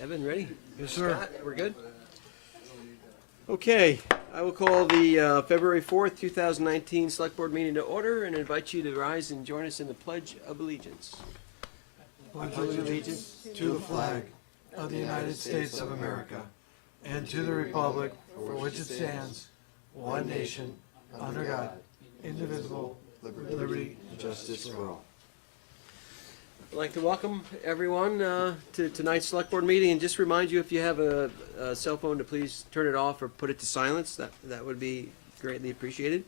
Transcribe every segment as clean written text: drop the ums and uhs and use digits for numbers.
Evan, ready? Yes, sir. Scott, we're good? Okay, I will call the February 4th, 2019 Select Board meeting to order and invite you to rise and join us in the Pledge of Allegiance. Pledge allegiance to the flag of the United States of America and to the republic for which it stands, one nation, under God, indivisible, with liberty and justice for all. I'd like to welcome everyone to tonight's Select Board meeting, and just remind you, if you have a cell phone, to please turn it off or put it to silence. That would be greatly appreciated.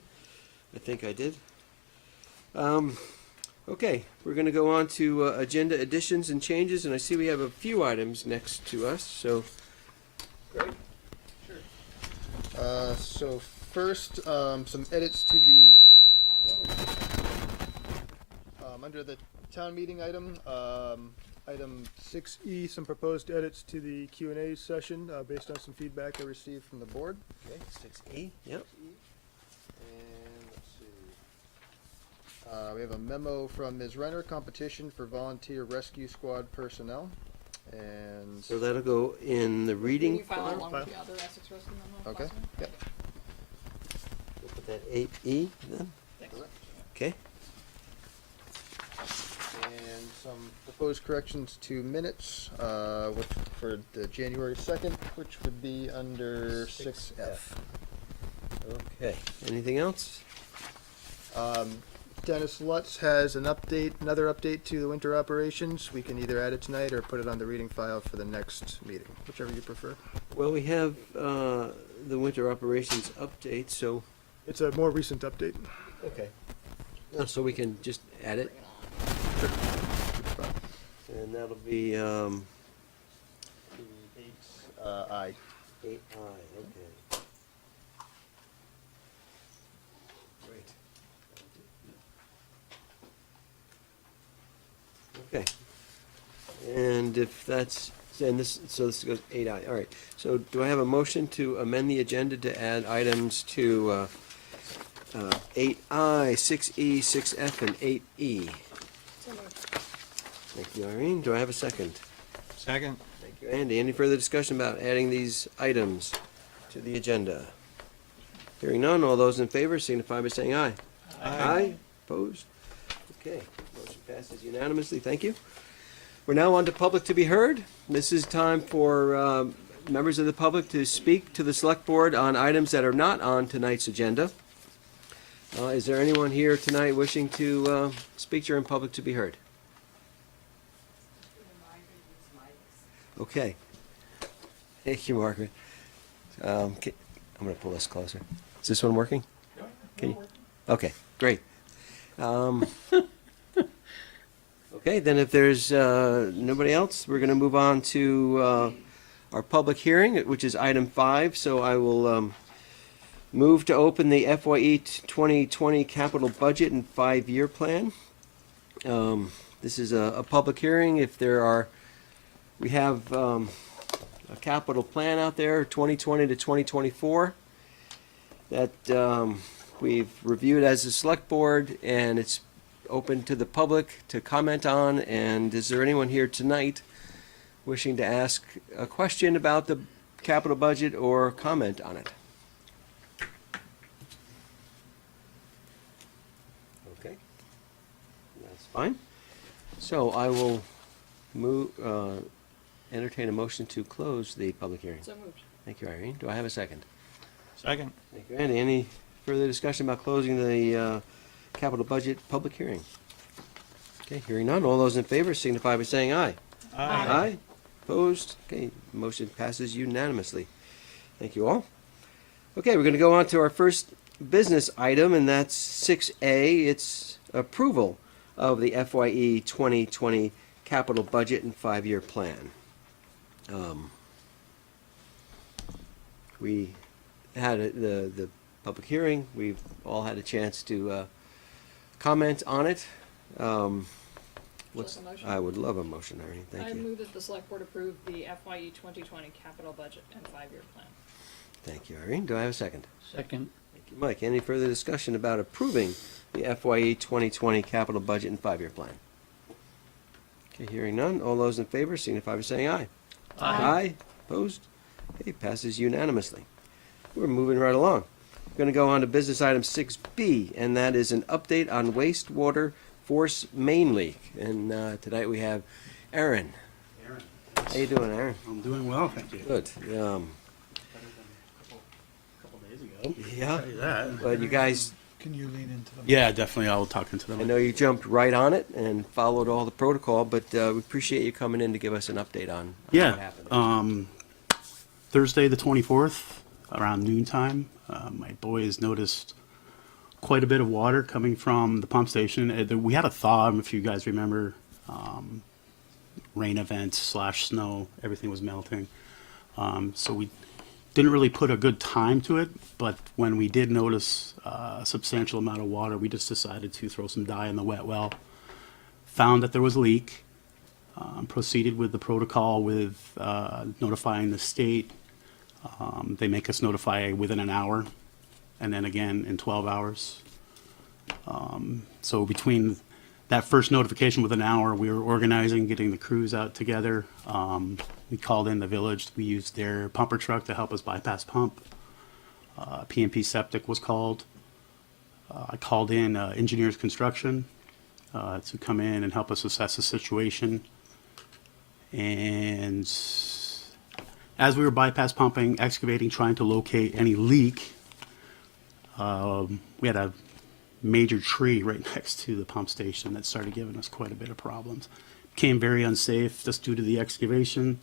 I think I did. Okay, we're going to go on to agenda additions and changes, and I see we have a few items next to us. So, Greg? Sure. So first, some edits to the under the town meeting item, item 6E, some proposed edits to the Q&A session based on some feedback I received from the board. Okay, 6E, yep. And let's see. We have a memo from Ms. Renner, competition for volunteer rescue squad personnel. And So that'll go in the reading You file file. along with the other Essex rescue memo? okay, last one? yep. We'll put that 8E then. Thanks. Okay. And some proposed corrections to minutes for the January 2nd, which would be under 6F. Okay. Anything else? Dennis Lutz has another update to the winter operations. We can either add it tonight or put it on the reading file for the next meeting, whichever you prefer. Well, we have the winter operations update, so. It's a more recent update. Okay. So we can just add it, Sure. and that'll be 8I. 8I, okay. Great. Okay. And if that's, and this, so this goes 8I, all right. So do I have a motion to amend the agenda to add items to 8I, 6E, 6F, and 8E? So moved. Thank you, Irene. Do I have a second? Second. Thank you, Andy. Any further discussion about adding these items to the agenda? Hearing none, all those in favor signify by saying aye. Aye. Opposed? Okay, motion passes unanimously. Thank you. We're now on to public to be heard. This is time for members of the public to speak to the Select Board on items that are not on tonight's agenda. Is there anyone here tonight wishing to speak during public to be heard? Okay. Thank you, Margaret. I'm going to pull this closer. Is this one working? Can you? Okay, great. Okay, then if there's nobody else, we're going to move on to our public hearing, which is item 5. So I will move to open the FYE 2020 capital budget and 5-year plan. This is a public hearing. If there are, we have a capital plan out there, 2020 to 2024, that we've reviewed as a select board, and it's open to the public to comment on. And is there anyone here tonight wishing to ask a question about the capital budget or comment on it? Okay, that's fine. So I will entertain a motion to close the public hearing. So moved. Thank you, Irene. Do I have a second? Second. Thank you, Andy. Any further discussion about closing the capital budget public hearing? Okay, hearing none. All those in favor signify by saying aye. Aye. Aye. Opposed? Okay, motion passes unanimously. Thank you all. Okay, we're going to go on to our first business item, and that's 6A. It's approval of the FYE 2020 capital budget and 5-year plan. We had the public hearing. We've all had a chance to comment on it. What's the motion? I would love a motion, Irene. Thank I you. move that the select board approve the FYE 2020 capital budget and 5-year plan. Thank you, Irene. Do I have a second? Second. Thank you, Mike. Any further discussion about approving the FYE 2020 capital budget and 5-year plan? Okay, hearing none. All those in favor signify by saying aye. Aye. Opposed? Okay, passes unanimously. We're moving right along. We're going to go on to business item 6B, and that is an update on wastewater force main leak. And tonight we have Aaron. How you doing, Aaron? I'm doing well, thank you. Good. Couple days ago. Yeah, Tell you that. but you guys, Can you lean into them? Yeah, definitely. I'll talk into I them. know you jumped right on it and followed all the protocol, but we appreciate you coming in to give us an update on Yeah. what happened. Thursday the 24th, around noontime, my boys noticed quite a bit of water coming from the pump station. We had a thaw, if you guys remember, rain event / snow. Everything was melting. So we didn't really put a good time to it, but when we did notice a substantial amount of water, we just decided to throw some dye in the wet well. Found that there was a leak. Proceeded with the protocol with notifying the state. They make us notify within an hour, and then again in 12 hours. So between that first notification within an hour, we were organizing, getting the crews out together. We called in the village. We used their pumper truck to help us bypass pump. PMP Septic was called. I called in Engineers Construction to come in and help us assess the situation. And as we were bypass pumping, excavating, trying to locate any leak, we had a major tree right next to the pump station that started giving us quite a bit of problems. Became very unsafe just due to the excavation.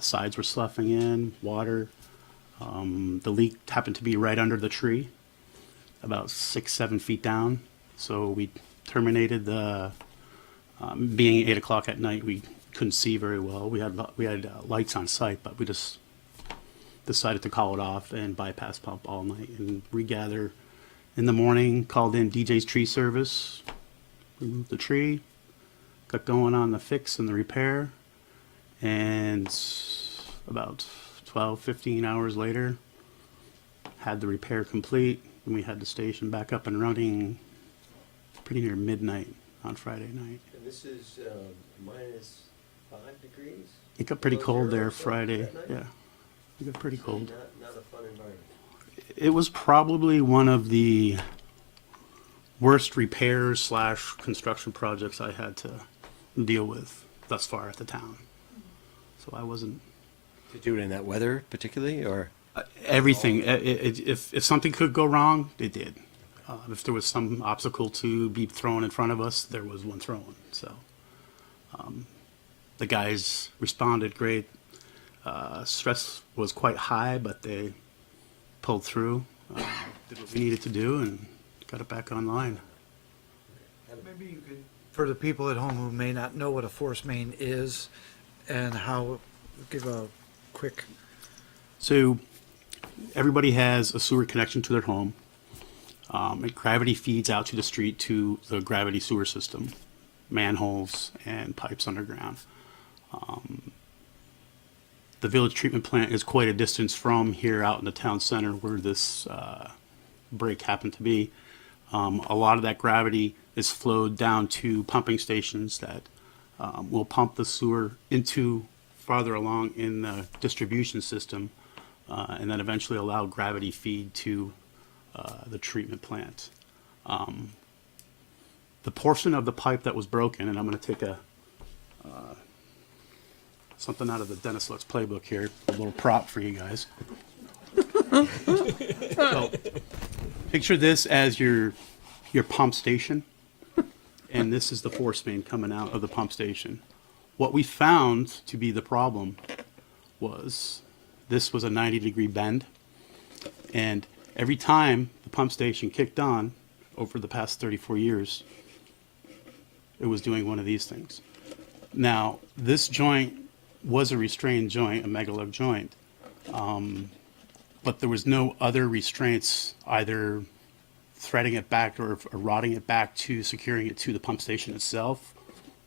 Sides were sloughing in, water. The leak happened to be right under the tree, about 6-7 feet down. So we terminated the, being 8 o'clock at night, we couldn't see very well. We had lights on site, but we just decided to call it off and bypass pump all night and regather in the morning. Called in DJ's tree service, removed the tree, got going on the fix and the repair, and about 12-15 hours later had the repair complete, and we had the station back up and running pretty near midnight on Friday night. And this is minus 5 degrees? It got pretty Below cold zero there or so Friday. that night? Yeah, it got pretty cold. Not a fun environment. It was probably one of the worst repairs / construction projects I had to deal with thus far at the town. So I wasn't To do it in that weather particularly, or? everything. If something could go wrong, it did. If there was some obstacle to be thrown in front of us, there was one thrown. So the guys responded great. Stress was quite high, but they pulled through, did what we needed to do, and got it back online. Maybe you could, for the people at home who may not know what a force main is and how, give a quick, So everybody has a sewer connection to their home. Gravity feeds out to the street to the gravity sewer system, manholes and pipes underground. The village treatment plant is quite a distance from here out in the town center where this break happened to be. A lot of that gravity is flowed down to pumping stations that will pump the sewer into farther along in the distribution system, and then eventually allow gravity feed to the treatment plant. The portion of the pipe that was broken, and I'm going to take a something out of the Dennis Lux playbook here, a little prop for you guys. So, picture this as your pump station, and this is the force main coming out of the pump station. What we found to be the problem was this was a 90-degree bend, and every time the pump station kicked on over the past 34 years, it was doing one of these things. Now, this joint was a restrained joint, a megalug joint, but there was no other restraints, either threading it back or rotting it back to securing it to the pump station itself,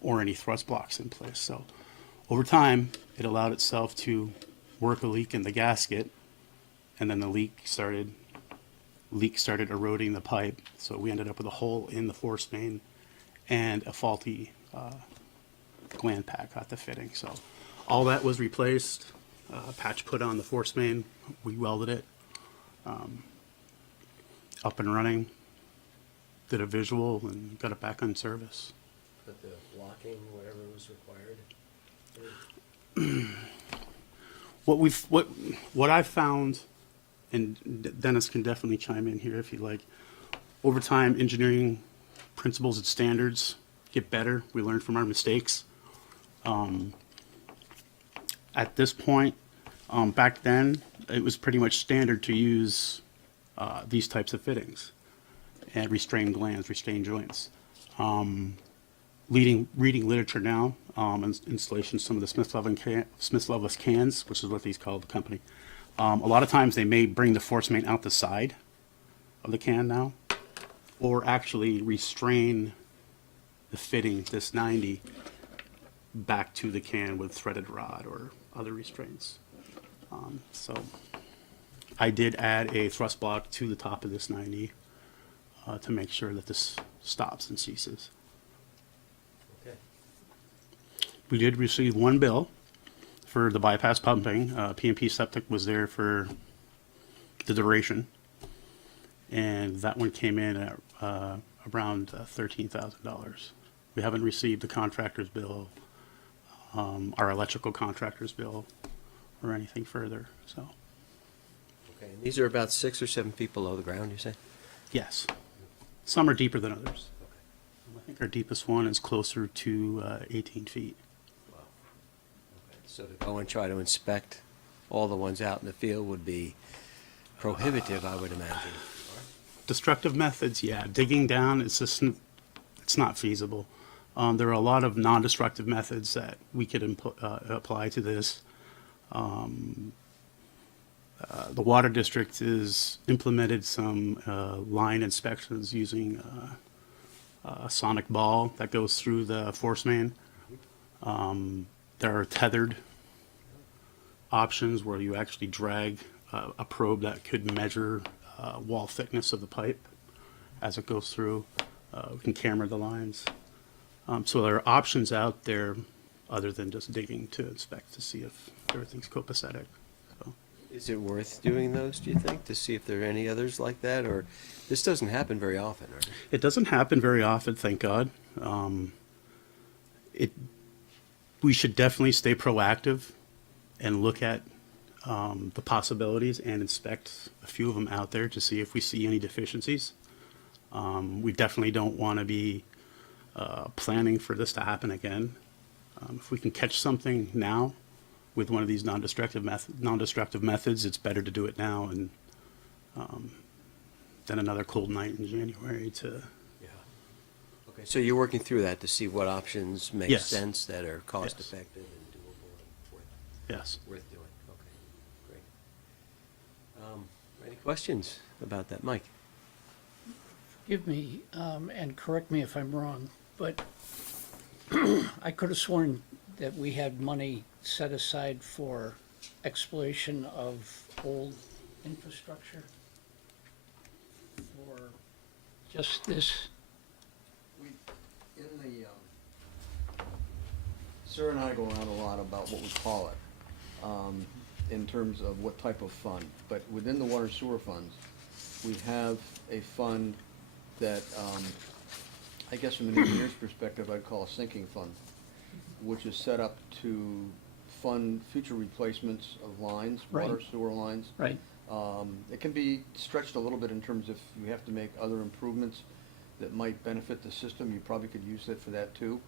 or any thrust blocks in place. So over time, it allowed itself to work a leak in the gasket, and then the leak started eroding the pipe. So we ended up with a hole in the force main and a faulty gland pack at the fitting. So All that was replaced, patch put on the force main, we welded it, up and running, did a visual and got it back on service. But the blocking, whatever was required? What I've found, and Dennis can definitely chime in here if you like, over time, engineering principles and standards get better. We learn from our mistakes. At this point, back then, it was pretty much standard to use these types of fittings and restrained glands, restrained joints. Reading literature now, installation, some of the Smith Loveless cans, which is what these call the company. A lot of times they may bring the force main out the side of the can now, or actually restrain the fitting, this 90, back to the can with threaded rod or other restraints. So I did add a thrust block to the top of this 90 to make sure that this stops and ceases. Okay. We did receive one bill for the bypass pumping. P&P Septic was there for the duration, and that one came in at around $13,000. We haven't received the contractor's bill, our electrical contractor's bill, or anything further. So, Okay, and these are about 6 or 7 feet below the ground, you say? yes, some are deeper than others. I think our deepest one is closer to 18 feet. Wow. Okay, so to go and try to inspect all the ones out in the field would be prohibitive, I would imagine. Destructive methods, yeah. Digging down, it's just, it's not feasible. There are a lot of non-destructive methods that we could apply to this. The water district has implemented some line inspections using a sonic ball that goes through the force main. There are tethered options where you actually drag a probe that could measure wall thickness of the pipe as it goes through. We can camera the lines. So there are options out there other than just digging to inspect to see if everything's copacetic. So, Is it worth doing those, do you think, to see if there are any others like that? Or this doesn't happen very often, right? it doesn't happen very often, thank God. We should definitely stay proactive and look at the possibilities and inspect a few of them out there to see if we see any deficiencies. We definitely don't want to be planning for this to happen again. If we can catch something now with one of these non-destructive methods, it's better to do it now and than another cold night in January to. Yeah. Okay, so you're working through that to see what options make Yes. sense that are cost Yes. effective and doable and Yes. worth doing. Okay, great. Any questions about that, Mike? Give me, and correct me if I'm wrong, but I could have sworn that we had money set aside for exploration of old infrastructure for just this. Sarah and I go around a lot about what we call it, in terms of what type of fund. But within the water sewer funds, we have a fund that, I guess from an engineer's perspective, I'd call a sinking fund, which is set up to fund future replacements of lines, water Right. sewer lines. Right. It can be stretched a little bit in terms of you have to make other improvements that might benefit the system. You probably could use it for that too.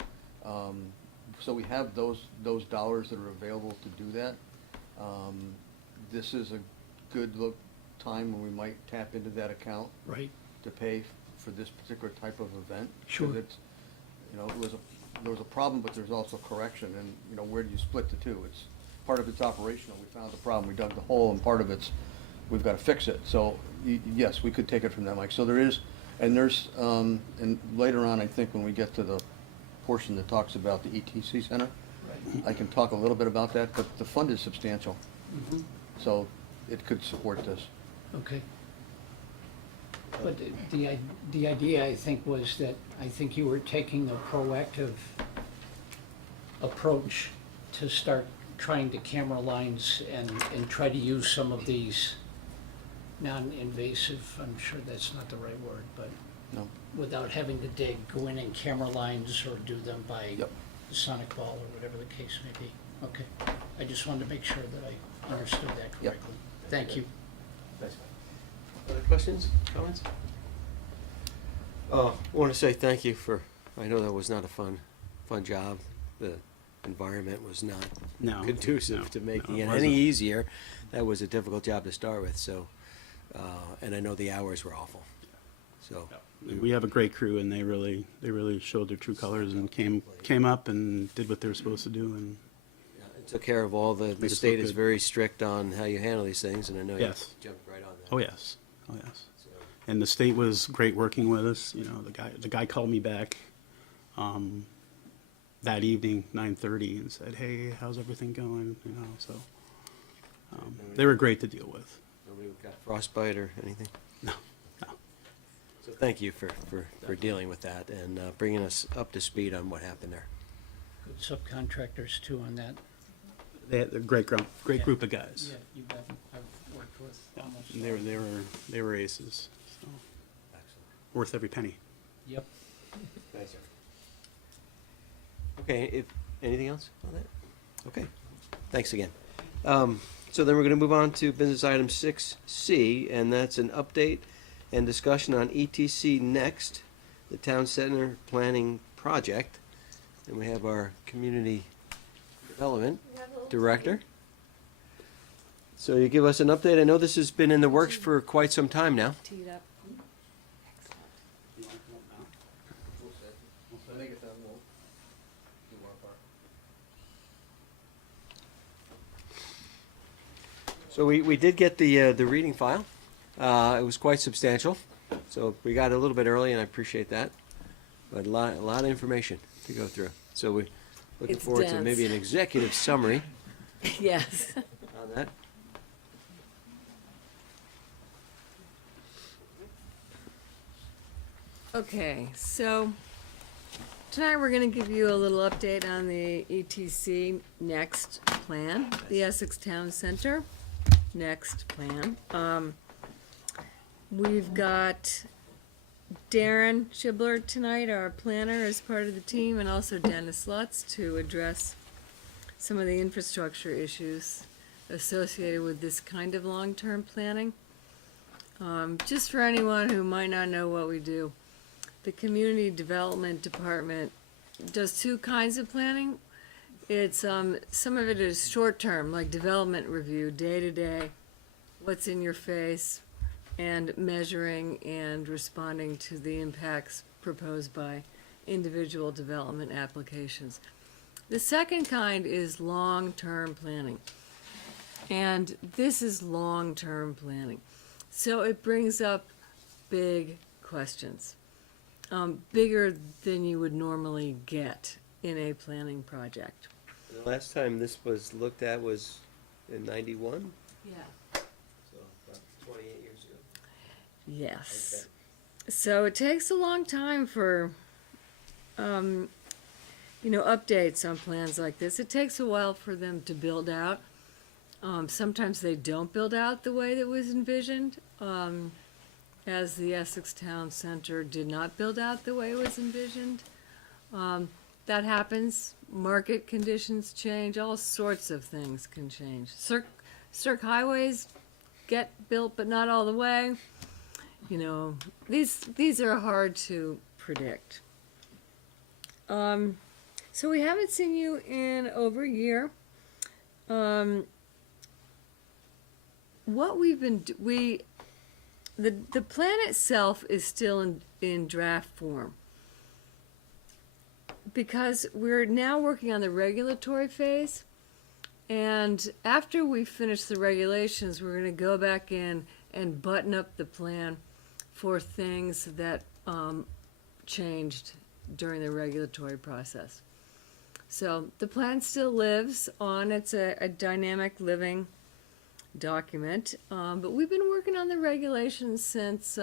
So we have those dollars that are available to do that. This is a good time when we might tap into that account Right. to pay for this particular type of event. 'Cause Sure. it's, there was a problem, but there's also correction, and, where do you split the two? It's, part of it's operational, we found the problem, we dug the hole, and part of it's, we've gotta fix it. So, yes, we could take it from that, Mike. So there is, and there's, and later on, I think when we get to the portion that talks about the ETC center, I can talk a little bit about that, but the fund is substantial. So it could support this. Okay. But the idea, I think, was that I think you were taking a proactive approach to start trying to camera lines and try to use some of these non-invasive, I'm sure that's not the right word, but No. without having to dig, go in and camera lines or do them by Yep. sonic ball or whatever the case may be. Okay, I just wanted to make sure that I understood that Yep. correctly. Thank you. Other questions, comments? I want to say thank you for, I know that was not a fun job. The environment was not No. conducive no, to making no, it wasn't. any easier. That was a difficult job to start with, so, and I know the hours were awful, so. We have a great crew, and they really showed their true colors and came up and did what they were supposed to do. And It took care of all the Made us state look is good. very strict on how you handle these things, and I know you Yes. jumped right on that. oh yes, oh yes. So, And the state was great working with us. You know, the guy called me back that evening, 9:30, and said, "Hey, how's everything going?" You know, so they were great to deal with. Nobody got frostbite or anything? No, no. So thank you for dealing with that and bringing us up to speed on what happened there. Good subcontractors too on that. They had a great group of guys. Yeah, you bet. I've worked with Yeah, almost. and they were aces. So Excellent. worth every penny. Yep. Thanks, sir. Okay, anything else on that? Okay, thanks again. So then we're gonna move on to business item 6C, and that's an update and discussion on ETC Next, the Town Center Planning Project. And we have our Community Development Director. So you give us an update. I know this has been in the works for quite some time now. Teed up. When they get done, we'll do our part. So we did get the reading file. It was quite substantial, so we got a little bit early, and I appreciate that. But a lot of information to go through. So we looking It's forward to dense. maybe an executive summary Yes. on that. Okay, so tonight we're gonna give you a little update on the ETC Next plan, the Essex Town Center Next plan. We've got Darren Schibler tonight, our planner, as part of the team, and also Dennis Lutz to address some of the infrastructure issues associated with this kind of long-term planning. Just for anyone who might not know what we do, the Community Development Department does two kinds of planning. It's, some of it is short-term, like development review, day-to-day, what's in your face, and measuring and responding to the impacts proposed by individual development applications. The second kind is long-term planning. And this is long-term planning. So it brings up big questions, bigger than you would normally get in a planning project. The last time this was looked at was in '91, Yeah. so about 28 years ago. Yes. So it takes a long time for, updates on plans like this. It takes a while for them to build out. Sometimes they don't build out the way that was envisioned, as the Essex Town Center did not build out the way it was envisioned. That happens. Market conditions change. All sorts of things can change. Circ highways get built, but not all the way. These are hard to predict. So we haven't seen you in over a year. What we've been, the plan itself is still in draft form. Because we're now working on the regulatory phase. And after we finish the regulations, we're gonna go back in and button up the plan for things that changed during the regulatory process. So the plan still lives on. It's a dynamic living document, but we've been working on the regulations since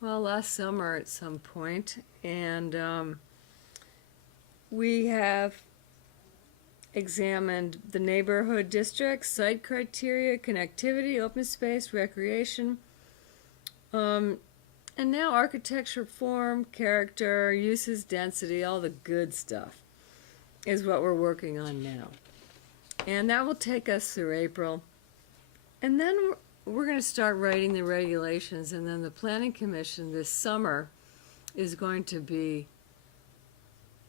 last summer at some point, and we have examined the neighborhood districts, site criteria, connectivity, open space, recreation, and now architecture, form, character, uses, density, all the good stuff is what we're working on now. And that will take us through April. And then we're going to start writing the regulations, and then the Planning Commission this summer is going to be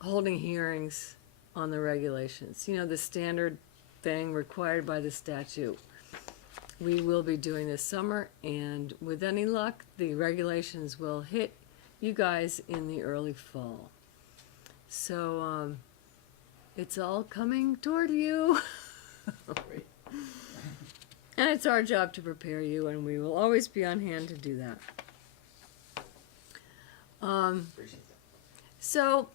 holding hearings on the regulations. You know, the standard thing required by the statute. We will be doing this summer, and with any luck, the regulations will hit you guys in the early fall. So, it's all coming toward you. And it's our job to prepare you, and we will always be on hand to do that. So,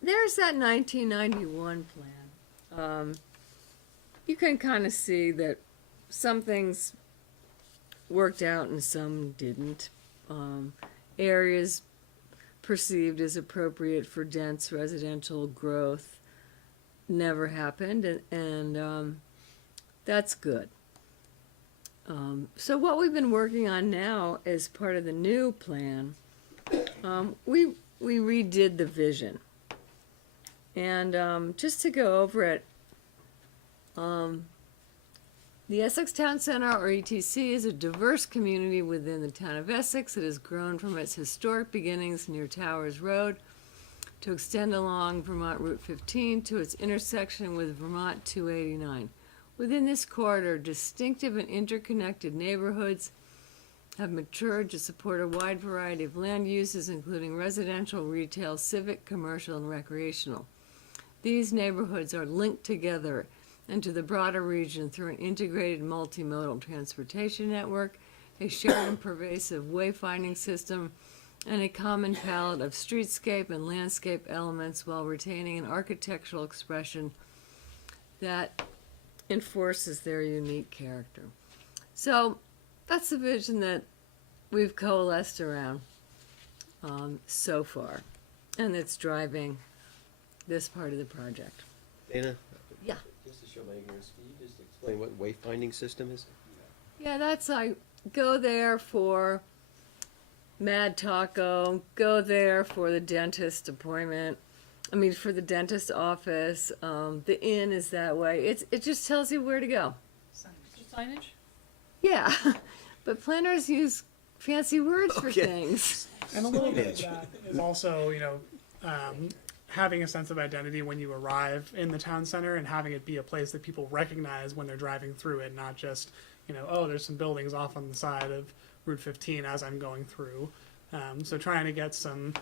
there's that 1991 plan. You can kind of see that some things worked out and some didn't. Areas perceived as appropriate for dense residential growth never happened, and that's good. So what we've been working on now as part of the new plan, we redid the vision. And just to go over it, the Essex Town Center, or ETC, is a diverse community within the town of Essex. It has grown from its historic beginnings near Towers Road to extend along Vermont Route 15 to its intersection with Vermont 289. Within this corridor, distinctive and interconnected neighborhoods have matured to support a wide variety of land uses, including residential, retail, civic, commercial, and recreational. These neighborhoods are linked together and to the broader region through an integrated multimodal transportation network, a shared and pervasive wayfinding system, and a common palette of streetscape and landscape elements while retaining an architectural expression that enforces their unique character. So that's the vision that we've coalesced around so far, and it's driving this part of the project. Dana? Yeah. Just to show my ignorance, can you just explain what wayfinding system is? Yeah, that's, I go there for Mad Taco, go there for the dentist appointment, for the dentist office. The inn is that way. It just tells you where to go. Signage? Yeah, but planners use fancy words for Okay. things. And a little bit of that is also, having a sense of identity when you arrive in the town center and having it be a place that people recognize when they're driving through it, not just, oh, there's some buildings off on the side of Route 15 as I'm going through. So trying to get some,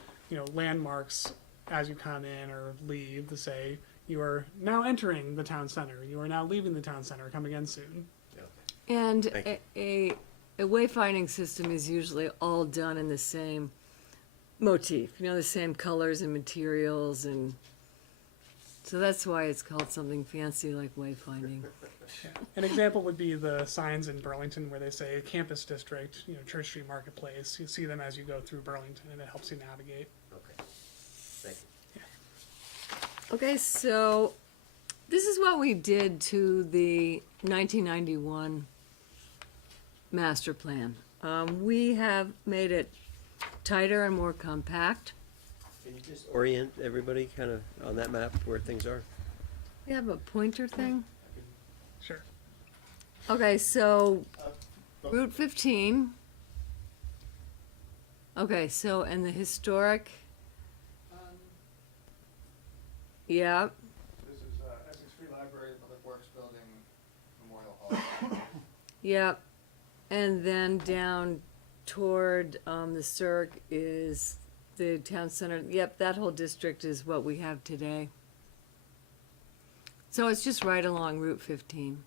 landmarks as you come in or leave to say, you are now entering the town center, you are now leaving the town center, come again soon. And Thank a wayfinding system is usually all done in the same motif, the same colors and materials, and so that's why it's called something fancy like wayfinding. An example would be the signs in Burlington where they say campus district, Church Street Marketplace. You see them as you go through Burlington and it helps you navigate. Okay, thank you. Okay, so this is what we did to the 1991 master plan. We have made it tighter and more compact. Can you just orient everybody kind of on that map where things are? We have a pointer thing. Sure. Okay, so Route 15. Okay, so and the historic. Yeah. This is Essex Free Library, Public Works Building, Memorial Hall. Yep. And then down toward the Cirque is the town center. Yep, that whole district is what we have today. So it's just right along Route 15.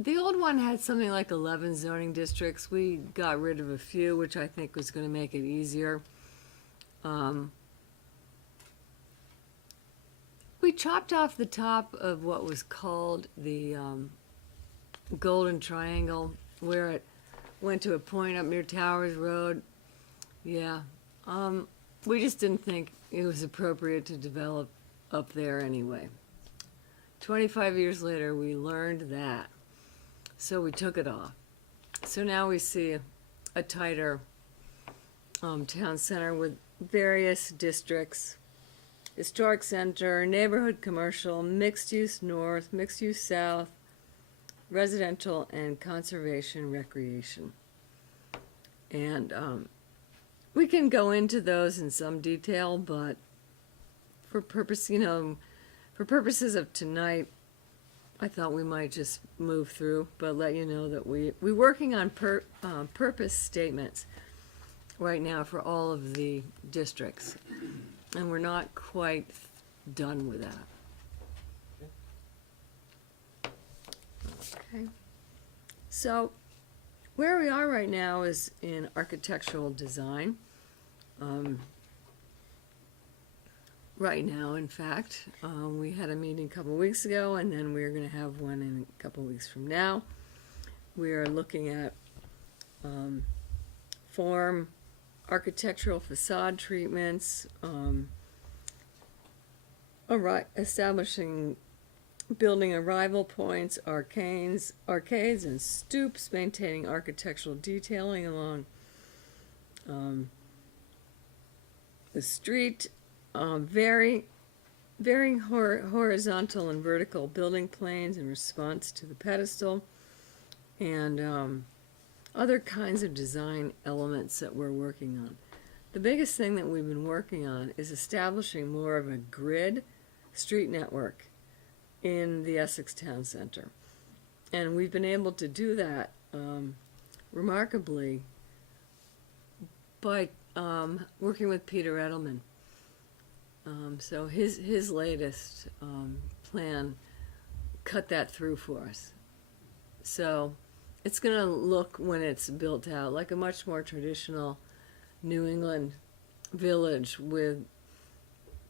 The old one had something like 11 zoning districts. We got rid of a few, which I think was going to make it easier. We chopped off the top of what was called the Golden Triangle, where it went to a point up near Towers Road. Yeah, We just didn't think it was appropriate to develop up there anyway. 25 years later, we learned that, so we took it off. So now we see a tighter town center with various districts: historic center, neighborhood commercial, mixed use north, mixed use south, residential, and conservation recreation. And we can go into those in some detail, but for purposes of tonight, I thought we might just move through, but let you know that we're working on purpose statements right now for all of the districts, and we're not quite done with that. Okay. So where we are right now is in architectural design. Right now, in fact, we had a meeting a couple weeks ago, and then we're going to have one in a couple weeks from now. We are looking at form, architectural facade treatments, establishing building arrival points, arcades and stoops, maintaining architectural detailing along the street, varying horizontal and vertical building planes in response to the pedestal, and other kinds of design elements that we're working on. The biggest thing that we've been working on is establishing more of a grid street network in the Essex Town Center. And we've been able to do that remarkably by working with Peter Edelman. So his latest plan cut that through for us. So it's going to look, when it's built out, like a much more traditional New England village with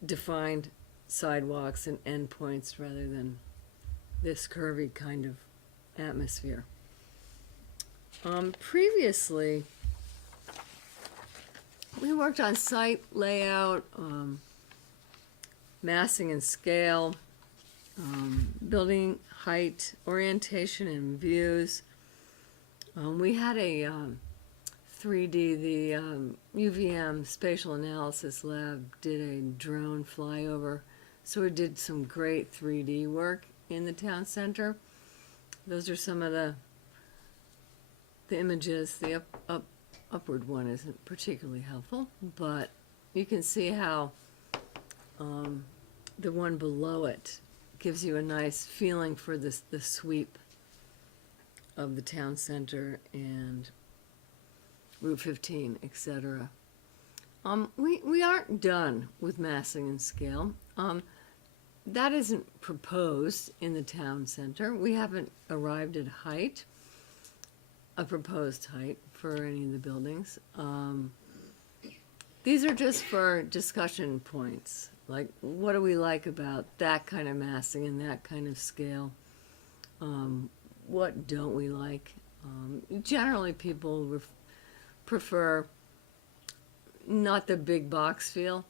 defined sidewalks and endpoints rather than this curvy kind of atmosphere. Previously, we worked on site layout, massing and scale, building height, orientation and views. We had a 3D, the UVM Spatial Analysis Lab did a drone flyover, so we did some great 3D work in the town center. Those are some of the images. The upward one isn't particularly helpful, but you can see how the one below it gives you a nice feeling for the sweep of the town center and Route 15, etc. We aren't done with massing and scale. That isn't proposed in the town center. We haven't arrived at height, a proposed height for any of the buildings. These are just for discussion points. Like, what do we like about that kind of massing and that kind of scale? What don't we like? Generally, people prefer not the big box feel,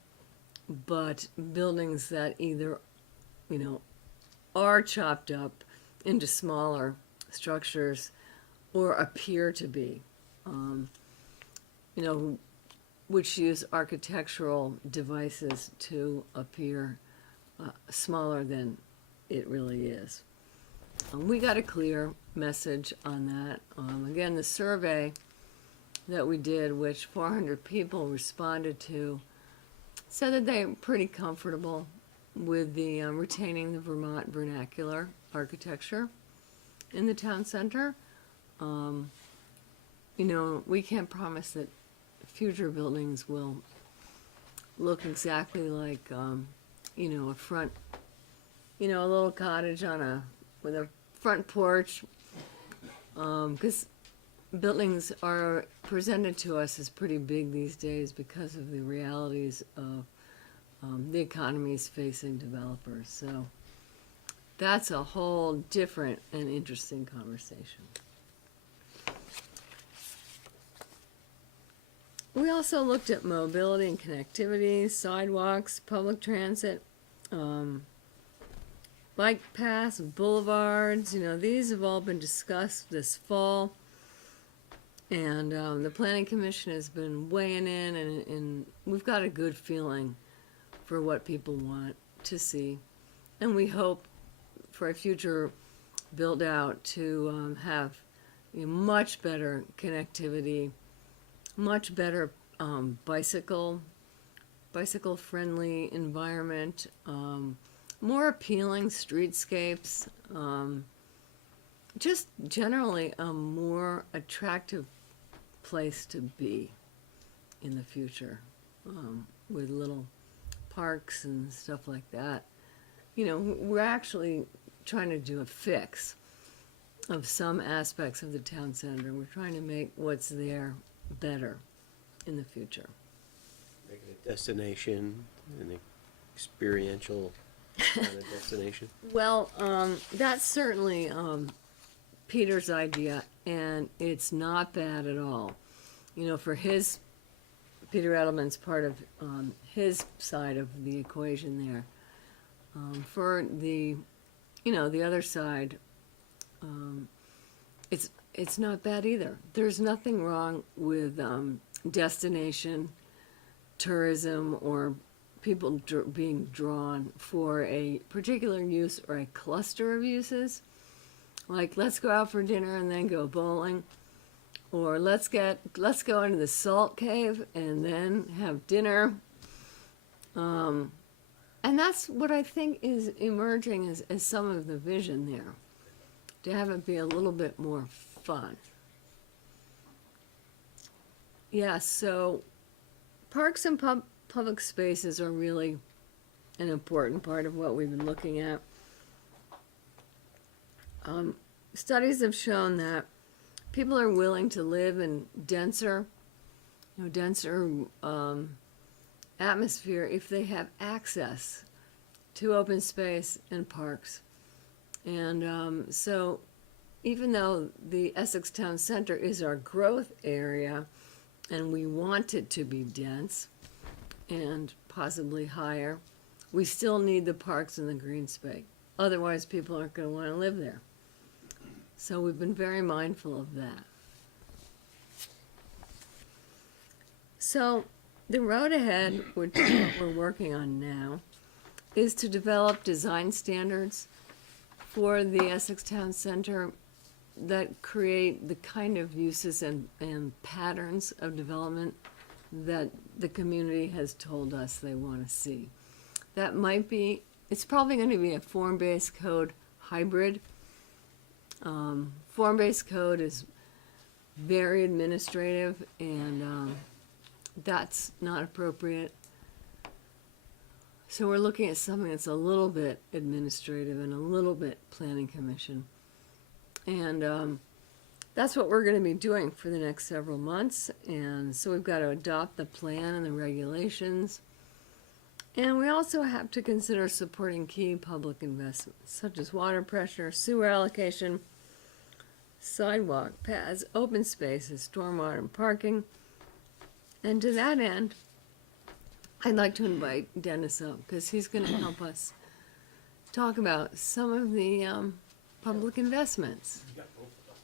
but buildings that either, are chopped up into smaller structures or appear to be, which use architectural devices to appear smaller than it really is. We got a clear message on that. Again, the survey that we did, which 400 people responded to, said that they're pretty comfortable with the retaining the Vermont vernacular architecture in the town center. We can't promise that future buildings will look exactly like, a front, a little cottage with a front porch, because buildings are presented to us as pretty big these days because of the realities of the economies facing developers. So that's a whole different and interesting conversation. We also looked at mobility and connectivity, sidewalks, public transit, bike paths, boulevards, these have all been discussed this fall. And the planning commission has been weighing in, and we've got a good feeling for what people want to see. And we hope for a future build out to have much better connectivity, much better bicycle friendly environment, more appealing streetscapes, just generally a more attractive place to be in the future, with little parks and stuff like that. We're actually trying to do a fix of some aspects of the town center. We're trying to make what's there better in the future. Make it a destination, an experiential kind of destination. Well, that's certainly Peter's idea, and it's not bad at all. For Peter Edelman's part of his side of the equation there. For the other side, it's not bad either. There's nothing wrong with destination tourism or people being drawn for a particular use or a cluster of uses. Like, let's go out for dinner and then go bowling, or let's go into the salt cave and then have dinner. And that's what I think is emerging as some of the vision there, to have it be a little bit more fun. Yeah, so parks and public spaces are really an important part of what we've been looking at. Studies have shown that people are willing to live in denser atmosphere if they have access to open space and parks. And so even though the Essex Town Center is our growth area and we want it to be dense and possibly higher, we still need the parks and the green space. Otherwise, people aren't going to want to live there. So we've been very mindful of that. So the road ahead, which we're working on now, is to develop design standards for the Essex Town Center that create the kind of uses and patterns of development that the community has told us they want to see. That might be, it's probably going to be a form-based code hybrid. Form-based code is very administrative, and that's not appropriate. So we're looking at something that's a little bit administrative and a little bit planning commission. And that's what we're going to be doing for the next several months. And so we've got to adopt the plan and the regulations. And we also have to consider supporting key public investments, such as water pressure, sewer allocation, sidewalk paths, open spaces, stormwater, and parking. And to that end, I'd like to invite Dennis up, because he's going to help us talk about some of the public investments.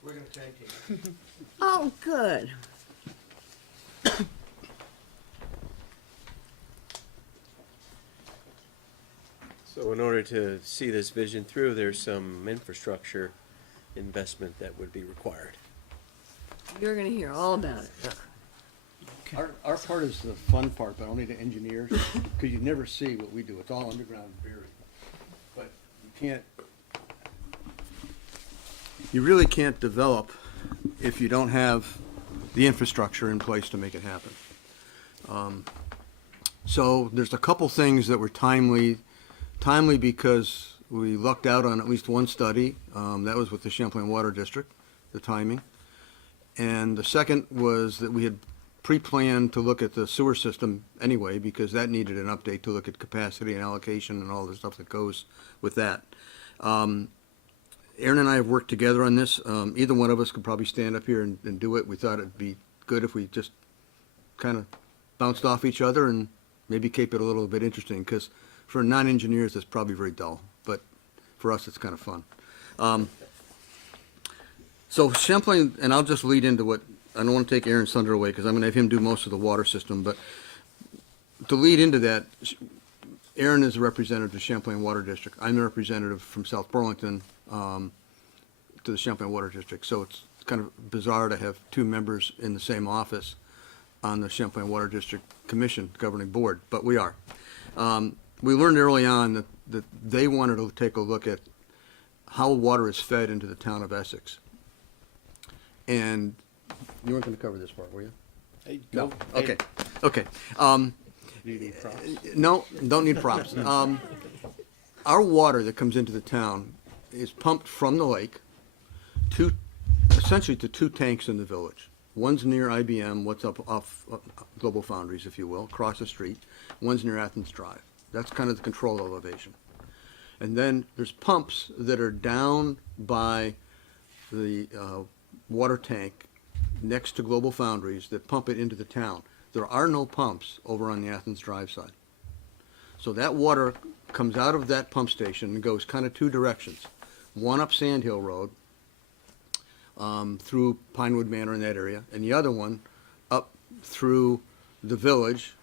We're going to tag team. Oh, good. So in order to see this vision through, there's some infrastructure investment that would be required. You're going to hear all about it. Our part is the fun part, but only the engineers, because you never see what we do. It's all underground and buried. But you really can't develop if you don't have the infrastructure in place to make it happen. So there's a couple things that were timely because we lucked out on at least one study. That was with the Champlain Water District, the timing. And the second was that we had pre-planned to look at the sewer system anyway, because that needed an update to look at capacity and allocation and all the stuff that goes with that. Aaron and I have worked together on this. Either one of us could probably stand up here and do it. We thought it'd be good if we just kind of bounced off each other and maybe keep it a little bit interesting, because for non-engineers, it's probably very dull, but for us, it's kind of fun. So Champlain, and I'll just lead into what, I don't want to take Aaron's thunder away, because I'm going to have him do most of the water system, but to lead into that, Aaron is a representative of Champlain Water District. I'm the representative from South Burlington to the Champlain Water District. So it's kind of bizarre to have two members in the same office on the Champlain Water District Commission governing board, but we are. We learned early on that they wanted to take a look at how water is fed into the town of Essex. And you weren't going to cover this part, were you? Hey, No. go. Okay. Okay. You need props. No, don't need props. Our water that comes into the town is pumped from the lake essentially to two tanks in the village. One's near IBM, what's up off Global Foundries, if you will, across the street. One's near Athens Drive. That's kind of the control elevation. And then there's pumps that are down by the water tank next to Global Foundries that pump it into the town. There are no pumps over on the Athens Drive side. So that water comes out of that pump station and goes kind of two directions. One up Sand Hill Road, through Pinewood Manor in that area, and the other one up through the village.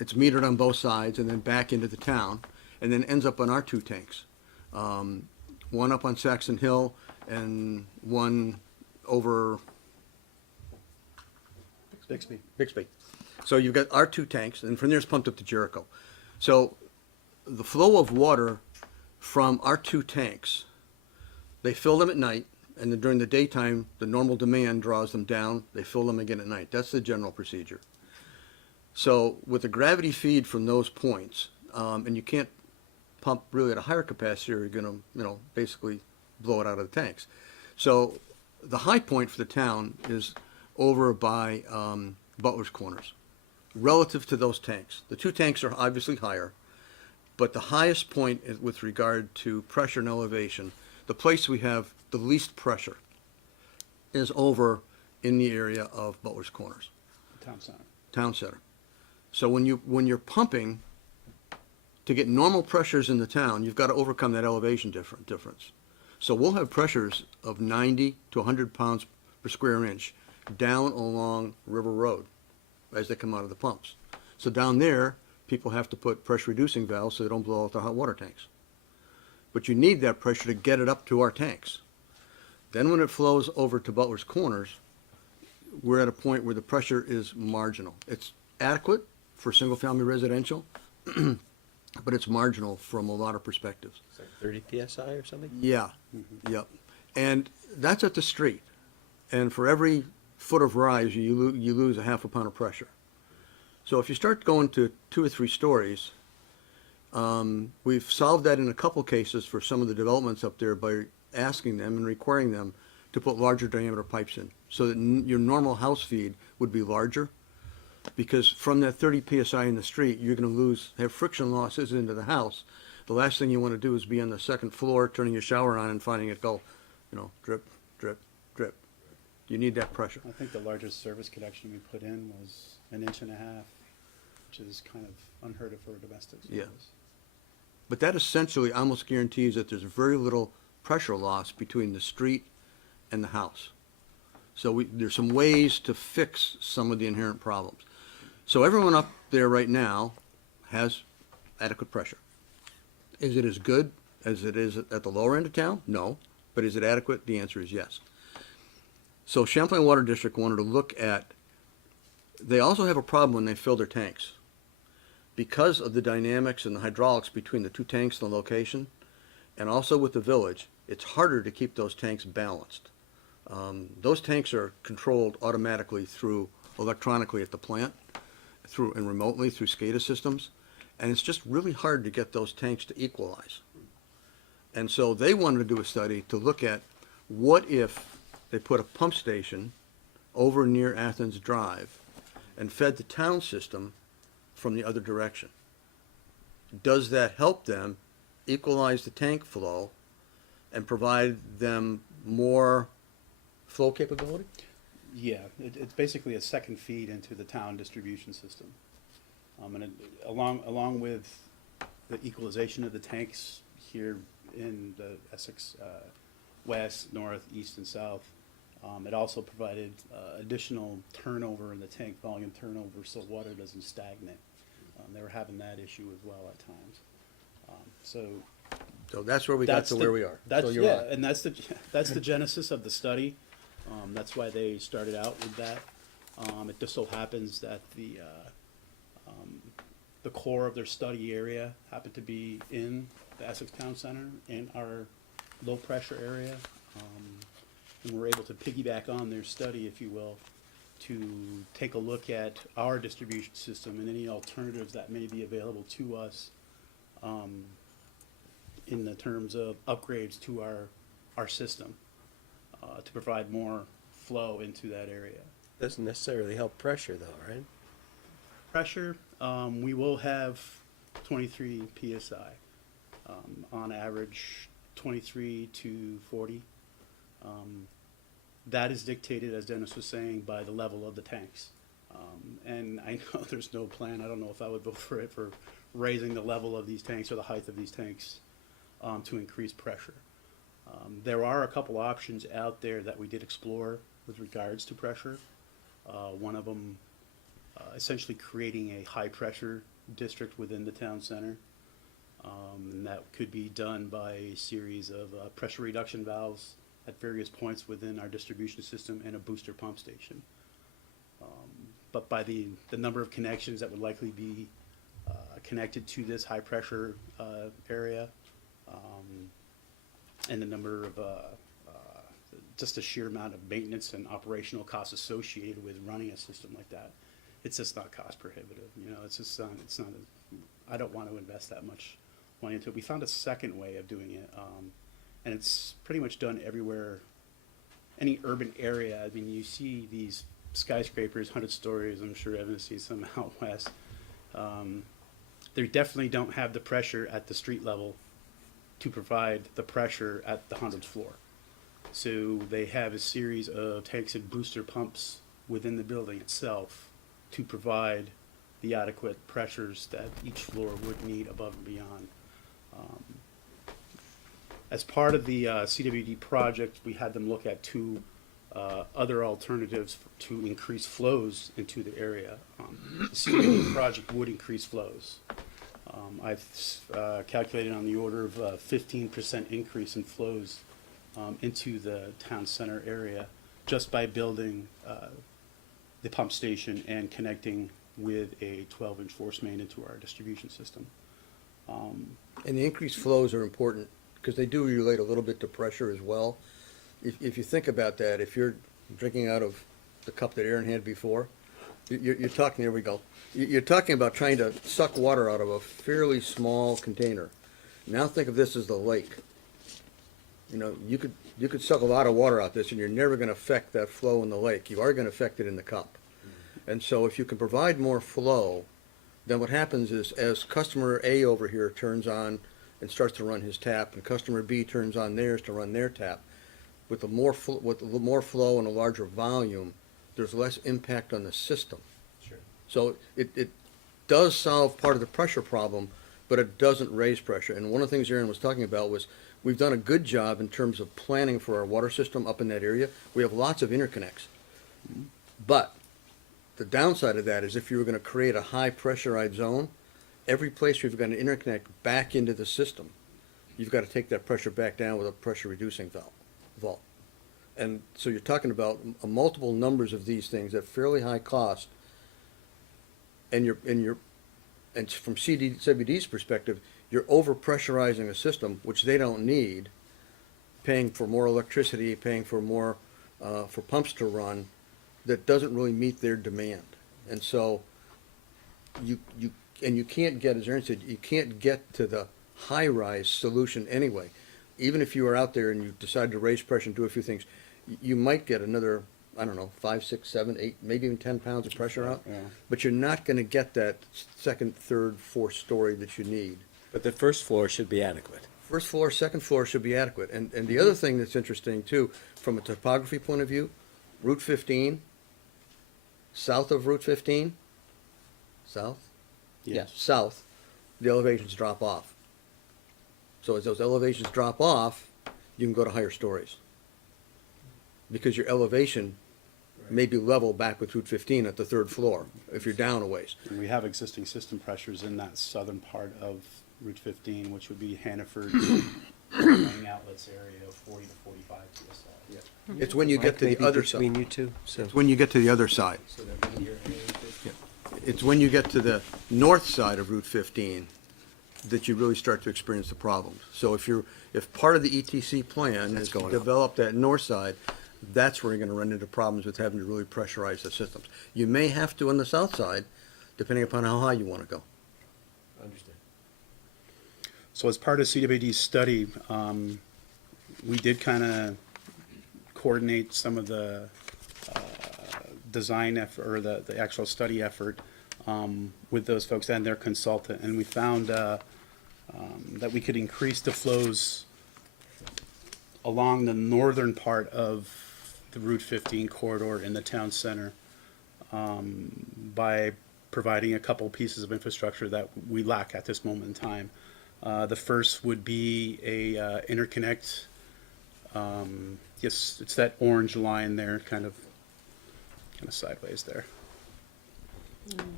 It's metered on both sides and then back into the town, and then ends up on our two tanks. One up on Saxon Hill and one over Bixby. So you've got our two tanks, and from there it's pumped up to Jericho. So the flow of water from our two tanks, they fill them at night, and then during the daytime, the normal demand draws them down. They fill them again at night. That's the general procedure. So with the gravity feed from those points, and you can't pump really at a higher capacity, or you're going to, basically blow it out of the tanks. So the high point for the town is over by Butler's Corners, relative to those tanks. The two tanks are obviously higher, but the highest point is with regard to pressure and elevation, the place we have the least pressure is over in the area of Butler's Corners, Town center. town center. So when you're pumping to get normal pressures in the town, you've got to overcome that elevation difference. So we'll have pressures of 90 to 100 pounds per square inch down along River Road as they come out of the pumps. So down there, people have to put pressure reducing valves so they don't blow out the hot water tanks. But you need that pressure to get it up to our tanks. Then when it flows over to Butler's Corners, we're at a point where the pressure is marginal. It's adequate for single-family residential, but it's marginal from a lot of perspectives. It's like 30 PSI or something? Yeah, yep. And that's at the street. And for every foot of rise, you lose a half a pound of pressure. So if you start going to 2 or 3 stories, we've solved that in a couple cases for some of the developments up there by asking them and requiring them to put larger diameter pipes in, so that your normal house feed would be larger. Because from that 30 PSI in the street, you're going to have friction losses into the house. The last thing you want to do is be on the second floor, turning your shower on and finding it go, drip, drip, drip. You need that pressure. I think the largest service connection we put in was 1.5 inches, which is kind of unheard of for a domestic service. Yeah. But that essentially almost guarantees that there's very little pressure loss between the street and the house. So there's some ways to fix some of the inherent problems. So everyone up there right now has adequate pressure. Is it as good as it is at the lower end of town? No. But is it adequate? The answer is yes. So Champlain Water District wanted to look at, they also have a problem when they fill their tanks. Because of the dynamics and the hydraulics between the two tanks and the location, and also with the village, it's harder to keep those tanks balanced. Those tanks are controlled automatically electronically at the plant, and remotely through SCADA systems, and it's just really hard to get those tanks to equalize. And so they wanted to do a study to look at what if they put a pump station over near Athens Drive and fed the town system from the other direction. Does that help them equalize the tank flow and provide them more flow capability? Yeah, it's basically a second feed into the town distribution system. And along with the equalization of the tanks here in the Essex, west, north, east, and south, it also provided, additional turnover in the tank volume turnover, so water doesn't stagnate. They were having that issue as well at times. So So that's where we got that's to the- where we are. That's, So you're yeah, on. and that's the genesis of the study. That's why they started out with that. It just so happens that the core of their study area happened to be in the Essex Town Center, in our low-pressure area. And we're able to piggyback on their study, if you will, to take a look at our distribution system and any alternatives that may be available to us in the terms of upgrades to our system to provide more flow into that area. Doesn't necessarily help pressure though, right? Pressure, we will have 23 PSI, on average 23 to 40. That is dictated, as Dennis was saying, by the level of the tanks. And I know there's no plan, I don't know if I would vote for it, for raising the level of these tanks or the height of these tanks to increase pressure. There are a couple options out there that we did explore with regards to pressure. One of them essentially creating a high-pressure district within the town center. And that could be done by a series of pressure reduction valves at various points within our distribution system and a booster pump station. But by the number of connections that would likely be connected to this high-pressure area, and the number of just the sheer amount of maintenance and operational costs associated with running a system like that, it's just not cost prohibitive. You know, it's just it's not. I don't want to invest that much money into it. We found a second way of doing it, and it's pretty much done everywhere. Any urban area. I mean, you see these skyscrapers, 100 stories. I'm sure Evan has seen some out west. They definitely don't have the pressure at the street level to provide the pressure at the 100th floor. So they have a series of tanks and booster pumps within the building itself to provide the adequate pressures that each floor would need above and beyond. As part of the CWD project, we had them look at two other alternatives to increase flows into the area. The CWD project would increase flows. I've calculated on the order of 15% increase in flows into the town center area just by building the pump station and connecting with a 12-inch force main into our distribution system. And the increased flows are important because they do relate a little bit to pressure as well. If you think about that, if you're drinking out of the cup that Aaron had before, you're talking, here we go. You're talking about trying to suck water out of a fairly small container. Now think of this as the lake. You know, you could suck a lot of water out this and you're never gonna affect that flow in the lake. You are gonna affect it in the cup. And so if you can provide more flow, then what happens is as customer A over here turns on and starts to run his tap, and customer B turns on theirs to run their tap, with the more flow and a larger volume, there's less impact on the system. Sure. So it does solve part of the pressure problem, but it doesn't raise pressure. And one of the things Aaron was talking about was we've done a good job in terms of planning for our water system up in that area. We have lots of interconnects. But the downside of that is if you were going to create a high pressurized zone, every place you've got an interconnect back into the system, you've got to take that pressure back down with a pressure reducing vault. And so you're talking about multiple numbers of these things at fairly high cost. And from CWD's perspective, you're over pressurizing a system which they don't need, paying for more electricity, paying for more for pumps to run, that doesn't really meet their demand. And so you can't get, as Aaron said, you can't get to the high-rise solution anyway. Even if you are out there and you decide to raise pressure and do a few things, you might get another, I don't know, 5, 6, 7, 8, maybe even 10 pounds of pressure out. Yeah. But you're not going to get that second, third, fourth story that you need. But the first floor should be adequate. First floor, second floor should be adequate. And the other thing that's interesting too, from a topography point of view, Route 15, south of Route 15, south? Yes. South, the elevations drop off. So as those elevations drop off, you can go to higher stories. Because your elevation may be level back with Route 15 at the third floor, if you're down a ways. And we have existing system pressures in that southern part of Route 15, which would be Hannaford, main outlets area of 40 to 45 PSI. It's when you get to the Maybe other between side. you two, so. It's when you get to the other side. So that means you're It's when you get to the north side of Route 15 that you really start to experience the problems. So if part of the ETC plan is to develop that north side, that's where you're gonna run into problems with having to really pressurize the systems. You may have to on the south side, depending upon how high you wanna go. Understand. So as part of CWD's study, we did kind of coordinate some of the design effort, or the actual study effort with those folks and their consultant, and we found that we could increase the flows along the northern part of the Route 15 corridor in the town center by providing a couple pieces of infrastructure that we lack at this moment in time. The first would be a interconnect. Yes, it's that orange line there, kind of sideways there.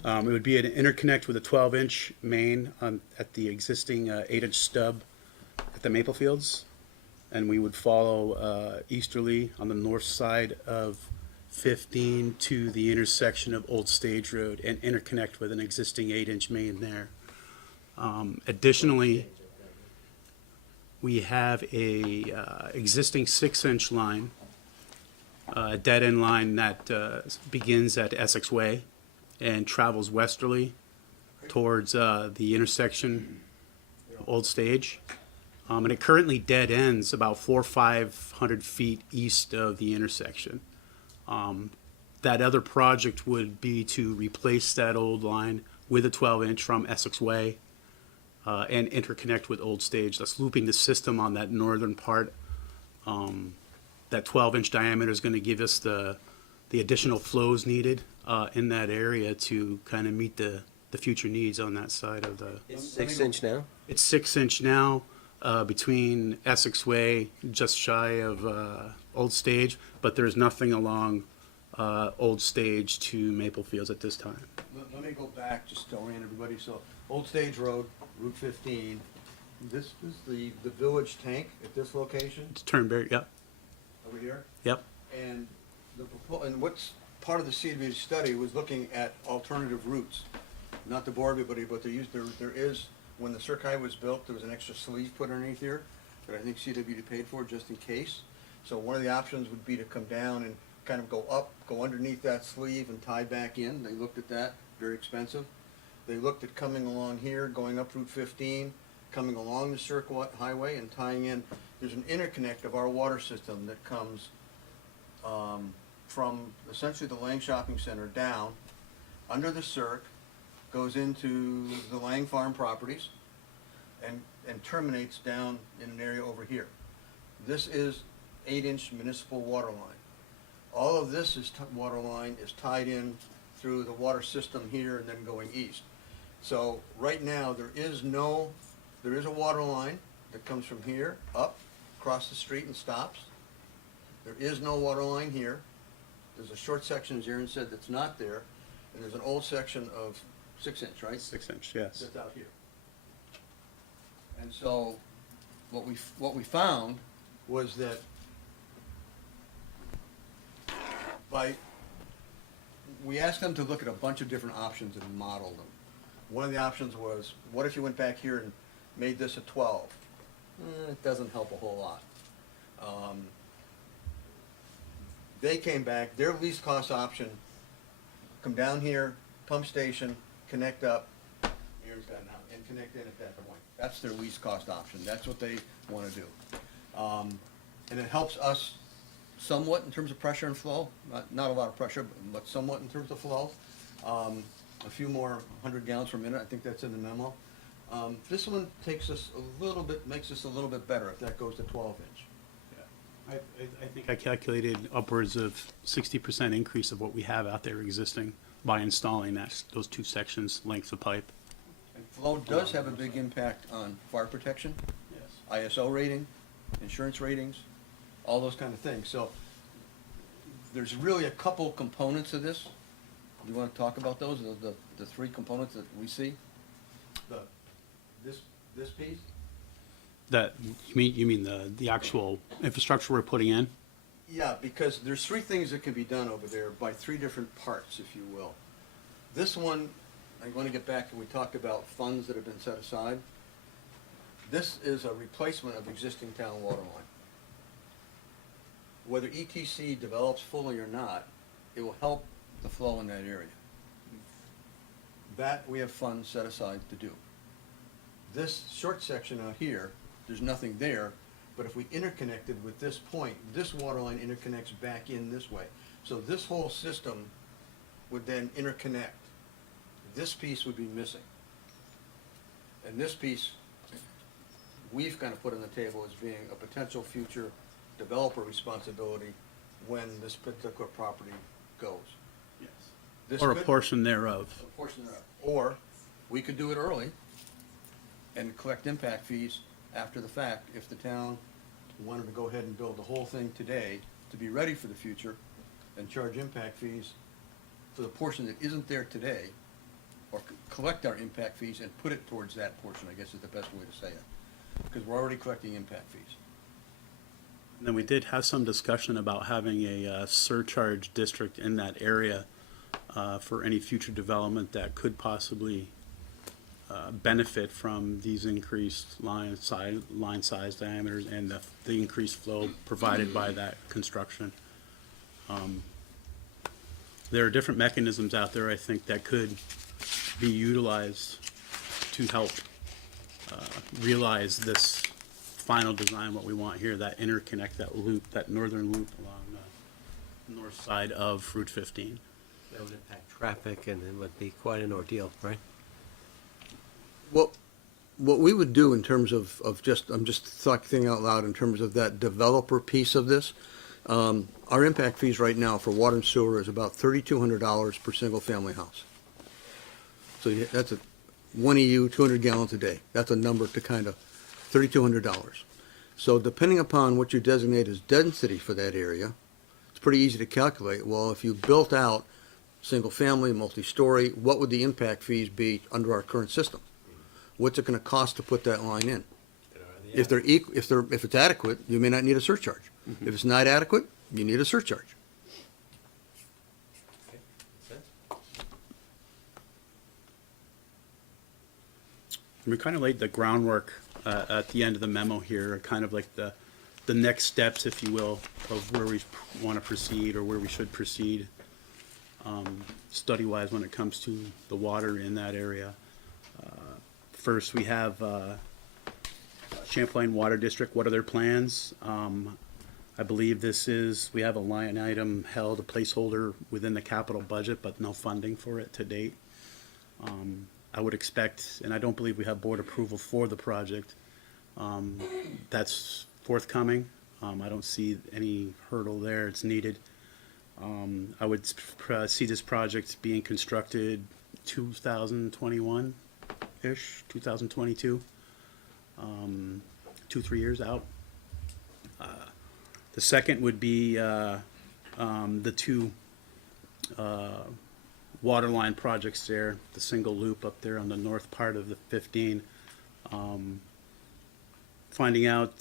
It would be an interconnect with a 12-inch main at the existing 8-inch stub at the Maple Fields, and we would follow easterly on the north side of 15 to the intersection of Old Stage Road and interconnect with an existing 8-inch main there. Additionally, we have a existing 6-inch line, a dead-end line that begins at Essex Way and travels westerly towards the intersection of Old Stage. And it currently dead ends about 400 or 500 feet east of the intersection. That other project would be to replace that old line with a 12-inch from Essex Way and interconnect with Old Stage. That's looping the system on that northern part. That 12-inch diameter is going to give us the additional flows needed in that area to kind of meet the future needs on that side of the. It's 6-inch now? It's 6-inch now between Essex Way, just shy of Old Stage, but there's nothing along Old Stage to Maple Fields at this time. Let me go back just to orient everybody. So Old Stage Road, Route 15, this is the village tank at this location It's Turnberry, yep, over here. yep. And and what's part of the CDB study was looking at alternative routes, not to bore everybody, but there is, when the Cirque was built, there was an extra sleeve put underneath here that I think CWD paid for just in case. So one of the options would be to come down and kind of go up, go underneath that sleeve and tie back in. They looked at that, very expensive. They looked at coming along here, going up Route 15, coming along the Cirque Highway and tying in. There's an interconnect of our water system that comes from essentially the Lang Shopping Center down, under the Cirque, goes into the Lang Farm properties, and terminates down in an area over here. This is 8-inch municipal water line. All of this water line is tied in through the water system here and then going east. So right now, there is a water line that comes from here up, across the street and stops. There is no water line here. There's a short section, as Aaron said, that's not there, and there's an old section of 6-inch, right? 6-inch, yes. That's out here. And so, what we found was that we asked them to look at a bunch of different options and model them. One of the options was, what if you went back here and made this a 12? It doesn't help a whole lot. They came back, their least cost option, come down here, pump station, connect up, Aaron's got it now, and connect in at that point. That's their least cost option. That's what they want to do. And it helps us somewhat in terms of pressure and flow. Not a lot of pressure, but somewhat in terms of flow. A few more 100 gallons per minute. I think that's in the memo. This one takes us a little bit, makes us a little bit better if that goes to 12-inch. I think I calculated upwards of 60% increase of what we have out there existing by installing those 2 sections lengths of pipe. And flow does have a big impact on fire protection, Yes. ISO rating, insurance ratings, all those kind of things. So there's really a couple components of this. You want to talk about those, the 3 components that we see? This piece? That, you mean the actual infrastructure we're putting in? Yeah, because there's 3 things that can be done over there by 3 different parts, if you will. This one, I'm going to get back to, we talked about funds that have been set aside. This is a replacement of existing town water line. Whether ETC develops fully or not, it will help the flow in that area. That we have funds set aside to do. This short section out here, there's nothing there, but if we interconnected with this point, this water line interconnects back in this way. So this whole system would then interconnect. This piece would be missing. And this piece, we've kind of put on the table as being a potential future developer responsibility when this particular property goes. Yes. This Or a could- portion thereof. a portion thereof. Or we could do it early and collect impact fees after the fact if the town wanted to go ahead and build the whole thing today to be ready for the future and charge impact fees for the portion that isn't there today, or collect our impact fees and put it towards that portion, I guess is the best way to say it. Because we're already collecting impact fees. And then we did have some discussion about having a surcharge district in that area for any future development that could possibly benefit from these increased line size diameters and the increased flow provided by that construction. There are different mechanisms out there, I think, that could be utilized to help realize this final design, what we want here, that interconnect, that loop, that northern loop along the north side of Route 15. That would impact traffic and it would be quite an ordeal, right? What we would do in terms of just, I'm just thinking out loud in terms of that developer piece of this, our impact fees right now for water and sewer is about $3,200 per single-family house. So that's a 1 EU, 200 gallons a day. That's a number to kind of, $3,200. So depending upon what you designate as density for that area, it's pretty easy to calculate. Well, if you built out single-family, multi-story, what would the impact fees be under our current system? What's it going to cost to put that line in? If it's adequate, you may not need a surcharge. If it's not adequate, you need a surcharge. We kind of laid the groundwork at the end of the memo here, kind of like the next steps, if you will, of where we want to proceed or where we should proceed study-wise when it comes to the water in that area. First, we have Champlain Water District. What are their plans? I believe we have a line item held, a placeholder within the capital budget, but no funding for it to date. I would expect, and I don't believe we have board approval for the project. That's forthcoming. I don't see any hurdle there. It's needed. I would see this project being constructed 2021-ish, 2022, 2-3 years out. The second would be the 2 water line projects there, the single loop up there on the north part of the 15. Finding out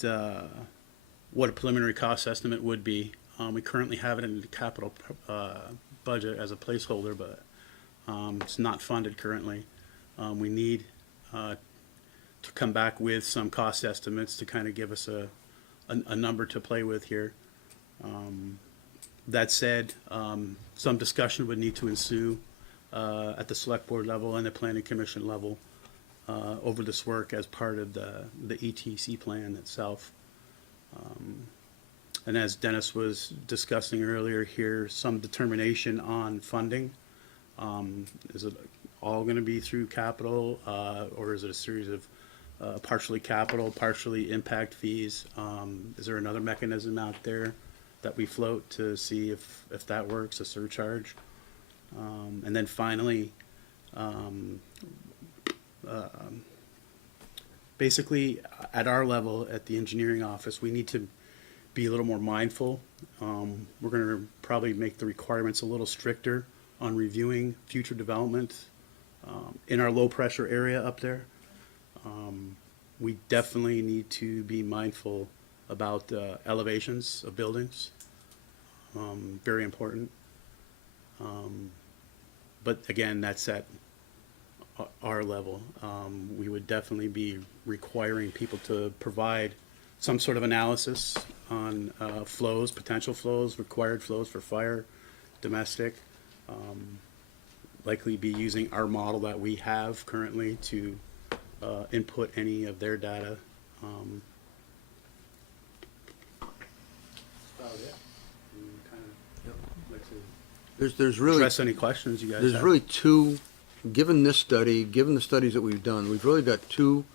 what a preliminary cost estimate would be. We currently have it in the capital budget as a placeholder, but it's not funded currently. We need to come back with some cost estimates to kind of give us a number to play with here. That said, some discussion would need to ensue at the select board level and the planning commission level over this work as part of the ETC plan itself. And as Dennis was discussing earlier here, some determination on funding. Is it all going to be through capital, or is it a series of partially capital, partially impact fees? Is there another mechanism out there that we float to see if that works, a surcharge. And then finally, basically, at our level, at the engineering office, we need to be a little more mindful. We're gonna probably make the requirements a little stricter on reviewing future development in our low-pressure area up there. We definitely need to be mindful about elevations of buildings. Very important. But again, that's at our level. We would definitely be requiring people to provide some sort of analysis on flows, potential flows, required flows for fire, domestic. Likely be using our model that we have currently to input any of their data. There's really. Address any questions you guys have. There's really two, given this study, given the studies that we've done, we've really got two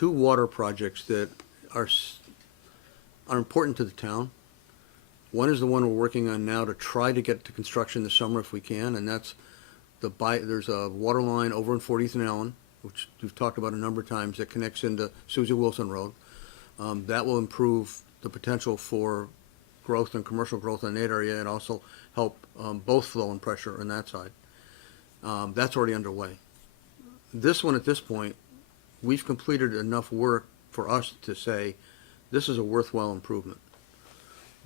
water projects that are important to the town. One is the one we're working on now to try to get to construction this summer if we can, and that's there's a water line over in 40th and Allen, which we've talked about a number of times, that connects into Susie Wilson Road. That will improve the potential for growth and commercial growth in that area, and also help both flow and pressure on that side. That's already underway. This one, at this point, we've completed enough work for us to say this is a worthwhile improvement.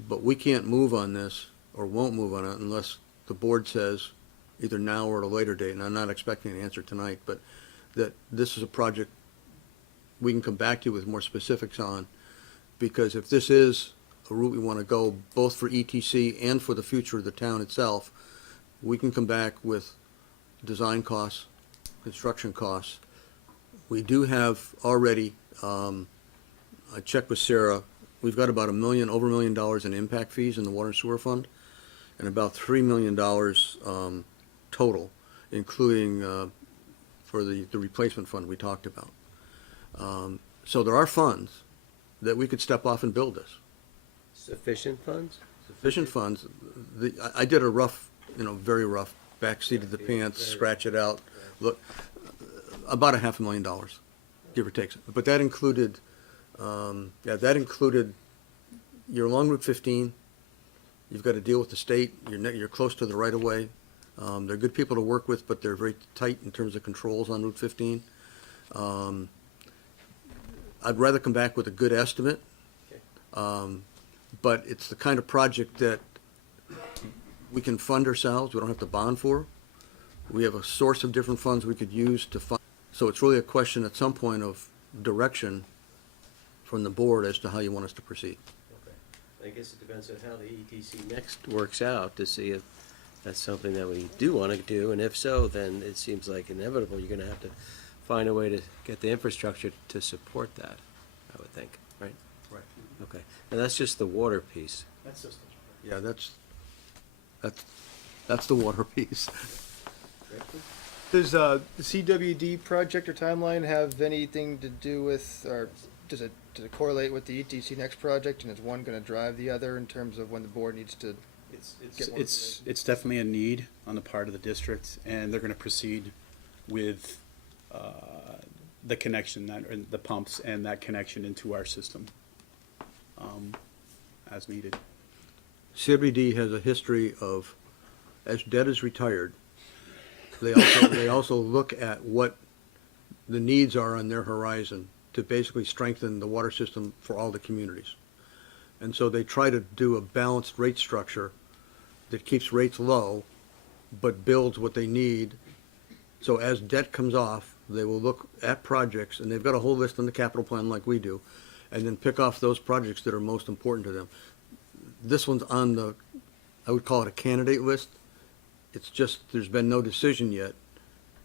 But we can't move on this, or won't move on it, unless the board says, either now or at a later date, and I'm not expecting an answer tonight, but that this is a project we can come back to you with more specifics on, because if this is a route we want to go, both for ETC and for the future of the town itself, we can come back with design costs, construction costs. We do have already, I checked with Sarah, we've got about over $1 million in impact fees in the water and sewer fund, and about $3 million total, including for the replacement fund we talked about. So there are funds that we could step off and build this. Sufficient funds? Sufficient funds. I did a rough, very rough, backseat of the pants, scratch it out. Look, about $500,000, give or take. But that included, that included, you're along Route 15. You've got to deal with the state. You're close to the right of way. They're good people to work with, but they're very tight in terms of controls on Route 15. I'd rather come back with a good estimate. But it's the kind of project that we can fund ourselves. We don't have to bond for. We have a source of different funds we could use to fund. So it's really a question at some point of direction from the board as to how you want us to proceed. Okay. I guess it depends on how the ETC next works out to see if that's something that we do want to do, and if so, then it seems like inevitable you're going to have to find a way to get the infrastructure to support that, I would think, right? Right. Okay, and that's just the water piece. That's just. Yeah, that's the water piece. Does the CWD project or timeline have anything to do with, or does it correlate with the ETC next project, and is one going to drive the other in terms of when the board needs to? It's definitely a need on the part of the district, and they're going to proceed with the connection, the pumps and that connection into our system as needed. CWD has a history of, as debt is retired, they also look at what the needs are on their horizon to basically strengthen the water system for all the communities. And so they try to do a balanced rate structure that keeps rates low, but builds what they need. So as debt comes off, they will look at projects, and they've got a whole list on the capital plan like we do, and then pick off those projects that are most important to them. This one's on the, I would call it a candidate list. It's just, there's been no decision yet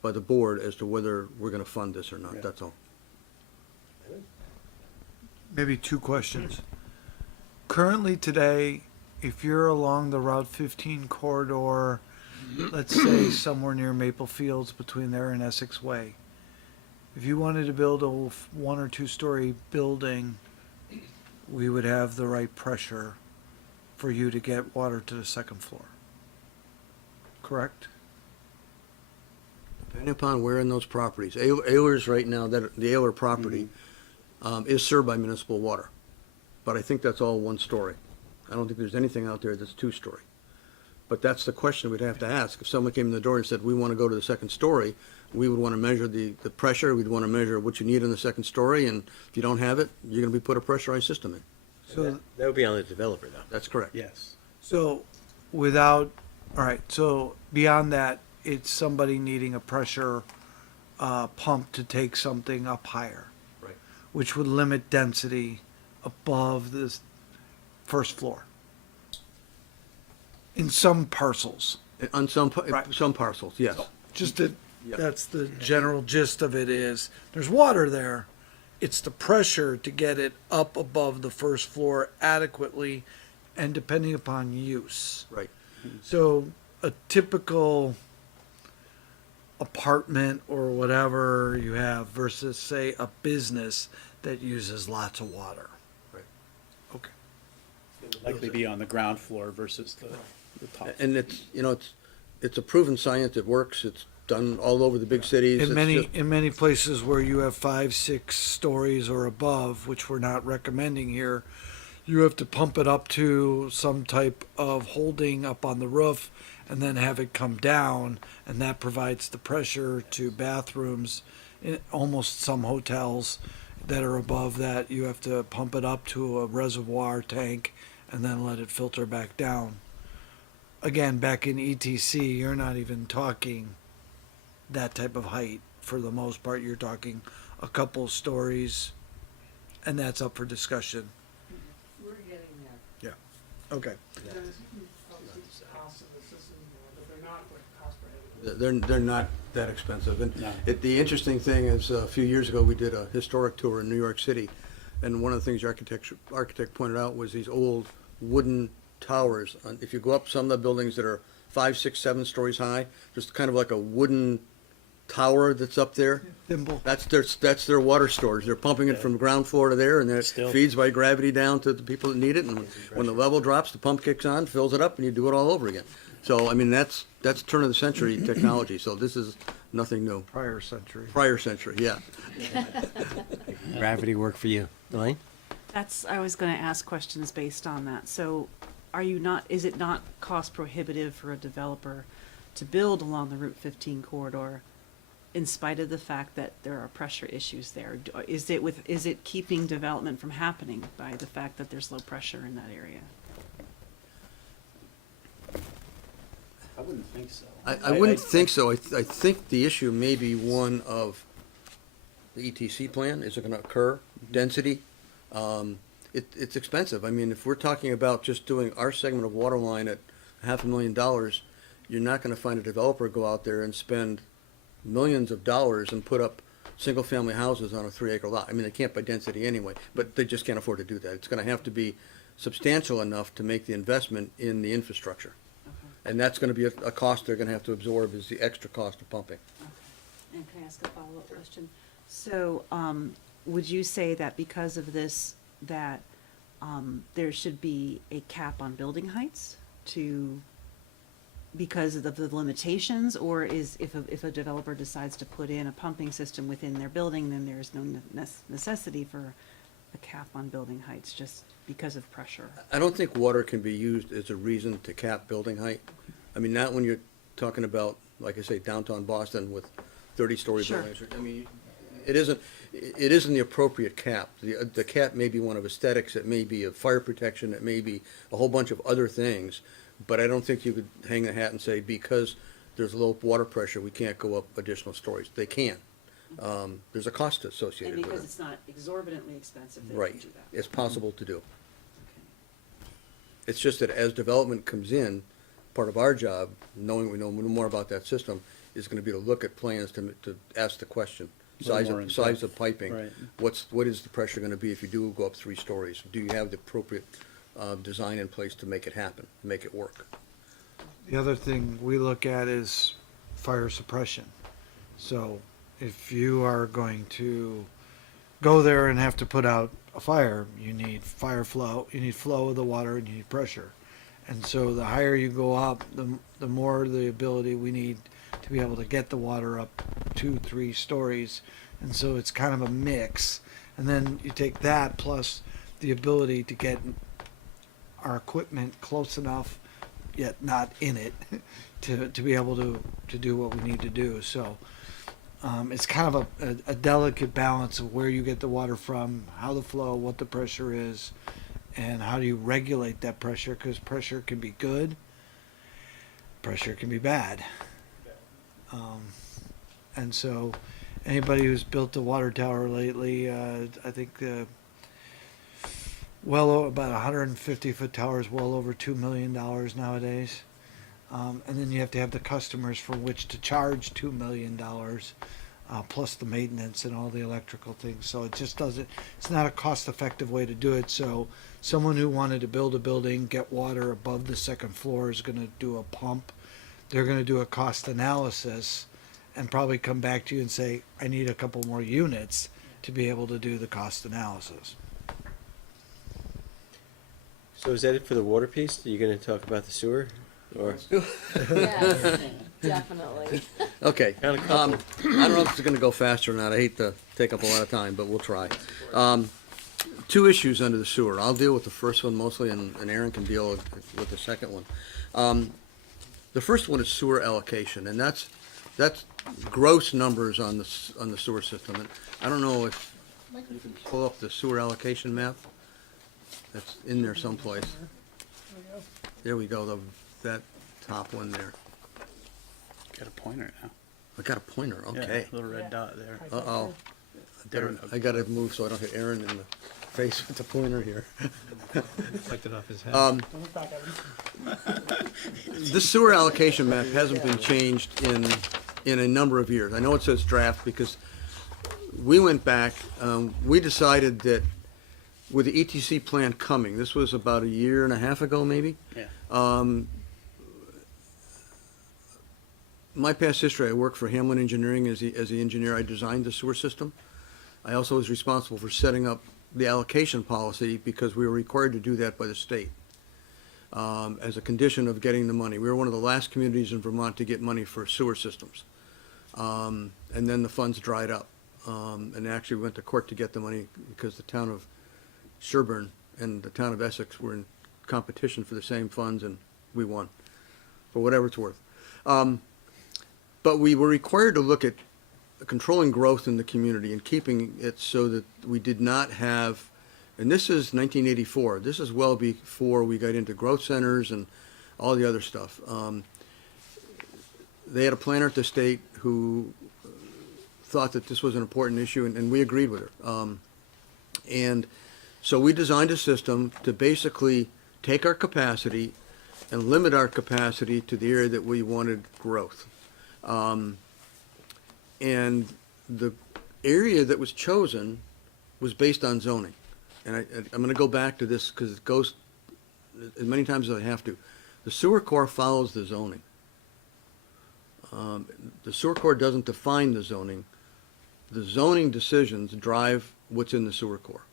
by the board as to whether we're gonna fund this or not, that's all. Maybe two questions. Currently today, if you're along the Route 15 corridor, let's say somewhere near Maple Fields between there and Essex Way, if you wanted to build a 1 or 2 story building, we would have the right pressure for you to get water to the second floor. Correct? Depending upon where in those properties, Ayler's right now, that, the Ayler property, is served by municipal water. But I think that's all one story. I don't think there's anything out there that's two-story. But that's the question we'd have to ask. If someone came in the door and said, we want to go to the second story, we would want to measure the pressure, we'd want to measure what you need in the second story, and if you don't have it, you're going to be put a pressurized system in. So, That would be on the developer, though. That's correct. Yes. so without, all right, so beyond that, it's somebody needing a pressure pump to take something up higher. Right. Which would limit density above this first floor. In some parcels. On some, Right. some parcels, yes. Just that, Yeah. that's the general gist of it is, there's water there. It's the pressure to get it up above the first floor adequately and depending upon use. Right. So a typical apartment or whatever you have versus, say, a business that uses lots of water. Right. Okay. It would likely be on the ground floor versus the top. And it's, you know, it's a proven science. It works. It's done all over the big cities. It's just- In many places where you have 5, 6 stories or above, which we're not recommending here, you have to pump it up to some type of holding up on the roof and then have it come down, and that provides the pressure to bathrooms. In almost some hotels that are above that, you have to pump it up to a reservoir tank and then let it filter back down. Again, back in ETC, you're not even talking that type of height. For the most part, you're talking a couple stories, and that's up for discussion. We're getting there. Okay. Costs of the system, but they're not like cost prohibitive. They're not that expensive. And No. the interesting thing is, a few years ago, we did a historic tour in New York City. And one of the things the architect pointed out was these old wooden towers. If you go up some of the buildings that are 5, 6, 7 stories high, just kind of like a wooden tower that's up there. Thimble. That's their water storage. They're pumping it from ground floor to there, and then it Still. feeds by gravity down to the people that need it. And when the level drops, the pump kicks on, fills it up, and you do it all over again. So, I mean, that's turn of the century technology. So this is nothing new. Prior century. Prior century, yeah. Gravity work for you. Elaine? I was gonna ask questions based on that. So is it not cost prohibitive for a developer to build along the Route 15 corridor in spite of the fact that there are pressure issues there? Is it keeping development from happening by the fact that there's low pressure in that area? I wouldn't think so. I wouldn't think so. I think the issue may be one of the ETC plan. Is it gonna occur? Density? It's expensive. I mean, if we're talking about just doing our segment of water line at $500,000, you're not gonna find a developer go out there and spend millions of dollars and put up single-family houses on a 3-acre lot. I mean, they can't by density anyway, but they just can't afford to do that. It's gonna have to be substantial enough to make the investment in the infrastructure. And that's gonna be a cost they're gonna have to absorb, is the extra cost of pumping. And can I ask a follow-up question? So, would you say that because of this, that there should be a cap on building heights because of the limitations, or if a developer decides to put in a pumping system within their building, then there's no necessity for a cap on building heights just because of pressure? I don't think water can be used as a reason to cap building height. I mean, not when you're talking about, like I say, downtown Boston with 30-story Sure. buildings. I mean, it isn't the appropriate cap. The cap may be one of aesthetics, it may be of fire protection, it may be a whole bunch of other things. But I don't think you could hang a hat and say, because there's low water pressure, we can't go up additional stories. They can. There's a cost And associated with because it. it's not exorbitantly expensive, they can Right. do that. It's possible to do. Okay. It's just that as development comes in, part of our job, knowing we know more about that system, is gonna be to look at plans to ask the question. Little more in Size depth. of piping. Right. What is the pressure gonna be if you do go up 3 stories? Do you have the appropriate, design in place to make it happen, make it work? The other thing we look at is fire suppression. So if you are going to go there and have to put out a fire, you need fire flow, you need flow of the water, and you need pressure. And so the higher you go up, the more the ability we need to be able to get the water up 2-3 stories. And so it's kind of a mix. And then you take that plus the ability to get our equipment close enough, yet not in it, to be able to do what we need to do. So it's kind of a delicate balance of where you get the water from, how the flow, what the pressure is, and how do you regulate that pressure, because pressure can be good, pressure can be bad. And so anybody who's built a water tower lately, I think about 150-foot towers, well over $2 million nowadays. And then you have to have the customers for which to charge $2 million, plus the maintenance and all the electrical things. So it just doesn't, it's not a cost-effective way to do it. So someone who wanted to build a building, get water above the second floor is going to do a pump. They're going to do a cost analysis and probably come back to you and say, I need a couple more units to be able to do the cost analysis. So is that it for the water piece? Are you going to talk about the sewer? Or Yes, definitely. Okay. Got a I couple. don't know if it's gonna go fast or not. I hate to take up a lot of time, but we'll try. Two issues under the sewer. I'll deal with the first one mostly, and Aaron can deal with the second one. The first one is sewer allocation, and that's gross numbers on the sewer system. And I don't know if you can pull up the sewer allocation map. That's in there someplace. There we go, that top one there. Got a pointer now. I got a pointer, Yeah, okay. little red dot there. Uh-oh. There we go. I gotta move so I don't hit Aaron in the face with the pointer here. Deflected off his head. Don't look back at him. This sewer allocation map hasn't been changed in a number of years. I know it says draft because we went back, we decided that with the ETC plan coming, this was about a year and a half ago maybe. Yeah. My past history, I worked for Hamlin Engineering as the engineer. I designed the sewer system. I also was responsible for setting up the allocation policy because we were required to do that by the state as a condition of getting the money. We were one of the last communities in Vermont to get money for sewer systems. And then the funds dried up. And actually went to court to get the money because the town of Sherburne and the town of Essex were in competition for the same funds, and we won, for whatever it's worth. But we were required to look at controlling growth in the community and keeping it so that we did not have, and this is 1984, this is well before we got into growth centers and all the other stuff. They had a planner at the state who thought that this was an important issue, and we agreed with her. And so we designed a system to basically take our capacity and limit our capacity to the area that we wanted growth. And the area that was chosen was based on zoning. And I'm going to go back to this because it goes as many times as I have to. The sewer core follows the zoning. The sewer core doesn't define the zoning. The zoning decisions drive what's in the sewer core.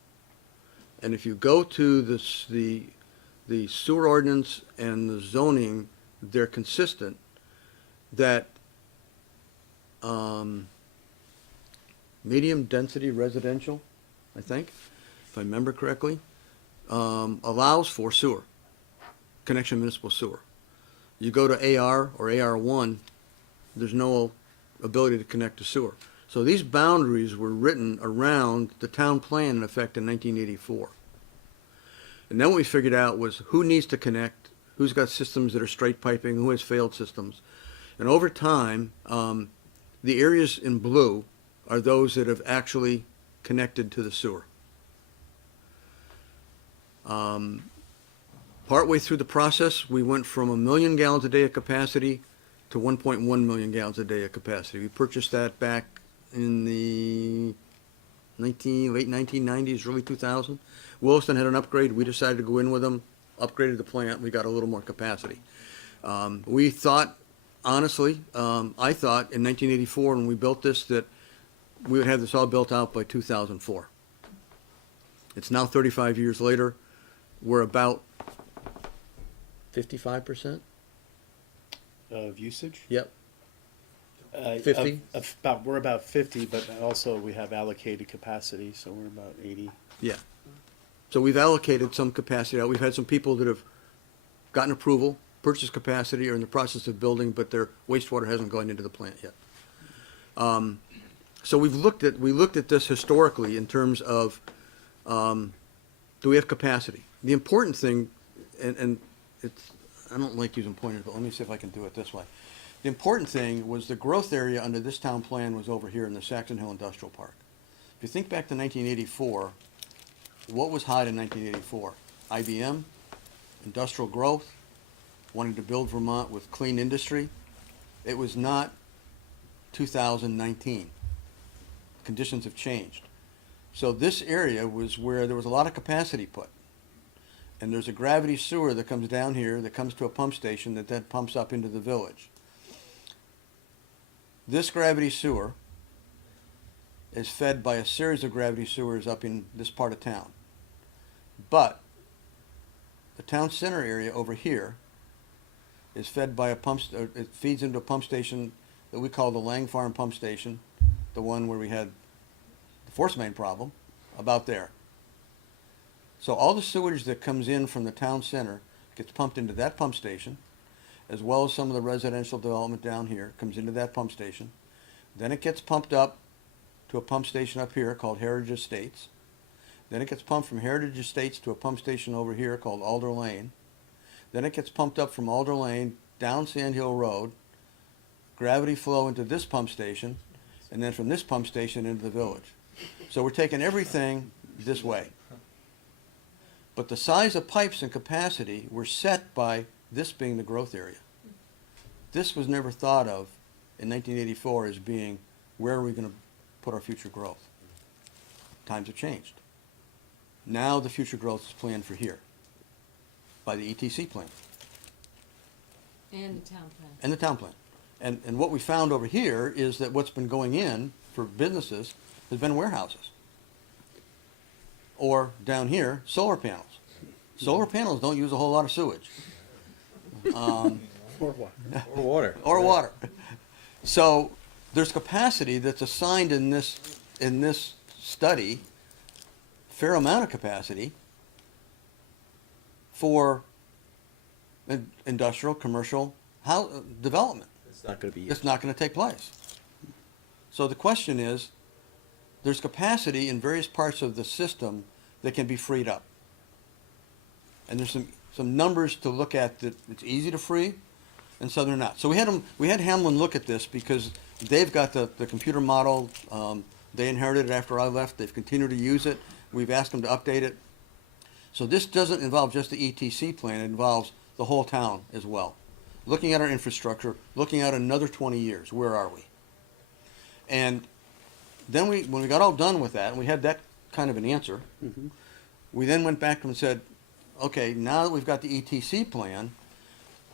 And if you go to the sewer ordinance and the zoning, they're consistent that medium density residential, I think, if I remember correctly, allows for sewer, connection municipal sewer. You go to AR or AR1, there's no ability to connect to sewer. So these boundaries were written around the town plan in effect in 1984. And then what we figured out was who needs to connect, who's got systems that are straight piping, who has failed systems. And over time, the areas in blue are those that have actually connected to the sewer. Partway through the process, we went from 1 million gallons a day of capacity to 1.1 million gallons a day of capacity. We purchased that back in the late 1990s, early 2000. Williston had an upgrade. We decided to go in with them, upgraded the plant. We got a little more capacity. We thought, honestly, I thought in 1984 when we built this that we would have this all built out by 2004. It's now 35 years later. We're about 55%? Of usage? Yep. 50? We're about 50, but also we have allocated capacity, so we're about 80. Yeah. So we've allocated some capacity out. We've had some people that have gotten approval, purchased capacity, or in the process of building, but their wastewater hasn't gone into the plant yet. So we looked at this historically in terms of, do we have capacity? The important thing, and it's, I don't like using pointers, but let me see if I can do it this way. The important thing was the growth area under this town plan was over here in the Saxon Hill Industrial Park. If you think back to 1984, what was hot in 1984? IBM, industrial growth, wanting to build Vermont with clean industry. It was not 2019. Conditions have changed. So this area was where there was a lot of capacity put. And there's a gravity sewer that comes down here that comes to a pump station that then pumps up into the village. This gravity sewer is fed by a series of gravity sewers up in this part of town. But the town center area over here is fed by it feeds into a pump station that we call the Lang Farm Pump Station, the one where we had the force main problem, about there. So all the sewage that comes in from the town center gets pumped into that pump station, as well as some of the residential development down here comes into that pump station. Then it gets pumped up to a pump station up here called Heritage Estates. Then it gets pumped from Heritage Estates to a pump station over here called Alder Lane. Then it gets pumped up from Alder Lane down Sand Hill Road, gravity flow into this pump station, and then from this pump station into the village. So we're taking everything this way. But the size of pipes and capacity were set by this being the growth area. This was never thought of in 1984 as being, where are we going to put our future growth? Times have changed. Now the future growth is planned for here, by the ETC plan. And the town plan. And the town plan. And what we found over here is that what's been going in for businesses has been warehouses. Or down here, solar panels. Solar panels don't use a whole lot of sewage. Or what? Or water. Or water. So there's capacity that's assigned in this study, fair amount of capacity for industrial, commercial development. It's not going to be It's used. not going to take place. So the question is, there's capacity in various parts of the system that can be freed up. And there's some numbers to look at that it's easy to free, and some they're not. So we had Hamlin look at this because they've got the computer model. They inherited it after I left. They've continued to use it. We've asked them to update it. So this doesn't involve just the ETC plan. It involves the whole town as well. Looking at our infrastructure, looking at another 20 years, where are we? And then when we got all done with that, and we had that kind of an answer, we then went back and said, okay, now that we've got the ETC plan,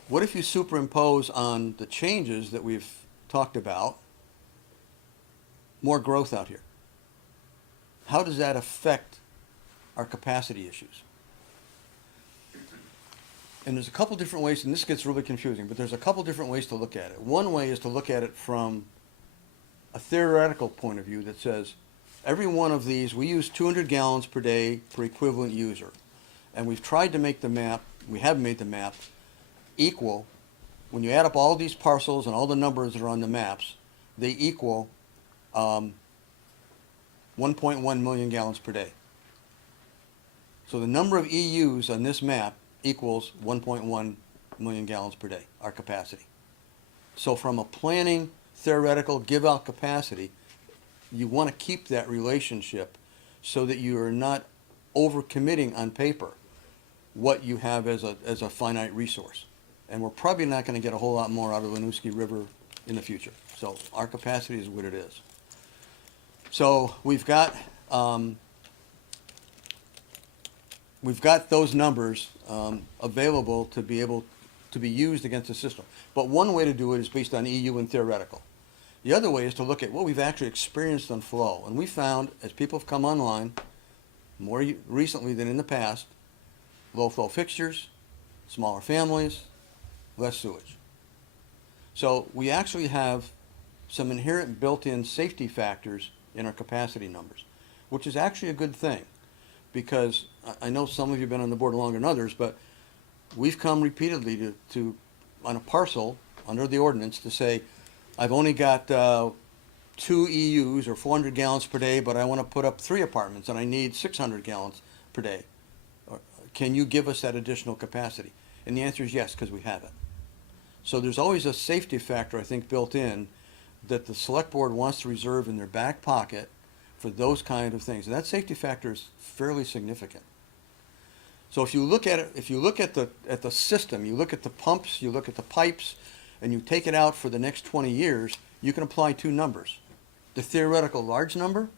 what if you superimpose on the changes that we've talked about more growth out here? How does that affect our capacity issues? And there's a couple different ways, and this gets really confusing, but there's a couple different ways to look at it. One way is to look at it from a theoretical point of view that says, every one of these, we use 200 gallons per day per equivalent user. And we've tried to make the map, we have made the map, equal, when you add up all these parcels and all the numbers that are on the maps, they equal 1.1 million gallons per day. So the number of EUs on this map equals 1.1 million gallons per day, our capacity. So from a planning, theoretical, give out capacity, you want to keep that relationship so that you are not overcommitting on paper what you have as a finite resource. And we're probably not going to get a whole lot more out of the Winooski River in the future. So our capacity is what it is. So we've got those numbers available to be able to be used against the system. But one way to do it is based on EU and theoretical. The other way is to look at what we've actually experienced on flow. And we found, as people have come online, more recently than in the past, low flow fixtures, smaller families, less sewage. So we actually have some inherent built-in safety factors in our capacity numbers, which is actually a good thing, because I know some of you have been on the board longer than others, but we've come repeatedly to on a parcel under the ordinance to say, I've only got 2 EUs or 400 gallons per day, but I want to put up 3 apartments and I need 600 gallons per day. Can you give us that additional capacity? And the answer is yes, because we have it. So there's always a safety factor, I think, built in that the select board wants to reserve in their back pocket for those kind of things. And that safety factor is fairly significant. So if you look at it, if you look at the system, you look at the pumps, you look at the pipes, and you take it out for the next 20 years, you can apply 2 numbers. The theoretical large number,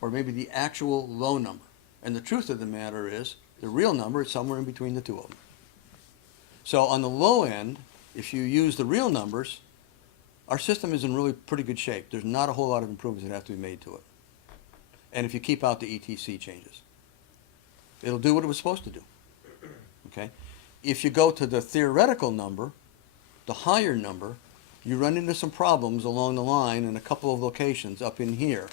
or maybe the actual low number. And the truth of the matter is, the real number is somewhere in between the 2 of them. So on the low end, if you use the real numbers, our system is in really pretty good shape. There's not a whole lot of improvements that have to be made to it. And if you keep out the ETC changes, it'll do what it was supposed to do. Okay? If you go to the theoretical number, the higher number, you run into some problems along the line in a couple of locations up in here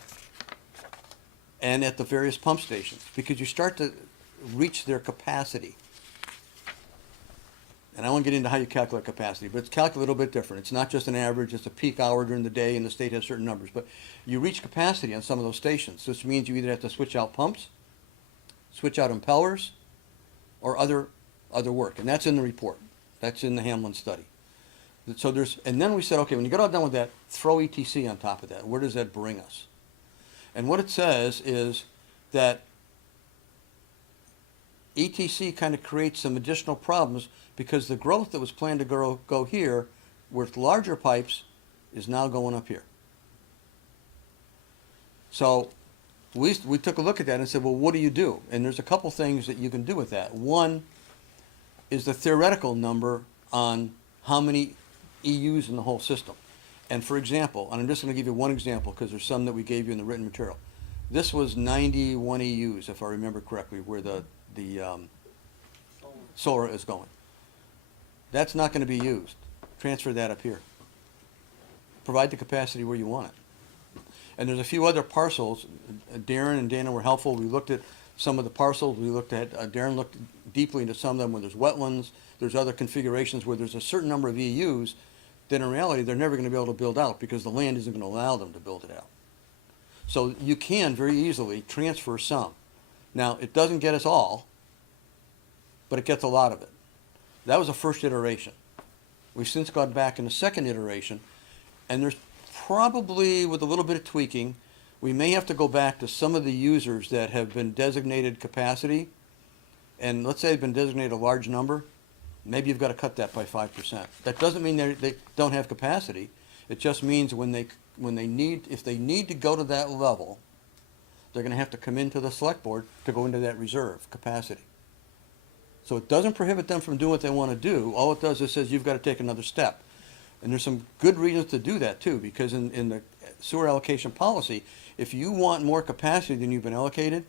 and at the various pump stations, because you start to reach their capacity. And I won't get into how you calculate capacity, but it's calculated a little bit different. It's not just an average, it's a peak hour during the day, and the state has certain numbers. But you reach capacity on some of those stations. This means you either have to switch out pumps, switch out impellers, or other work. And that's in the report. That's in the Hamlin study. So and then we said, okay, when you get all done with that, throw ETC on top of that. Where does that bring us? And what it says is that ETC kind of creates some additional problems because the growth that was planned to go here with larger pipes is now going up here. So we took a look at that and said, well, what do you do? And there's a couple things that you can do with that. One is the theoretical number on how many EUs in the whole system. And for example, and I'm just going to give you one example because there's some that we gave you in the written material. This was 91 EUs, if I remember correctly, where the solar is going. That's not going to be used. Transfer that up here. Provide the capacity where you want it. And there's a few other parcels. Darren and Dana were helpful. We looked at some of the parcels. We looked at, Darren looked deeply into some of them where there's wetlands. There's other configurations where there's a certain number of EUs that in reality they're never going to be able to build out because the land isn't going to allow them to build it out. So you can very easily transfer some. Now, it doesn't get us all, but it gets a lot of it. That was the first iteration. We've since gone back in the second iteration, and there's probably, with a little bit of tweaking, we may have to go back to some of the users that have been designated capacity, and let's say they've been designated a large number, maybe you've got to cut that by 5%. That doesn't mean they don't have capacity. It just means if they need to go to that level, they're going to have to come into the select board to go into that reserve capacity. So it doesn't prohibit them from doing what they want to do. All it does is says you've got to take another step. And there's some good reasons to do that too, because in the sewer allocation policy, if you want more capacity than you've been allocated,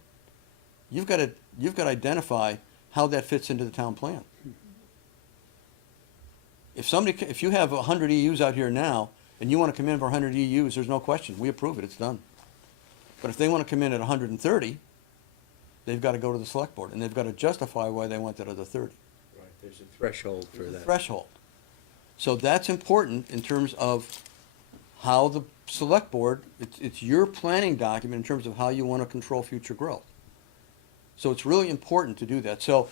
you've got to identify how that fits into the town plan. If you have 100 EUs out here now, and you want to come in for 100 EUs, there's no question. We approve it. It's done. But if they want to come in at 130, they've got to go to the select board, and they've got to justify why they want that other 30. Right, there's a threshold for that. Threshold. So that's important in terms of how the select board, it's your planning document in terms of how you want to control future growth. So it's really important to do that. So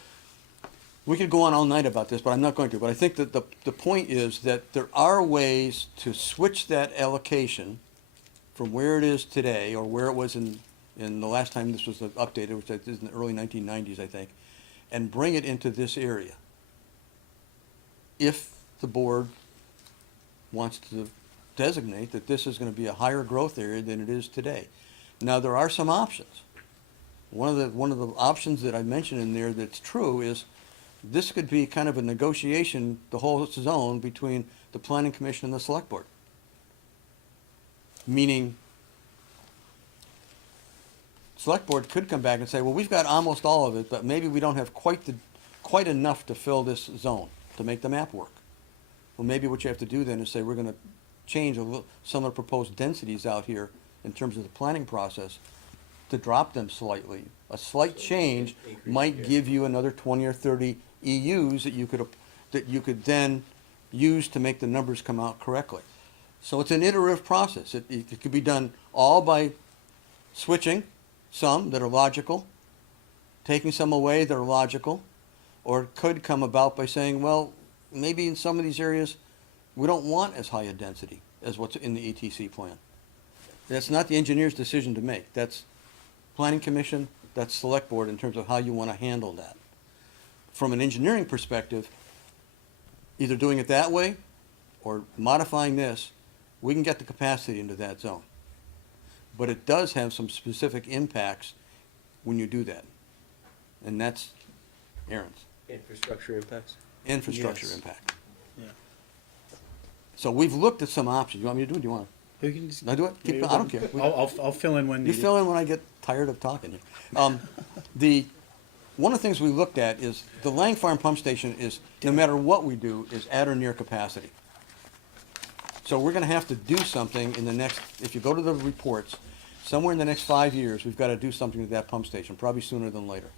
we could go on all night about this, but I'm not going to. But I think that the point is that there are ways to switch that allocation from where it is today, or where it was in the last time this was updated, which is in the early 1990s, I think, and bring it into this area. If the board wants to designate that this is going to be a higher growth area than it is today. Now, there are some options. One of the options that I mentioned in there that's true is this could be kind of a negotiation, the whole zone, between the planning commission and the select board. Meaning, select board could come back and say, well, we've got almost all of it, but maybe we don't have quite quite enough to fill this zone, to make the map work. Well, maybe what you have to do then is say, we're gonna change some of the proposed densities out here in terms of the planning process to drop them slightly. A slight change might give you another 20 or 30 EUs that you could then use to make the numbers come out correctly. So it's an iterative process. It could be done all by switching some that are logical, taking some away that are logical, or it could come about by saying, well, maybe in some of these areas, we don't want as high a density as what's in the ETC plan. That's not the engineer's decision to make. That's planning commission, that's select board in terms of how you want to handle that. From an engineering perspective, either doing it that way or modifying this, we can get the capacity into that zone. But it does have some specific impacts when you do that. And that's Aaron's. Infrastructure impacts? Infrastructure Yes. impact. Yeah. So we've looked at some options. You want me to do it? Do you want You can just- to? I do it? Yeah, Keep, I don't care. I'll fill in when You needed. fill in when I get tired of talking. One of the things we looked at is the Lang Farm pump station is, no matter what we do, is at or near capacity. So we're gonna have to do something in the next, if you go to the reports, somewhere in the next 5 years, we've gotta do something with that pump station, probably sooner than later.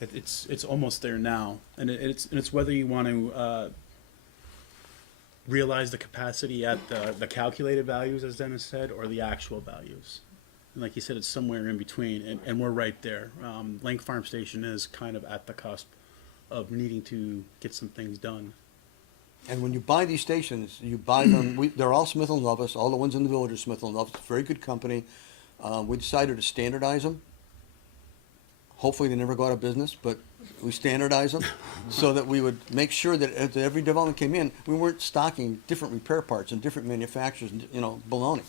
It's almost there now, and it's whether you want to realize the capacity at the calculated values, as Dennis said, or the actual values. And like you said, it's somewhere in between, and we're right there. Lake Farm Station is kind of at the cusp of needing to get some things done. And when you buy these stations, you buy them, they're all Smith & Lovis, all the ones in the village are Smith & Lovis, very good company. We decided to standardize them. Hopefully they never go out of business, but we standardize them so that we would make sure that as every development came in, we weren't stocking different repair parts and different manufacturers, baloney.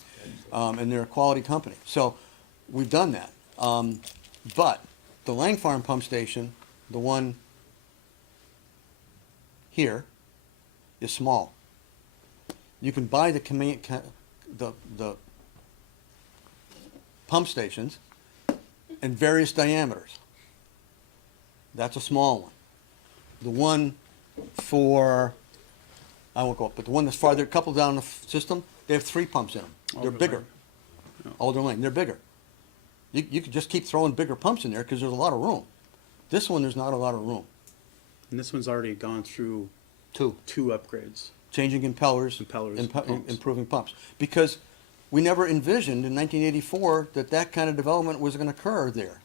And they're a quality company. So we've done that. But the Lang Farm pump station, the one here, is small. You can buy the pump stations in various diameters. That's a small one. The one for, I won't go up, but the one that's farther, a couple down the system, they have 3 pumps in them. They're Alder bigger. Lane. Alder Lane, they're bigger. You could just keep throwing bigger pumps in there because there's a lot of room. This one, there's not a lot of room. And this one's already gone through 2, 2 upgrades. changing impellers. Pumps. Improving pumps. Because we never envisioned in 1984 that kind of development was going to occur there.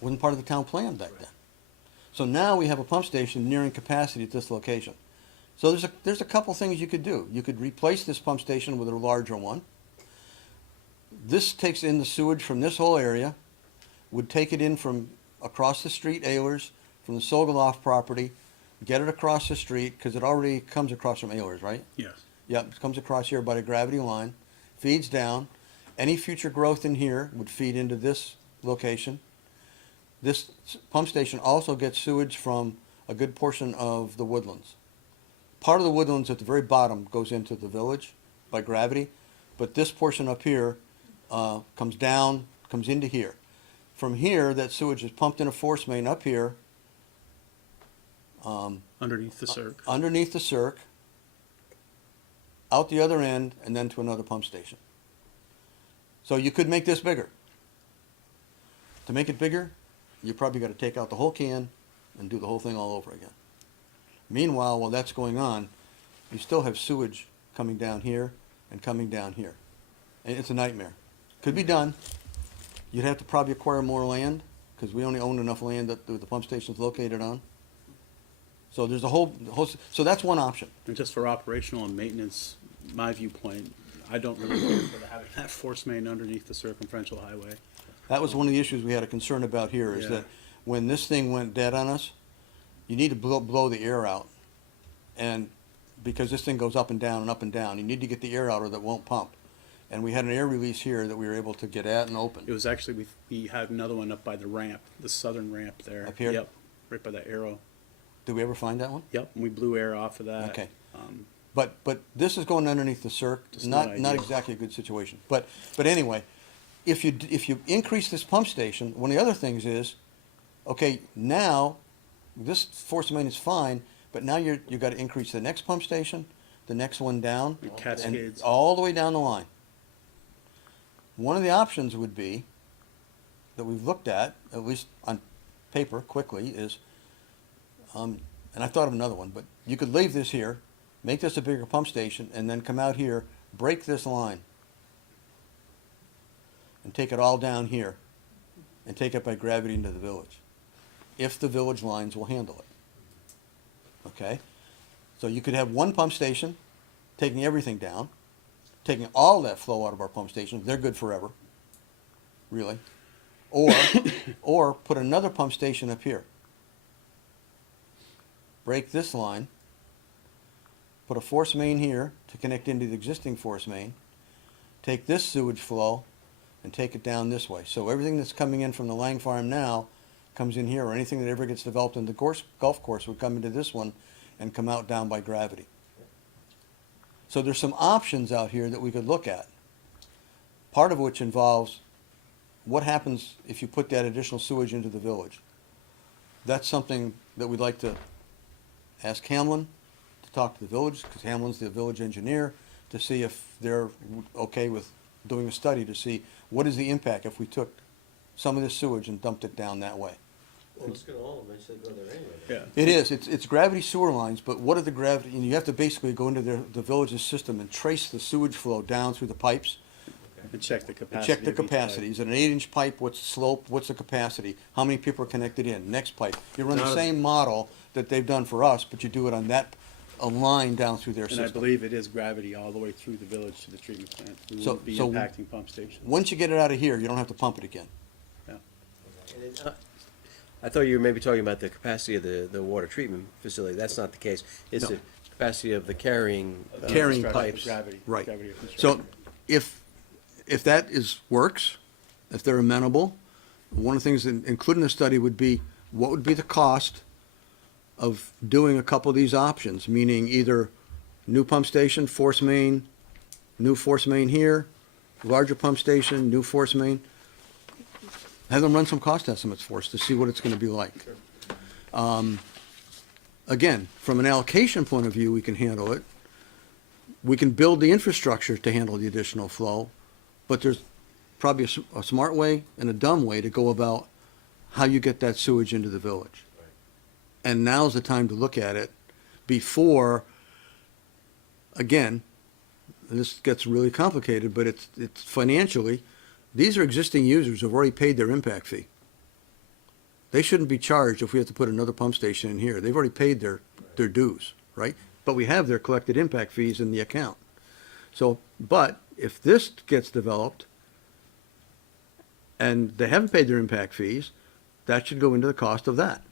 Wasn't part of the town plan back then. So now we have a pump station nearing capacity at this location. So there's a couple things you could do. You could replace this pump station with a larger one. This takes in the sewage from this whole area, would take it in from across the street, Ehlers, from the Sogoloff property, get it across the street, because it already comes across from Ehlers, right? Yes. Yep, it comes across here by the gravity line, feeds down. Any future growth in here would feed into this location. This pump station also gets sewage from a good portion of the woodlands. Part of the woodlands at the very bottom goes into the village by gravity, but this portion up here comes down, comes into here. From here, that sewage is pumped in a force main up here, Underneath the circ. underneath the circ, out the other end, and then to another pump station. So you could make this bigger. To make it bigger, you probably got to take out the whole can and do the whole thing all over again. Meanwhile, while that's going on, you still have sewage coming down here and coming down here. And it's a nightmare. Could be done. You'd have to probably acquire more land, because we only own enough land that the pump station's located on. So there's a whole, so that's one option. And just for operational and maintenance, my viewpoint, I don't really care for having that force main underneath the circumferential highway. That was one of the issues we had a concern about here, is Yeah. that when this thing went dead on us, you need to blow the air out. And because this thing goes up and down and up and down, you need to get the air out or that won't pump. And we had an air release here that we were able to get at and open. It was actually, we had another one up by the ramp, the southern ramp there. Up here? Yep, right by that arrow. Did we ever find that one? Yep, and we blew air off of that. Okay. Um, But this is going underneath the circ, Just not not ideal. exactly a good situation. But anyway, if you increase this pump station, one of the other things is, Okay, now, this force main is fine, but now you gotta increase the next pump station, the next one down. It cascades. And all the way down the line. One of the options would be, that we've looked at least on paper, quickly, is, and I thought of another one, but you could leave this here, make this a bigger pump station, and then come out here, break this line, and take it all down here, and take it by gravity into the village, if the village lines will handle it. Okay? So you could have one pump station, taking everything down, taking all that flow out of our pump stations, they're good forever, really. Or put another pump station up here. Break this line, put a force main here to connect into the existing force main, take this sewage flow and take it down this way. So everything that's coming in from the Lang Farm now comes in here, or anything that ever gets developed in the golf course would come into this one and come out down by gravity. So there's some options out here that we could look at, part of which involves what happens if you put that additional sewage into the village. That's something that we'd like to ask Hamlin to talk to the village, because Hamlin's the village engineer, to see if they're okay with doing a study to see what is the impact if we took some of this sewage and dumped it down that way. Well, it's gonna all eventually go there anyway. Yeah. It is, it's gravity sewer lines, but what are the gravity, and you have to basically go into the village's system and trace the sewage flow down through the pipes. And check the And capacity. check the of each capacity. pipe. Is it an 8-inch pipe? What's the slope? What's the capacity? How many people are connected in? Next pipe. You run the Not a- same model that they've done for us, but you do it on a line down through their And I system. believe it is gravity all the way through the village to the treatment plant. We So- won't be so- impacting pump stations. Once you get it out of here, you don't have to pump it again. Yeah. And I thought you were maybe talking about the capacity of the water treatment facility. That's not the case. It's No. the capacity of the carrying. Carrying Infrastructure, pipes. Gravity. Right. Gravity of So construction. if that works, if they're amenable, one of the things included in the study would be, what would be the cost of doing a couple of these options, meaning either new pump station, force main, new force main here, larger pump station, new force main. Have them run some cost estimates for us to see what it's gonna be like. Again, from an allocation point of view, we can handle it. We can build the infrastructure to handle the additional flow, but there's probably a smart way and a dumb way to go about how you get that sewage into the village. And now's the time to look at it before, again, and this gets really complicated, but it's financially, these are existing users who've already paid their impact fee. They shouldn't be charged if we have to put another pump station in here. They've already paid their dues, right? But we have their collected impact fees in the account. So, but if this gets developed and they haven't paid their impact fees, that should go into the cost of that,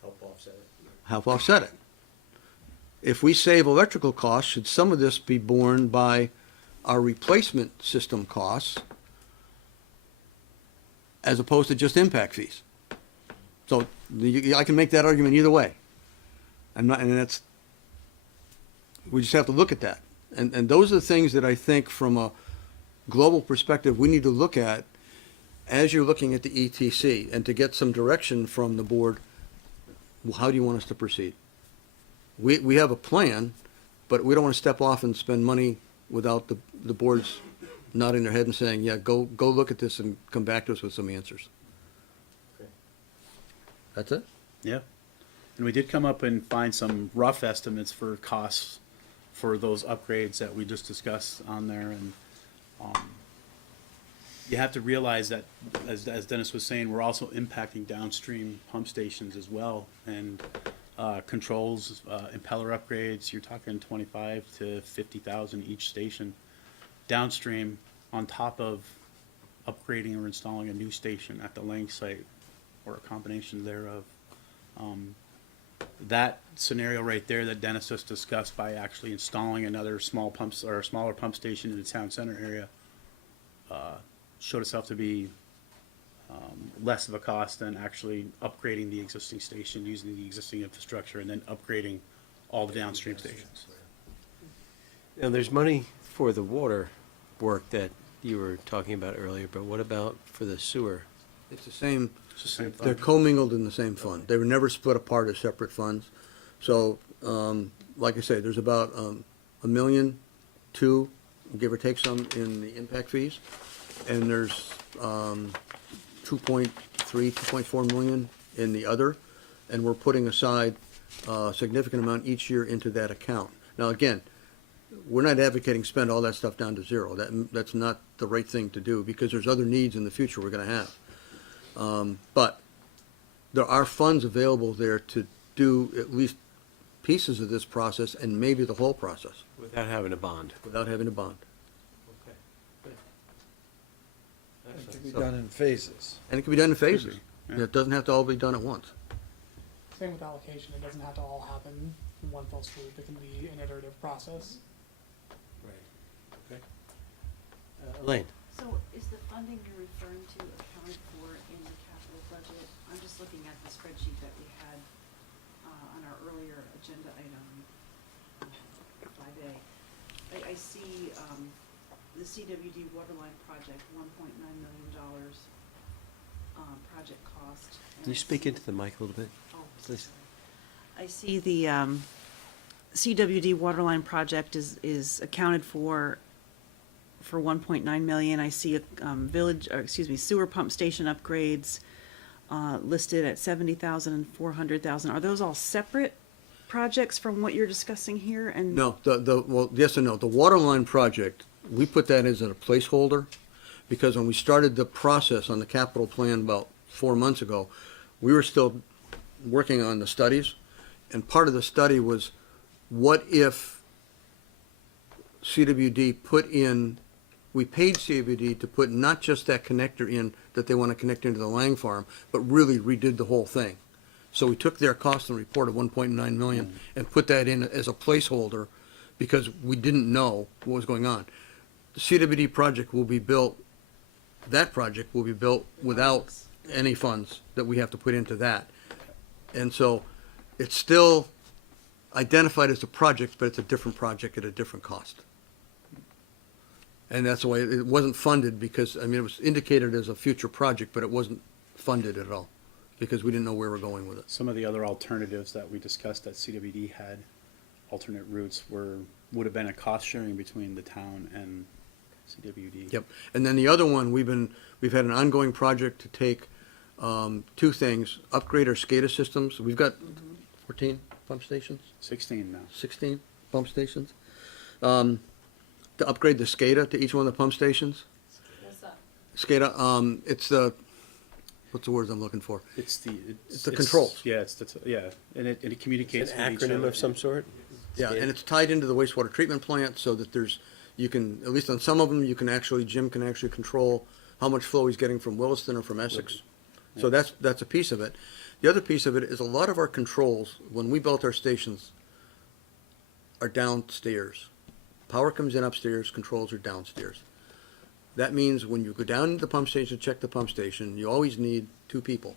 Help offset it. help offset it. If we save electrical costs, should some of this be borne by our replacement system costs as opposed to just impact fees? So I can make that argument either way. And that's, we just have to look at that. And those are the things that I think from a global perspective, we need to look at as you're looking at the ETC, and to get some direction from the board, how do you want us to proceed? We have a plan, but we don't want to step off and spend money without the board's nodding their head and saying, yeah, go look at this and come back to us with some answers. Okay. That's it? Yeah. And we did come up and find some rough estimates for costs for those upgrades that we just discussed on there. And you have to realize that, as Dennis was saying, we're also impacting downstream pump stations as well. And controls, impeller upgrades, you're talking 25 to 50,000 each station. Downstream, on top of upgrading or installing a new station at the Lang site, or a combination thereof. That scenario right there that Dennis just discussed, by actually installing another small pumps or a smaller pump station in the town center area, showed itself to be less of a cost than actually upgrading the existing station, using the existing infrastructure, and then upgrading all the downstream stations. Now, there's money for the water work that you were talking about earlier, but what about for the sewer? It's the same It's the same They're fund. commingled in the same fund. They were never split apart as separate funds. So, like I say, there's about $1.2 million, give or take some, in the impact fees. And there's 2.3, 2.4 million in the other. And we're putting aside a significant amount each year into that account. Now, again, we're not advocating spend all that stuff down to zero. That's not the right thing to do, because there's other needs in the future we're gonna have. But there are funds available there to do at least pieces of this process and maybe the whole process Without having a bond. without having a bond. Okay, good. It can Excellent. be So- done in phases. And it can be done in phases. yeah. It doesn't have to all be done at once. Same with allocation, it doesn't have to all happen in one fell swoop, it can be an iterative process. Right, okay. Elaine? So is the funding you're referring to accounted for in the capital budget? I'm just looking at the spreadsheet that we had on our earlier agenda item, 5A. I see the CWD waterline project, $1.9 million project cost. and Can you I speak see- into the mic a little bit? Oh, Please. sorry. I see the CWD waterline project is accounted for 1.9 million. I see a sewer pump station upgrades listed at 70,000 and 400,000. Are those all separate projects from what you're discussing here? And No, well, yes and no. The water line project, we put that as a placeholder, because when we started the process on the capital plan about 4 months ago, we were still working on the studies, and part of the study was, what if CWD put in, we paid CWD to put not just that connector in that they want to connect into the Lang farm, but really redid the whole thing. So we took their cost and report of 1.9 million and put that in as a placeholder, because we didn't know what was going on. The CWD project will be built, that project will be built without any funds that we have to put into that. And so it's still identified as a project, but it's a different project at a different cost. And that's the way, it wasn't funded because, I mean, it was indicated as a future project, but it wasn't funded at all, because we didn't know where we were going with it. Some of the other alternatives that we discussed that CWD had, alternate routes, would have been a cost sharing between the town and CWD. Yep. And then the other one, we've had an ongoing project to take two things: upgrade our SCADA systems. We've got 14 pump stations, 16 now. 16 pump stations. To upgrade the SCADA to each one of the pump stations. What's that? SCADA, it's the, what's the words I'm looking for? It's the controls. Yeah, and it communicates It's an with each acronym other. of some sort? Yeah, and it's tied into the wastewater treatment plant, so that you can, at least on some of them, Jim can actually control how much flow he's getting from Williston or from Essex. So that's a piece of it. The other piece of it is a lot of our controls, when we built our stations, are downstairs. Power comes in upstairs, controls are downstairs. That means when you go down to the pump station, check the pump station, you always need two people.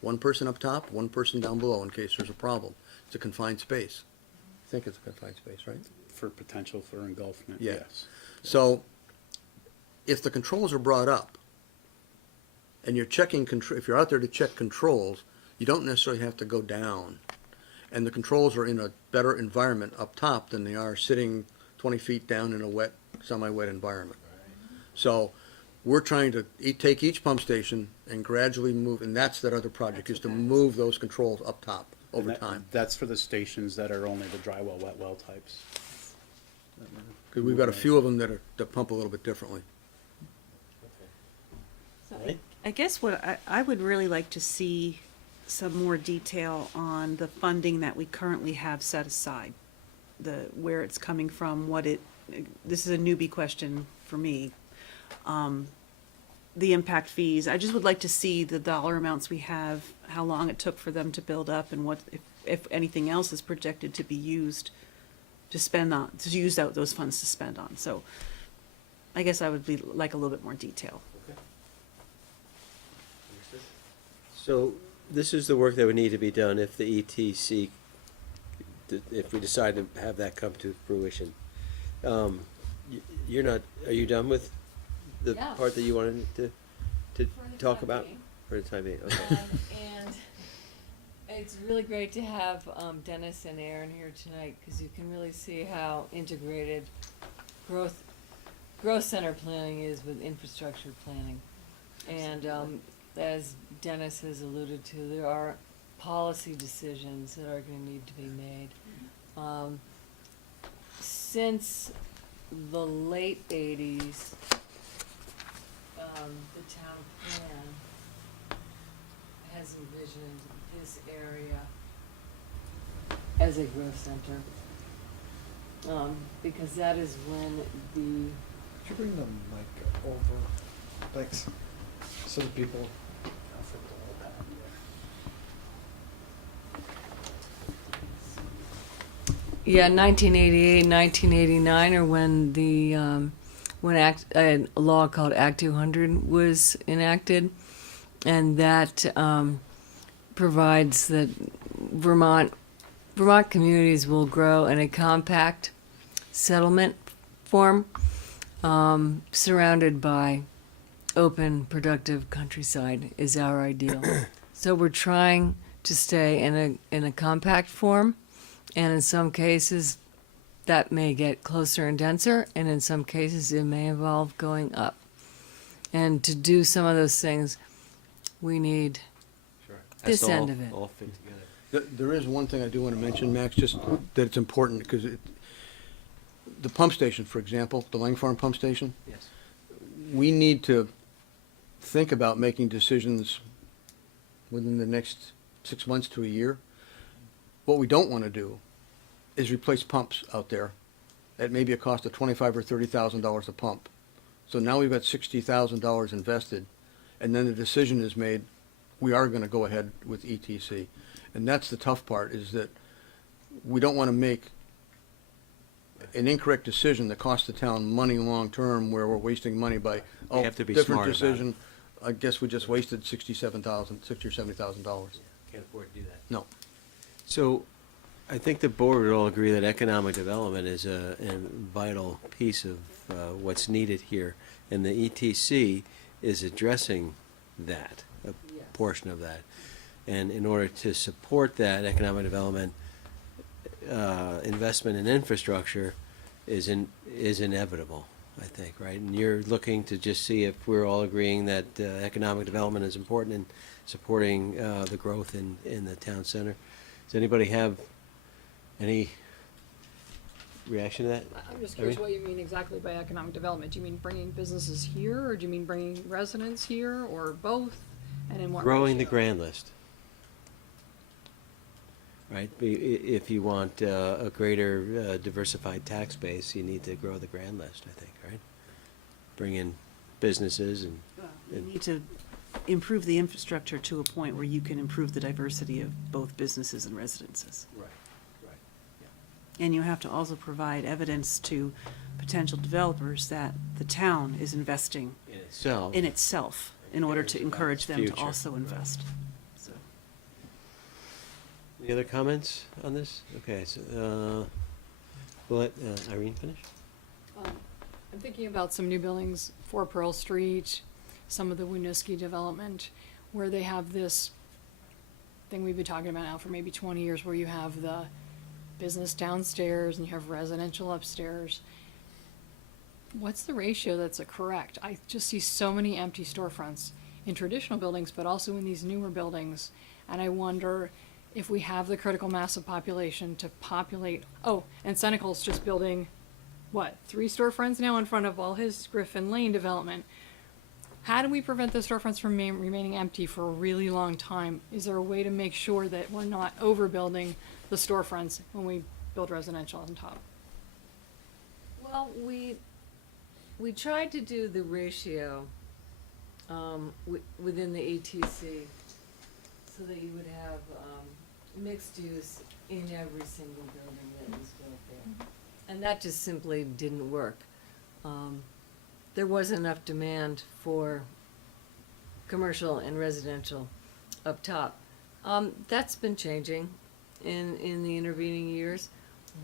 One person up top, one person down below in case there's a problem. It's a confined space. I think it's a confined space, right? For potential for engulfment, Yeah. yes. So if the controls are brought up and you're checking, if you're out there to check controls, you don't necessarily have to go down. And the controls are in a better environment up top than they are sitting 20 feet down in a wet, semi-wet environment. So we're trying to take each pump station and gradually move, and that's that other project, is to move those controls up top over time. That's for the stations that are only the dry well, wet well types. Because we've got a few of them that pump a little bit differently. So I guess what I would really like to see some more detail on the funding that we currently have set aside, where it's coming from, this is a newbie question for me. The impact fees, I just would like to see the dollar amounts we have, how long it took for them to build up, and what, if anything else is projected to be used to spend on, to use out those funds to spend on. So I guess I would like a little bit more detail. So this is the work that would need to be done if the ETC, if we decide to have that come to fruition. You're not, are you done with the Yeah. part that you wanted to For the talk time about? being. For the time being, okay. And it's really great to have Dennis and Aaron here tonight, because you can really see how integrated growth center planning is with infrastructure planning. And as Dennis has alluded to, there are policy decisions that are gonna need to be made. Since the late eighties, the town plan has envisioned this area as a growth center. Because that is when Could you bring the mic over? Thanks. So the people. Yeah, 1988, 1989 are when a law called Act 200 was enacted, and that provides that Vermont communities will grow in a compact settlement form, surrounded by open, productive countryside is our ideal. So we're trying to stay in a compact form. And in some cases, that may get closer and denser, and in some cases, it may involve going up. And to do some of those things, we need this Has to end of it. all fit together. There is one thing I do want to mention, Max, just that it's important, because the pump station, for example, the Lang Farm pump station, Yes. we need to think about making decisions within the next 6 months to a year. What we don't want to do is replace pumps out there at maybe a cost of $25,000 or $30,000 a pump. So now we've got $60,000 invested, and then the decision is made, we are going to go ahead with ETC. And that's the tough part, is that we don't want to make an incorrect decision that costs the town money long-term, where we're wasting money by, We have to be different smart about decision. I guess we just wasted $60,000 or $70,000. Can't afford to do that. No. So, I think the board would all agree that economic development is a vital piece of what's needed here. And the ETC is addressing that, a portion of that. And in order to support that economic development, investment in infrastructure is inevitable, I think, right? And you're looking to just see if we're all agreeing that economic development is important in supporting the growth in the town center. Does anybody have any reaction to that? I'm just Irene? curious what you mean exactly by economic development. Do you mean bringing businesses here, or do you mean bringing residents here, or both? And in what Growing the ratio? grand list. Right, if you want a greater diversified tax base, you need to grow the grand list, I think, right? Bring in businesses and. You need to improve the infrastructure to a point where you can improve the diversity of both businesses and residences. Right, right. And you have to also provide evidence to potential developers that the town is investing In itself. in itself in order to encourage them to Future. also invest. So, Any other comments on this? Okay, so, we'll let Irene finish. I'm thinking about some new buildings, 4 Pearl Street, some of the Winooski development, where they have this thing we've been talking about now for maybe 20 years, where you have the business downstairs and you have residential upstairs. What's the ratio that's correct? I just see so many empty storefronts in traditional buildings, but also in these newer buildings. And I wonder if we have the critical mass of population to populate. Oh, and Senecal's just building, 3 storefronts now in front of all his Griffin Lane development. How do we prevent the storefronts from remaining empty for a really long time? Is there a way to make sure that we're not overbuilding the storefronts when we build residential on top? Well, we tried to do the ratio within the ETC, so that you would have mixed use in every single building that was built there. And that just simply didn't work. There wasn't enough demand for commercial and residential up top. That's been changing in the intervening years.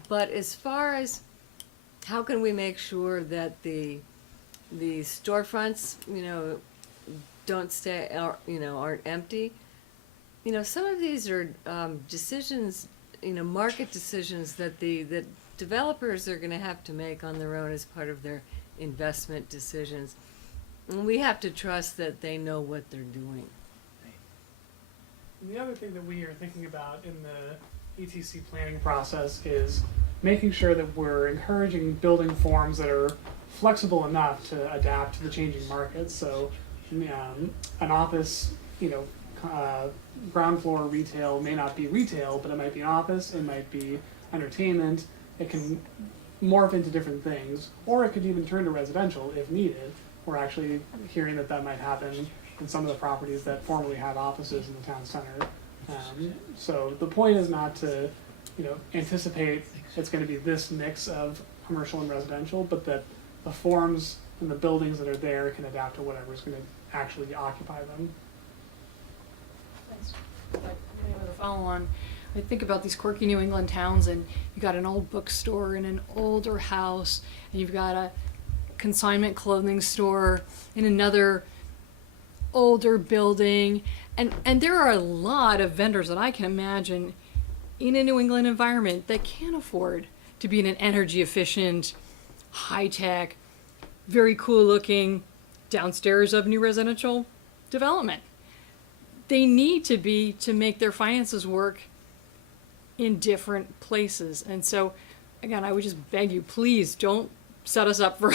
But as far as how can we make sure that the storefronts, don't stay, or, aren't empty. Some of these are decisions, market decisions that that developers are gonna have to make on their own as part of their investment decisions. And we have to trust that they know what they're doing. And the other thing that we are thinking about in the ETC planning process is making sure that we're encouraging building forms that are flexible enough to adapt to the changing market. So, an office, ground floor retail may not be retail, but it might be an office, it might be entertainment, it can morph into different things, or it could even turn to residential if needed. We're actually hearing that might happen in some of the properties that formerly had offices in the town center. So the point is not to, anticipate it's going to be this mix of commercial and residential, but that the forms and the buildings that are there can adapt to whatever's going to actually occupy them. Thanks. With a follow on, I think about these quirky New England towns, and you got an old bookstore in an older house, and you've got a consignment clothing store in another older building, and there are a lot of vendors that I can imagine in a New England environment that can't afford to be in an energy efficient, high tech, very cool looking downstairs of new residential development. They need to be to make their finances work in different places. And so, again, I would just beg you, please don't set us up for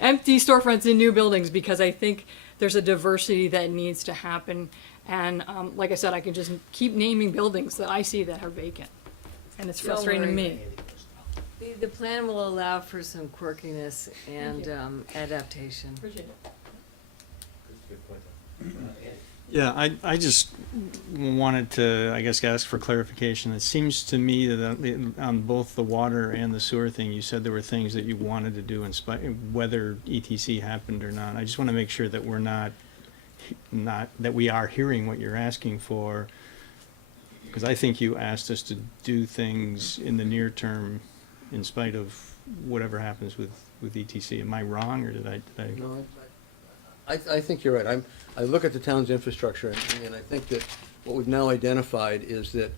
empty storefronts in new buildings, because I think there's a diversity that needs to happen. And like I said, I can just keep naming buildings that I see that are vacant. And it's Don't frustrating to worry. me. The plan will allow for some quirkiness and adaptation. Appreciate it. Yeah, I just wanted to, I guess, ask for clarification. It seems to me that on both the water and the sewer thing, you said there were things that you wanted to do in spite, whether ETC happened or not. I just want to make sure that we're not, that we are hearing what you're asking for. Because I think you asked us to do things in the near term in spite of whatever happens with ETC. Am I wrong, or did I? No, I think you're right. I look at the town's infrastructure, and I think that what we've now identified is that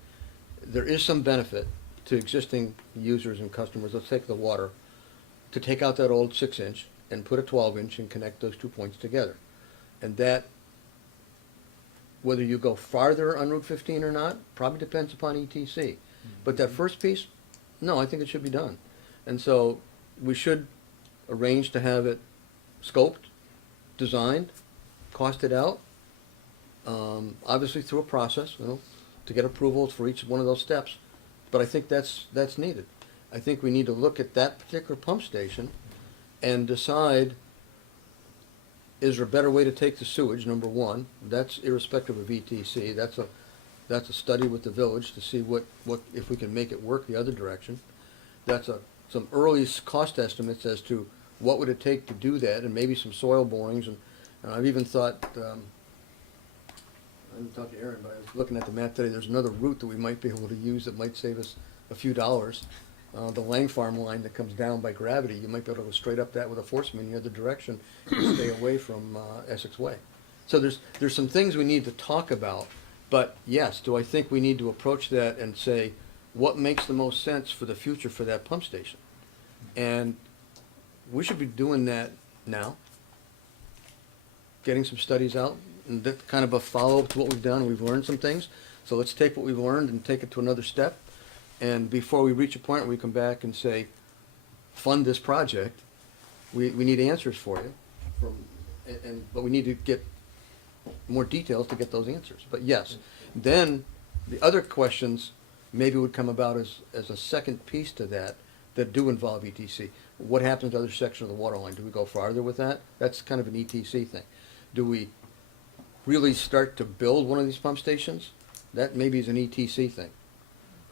there is some benefit to existing users and customers. Let's take the water, to take out that old 6-inch and put a 12-inch and connect those 2 points together. And that, whether you go farther on Route 15 or not, probably depends upon ETC. But that first piece, no, I think it should be done. And so we should arrange to have it scoped, designed, costed out, obviously through a process, to get approvals for each one of those steps. But I think that's needed. I think we need to look at that particular pump station and decide, is there a better way to take the sewage, number one? That's irrespective of ETC. That's a study with the village to see what if we can make it work the other direction. That's some early cost estimates as to what would it take to do that, and maybe some soil borings. And I've even thought, I didn't talk to Aaron, but I was looking at the map today, there's another route that we might be able to use that might save us a few dollars. The Lang Farm line that comes down by gravity, you might be able to go straight up that with a force main the other direction and stay away from Essex Way. So there's some things we need to talk about, but yes, do I think we need to approach that and say, what makes the most sense for the future for that pump station? And we should be doing that now, getting some studies out, and that's kind of a follow-up to what we've done. We've learned some things, so let's take what we've learned and take it to another step. And before we reach a point where we come back and say, fund this project, we need answers for you. But we need to get more details to get those answers. But yes, then the other questions maybe would come about as a second piece to that do involve ETC. What happens to the other section of the water line? Do we go farther with that? That's kind of an ETC thing. Do we really start to build one of these pump stations? That maybe is an ETC thing.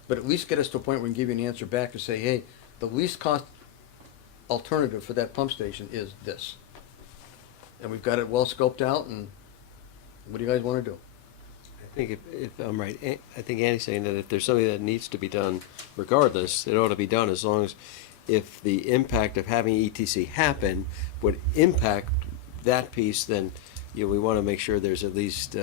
But at least get us to a point where we can give you an answer back to say, hey, the least cost alternative for that pump station is this. And we've got it well scoped out, and what do you guys want to do? I think if I'm right, I think Andy's saying that if there's something that needs to be done regardless, it ought to be done, as long as if the impact of having ETC happen would impact that piece, then you know, we want to make sure there's at least,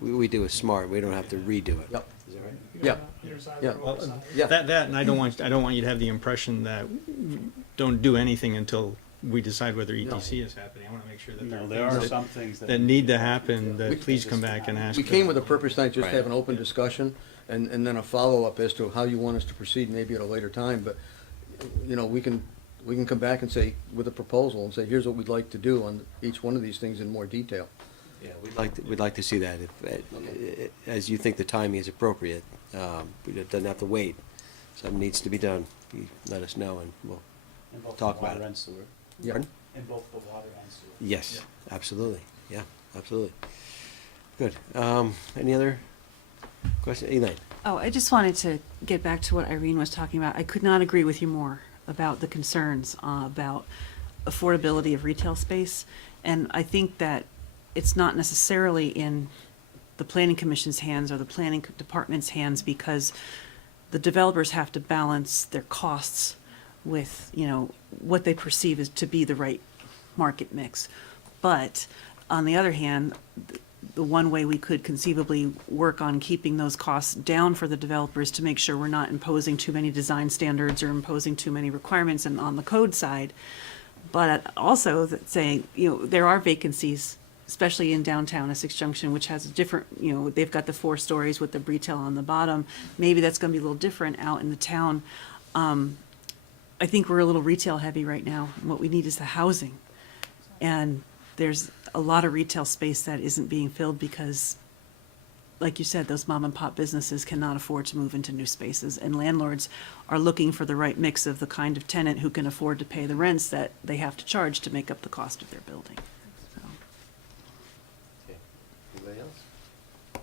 we do it smart, we don't have to redo it. Yep. Is that right? Yeah. Either side Yeah. or both sides. Yeah. That, and I don't want you to have the impression that we don't do anything until we decide whether ETC is happening. I want to make sure that No, there there are are things some things that need to happen, that We- please come back and ask. We came with a purpose tonight, just Right. to have an open discussion, and then a follow-up as to how you want us to proceed, maybe at a later time, but, you know, we can come back and say, with a proposal, and say, here's what we'd like to do on each one of these things in more detail. Yeah, we'd like to see that, if, as you think the timing is appropriate, it doesn't have to wait. Something needs to be done, you let us know, and we'll, In both Talk the about water it. and sewer. Yeah. Pardon? In both the water and sewer. Yes, absolutely, yeah, absolutely. Good, any other question, Elaine? Oh, I just wanted to get back to what Irene was talking about. I could not agree with you more about the concerns about affordability of retail space. And I think that it's not necessarily in the planning commission's hands or the planning department's hands, because the developers have to balance their costs with, you know, what they perceive as to be the right market mix. But on the other hand, the one way we could conceivably work on keeping those costs down for the developers to make sure we're not imposing too many design standards or imposing too many requirements and on the code side. But also saying, you know, there are vacancies, especially in downtown Essex Junction, which has a different, you know, they've got the 4 stories with the retail on the bottom. Maybe that's gonna be a little different out in the town. I think we're a little retail heavy right now. What we need is the housing. And there's a lot of retail space that isn't being filled because, like you said, those mom and pop businesses cannot afford to move into new spaces. And landlords are looking for the right mix of the kind of tenant who can afford to pay the rents that they have to charge to make up the cost of their building. So. Anybody else?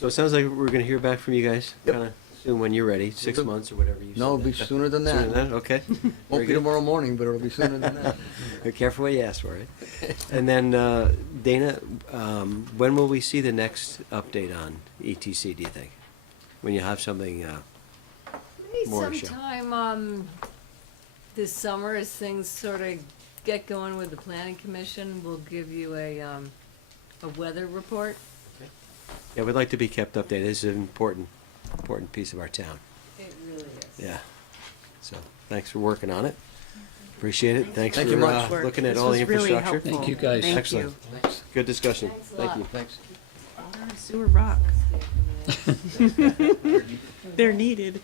So it sounds like we're gonna hear back from you guys, Yep. kinda soon when you're ready, 6 do. months or whatever you said. No, it'll be sooner than Sooner that. than that, okay. Very Won't be good. tomorrow morning, but it'll be sooner than that. Be careful what you ask for, right? And then, Dana, when will we see the next update on ETC, do you think? When you have something, Maybe More to show. sometime, this summer, as things sort of get going with the planning commission, we'll give you a weather report. yeah, we'd like to be kept updated, this is an important piece of our town, It really is. yeah. So, thanks for working on it, appreciate it, thanks Thank you for, much. looking at This all the was really infrastructure. helpful. Thank you, guys. Thank Excellent. you. Thanks. Good discussion, Thanks a thank lot. you. Thanks. Water and sewer rock. They're needed.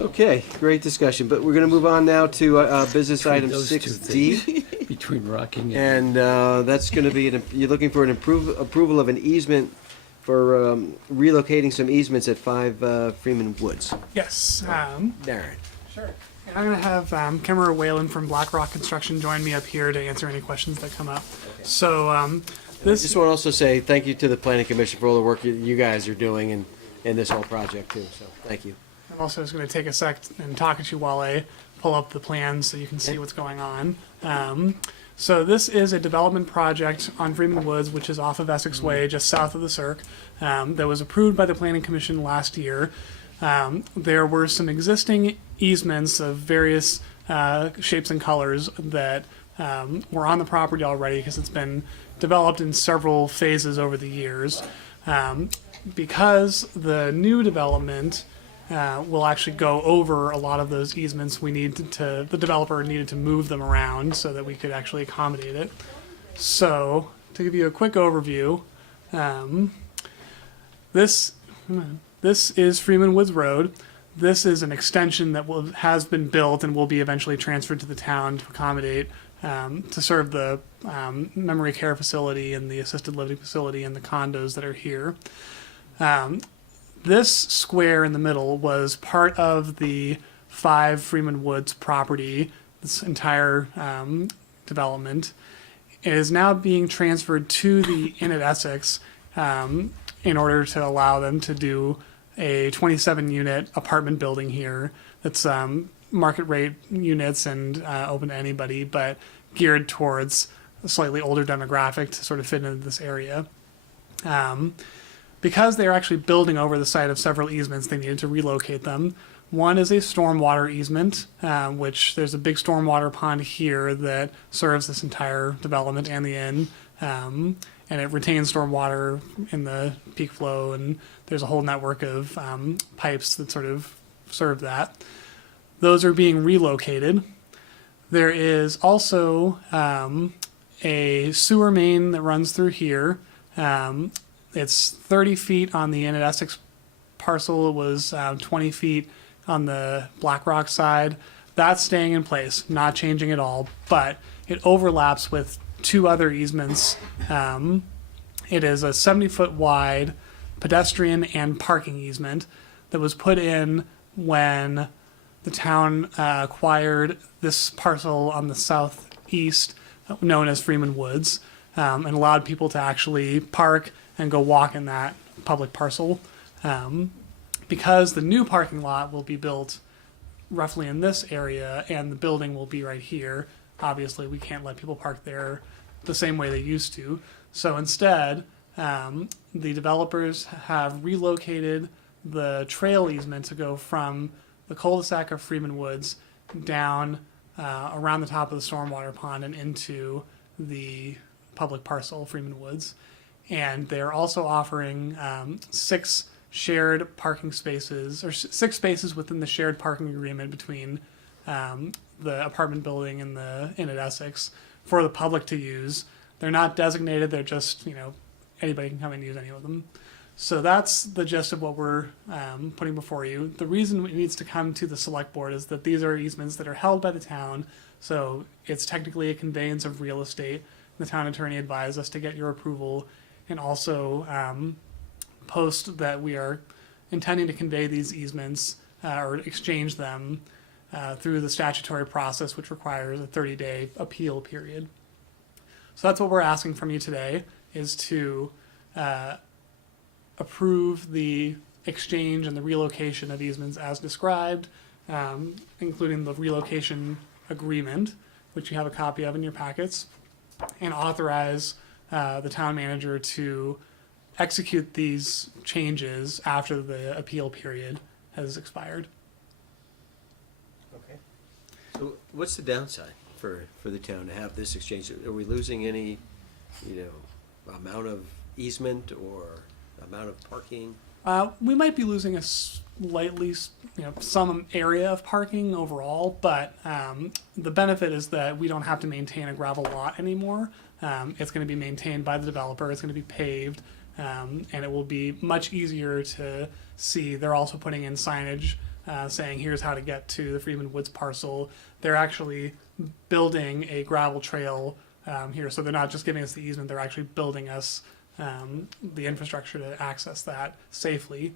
Okay, great discussion, but we're gonna move on now to, business item those two 6D. Between rocking and. And that's gonna be, you're looking for an approval of an easement for relocating some easements at 5 Freeman Woods. Yes, Darren. sure. And I'm gonna have Kimmerer Whalen from Black Rock Construction join me up here to answer any questions that come up. So, I this, just want to also say thank you to the planning commission for all the work you guys are doing in this whole project too, so, thank you. I'm also just gonna take a sec and talk at you while I pull up the plans so you can see Okay. what's going on. So this is a development project on Freeman Woods, which is off of Essex Way, just south of the Cirque, that was approved by the planning commission last year. There were some existing easements of various shapes and colors that were on the property already because it's been developed in several phases over the years. Because the new development will actually go over a lot of those easements, the developer needed to move them around so that we could actually accommodate it. So, to give you a quick overview, this is Freeman Woods Road. This is an extension that has been built and will be eventually transferred to the town to accommodate, to serve the memory care facility and the assisted living facility and the condos that are here. This square in the middle was part of the 5 Freeman Woods property, this entire development. It is now being transferred to the Inn at Essex in order to allow them to do a 27-unit apartment building here that's market rate units and open to anybody, but geared towards a slightly older demographic to sort of fit into this area. Because they're actually building over the site of several easements, they needed to relocate them. One is a stormwater easement, which there's a big stormwater pond here that serves this entire development and the inn. and it retains stormwater in the peak flow, and there's a whole network of pipes that sort of serve that. Those are being relocated. There is also a sewer main that runs through here. It's 30 feet on the Essex parcel. It was 20 feet on the Black Rock side. That's staying in place, not changing at all, but it overlaps with two other easements. It is a 70-foot wide pedestrian and parking easement that was put in when the town acquired this parcel on the southeast, known as Freeman Woods, and allowed people to actually park and go walk in that public parcel. Because the new parking lot will be built roughly in this area and the building will be right here, obviously we can't let people park there the same way they used to. So instead, the developers have relocated the trail easement to go from the cul-de-sac of Freeman Woods down around the top of the stormwater pond and into the public parcel, Freeman Woods. And they're also offering 6 shared parking spaces, or 6 spaces within the shared parking agreement between the apartment building and the Inn at Essex for the public to use. They're not designated, they're just, anybody can come and use any of them. So that's the gist of what we're putting before you. The reason it needs to come to the select board is that these are easements that are held by the town, so it's technically a conveyance of real estate. The town attorney advised us to get your approval and also post that we are intending to convey these easements or exchange them through the statutory process, which requires a 30-day appeal period. So that's what we're asking from you today, is to approve the exchange and the relocation of easements as described, including the relocation agreement, which you have a copy of in your packets, and authorize the town manager to execute these changes after the appeal period has expired. Okay. So what's the downside for the town to have this exchange? Are we losing any, amount of easement or amount of parking? We might be losing a slightly, some area of parking overall, but the benefit is that we don't have to maintain a gravel lot anymore. It's going to be maintained by the developer. It's going to be paved, and it will be much easier to see. They're also putting in signage saying here's how to get to the Freeman Woods parcel. They're actually building a gravel trail here, so they're not just giving us the easement. They're actually building us the infrastructure to access that safely.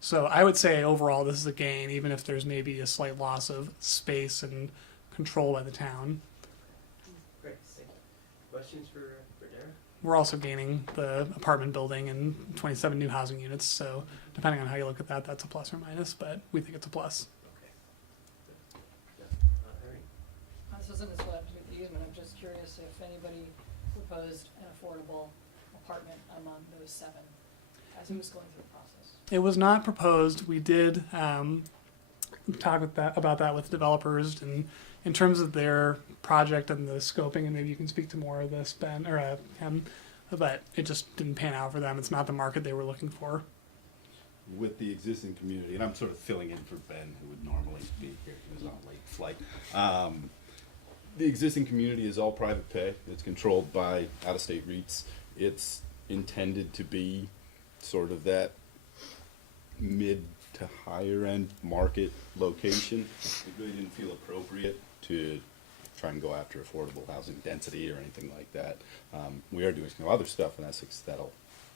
So I would say overall this is a gain, even if there's maybe a slight loss of space and control by the town. Great. Questions for Darren? We're also gaining the apartment building and 27 new housing units, so depending on how you look at that, that's a plus or minus, but we think it's a plus. This isn't as what the easement. I'm just curious if anybody proposed an affordable apartment among those 7 as it was going through the process. It was not proposed. We did talk about that with developers, and in terms of their project and the scoping, and maybe you can speak to more of this, Ben, or Ken, but it just didn't pan out for them. It's not the market they were looking for. With the existing community, and I'm sort of filling in for Ben, who would normally be here. He was on a late flight. The existing community is all private pay. It's controlled by out-of-state REITs. It's intended to be sort of that mid to higher end market location. It really didn't feel appropriate to try and go after affordable housing density or anything like that. We are doing some other stuff in Essex that'll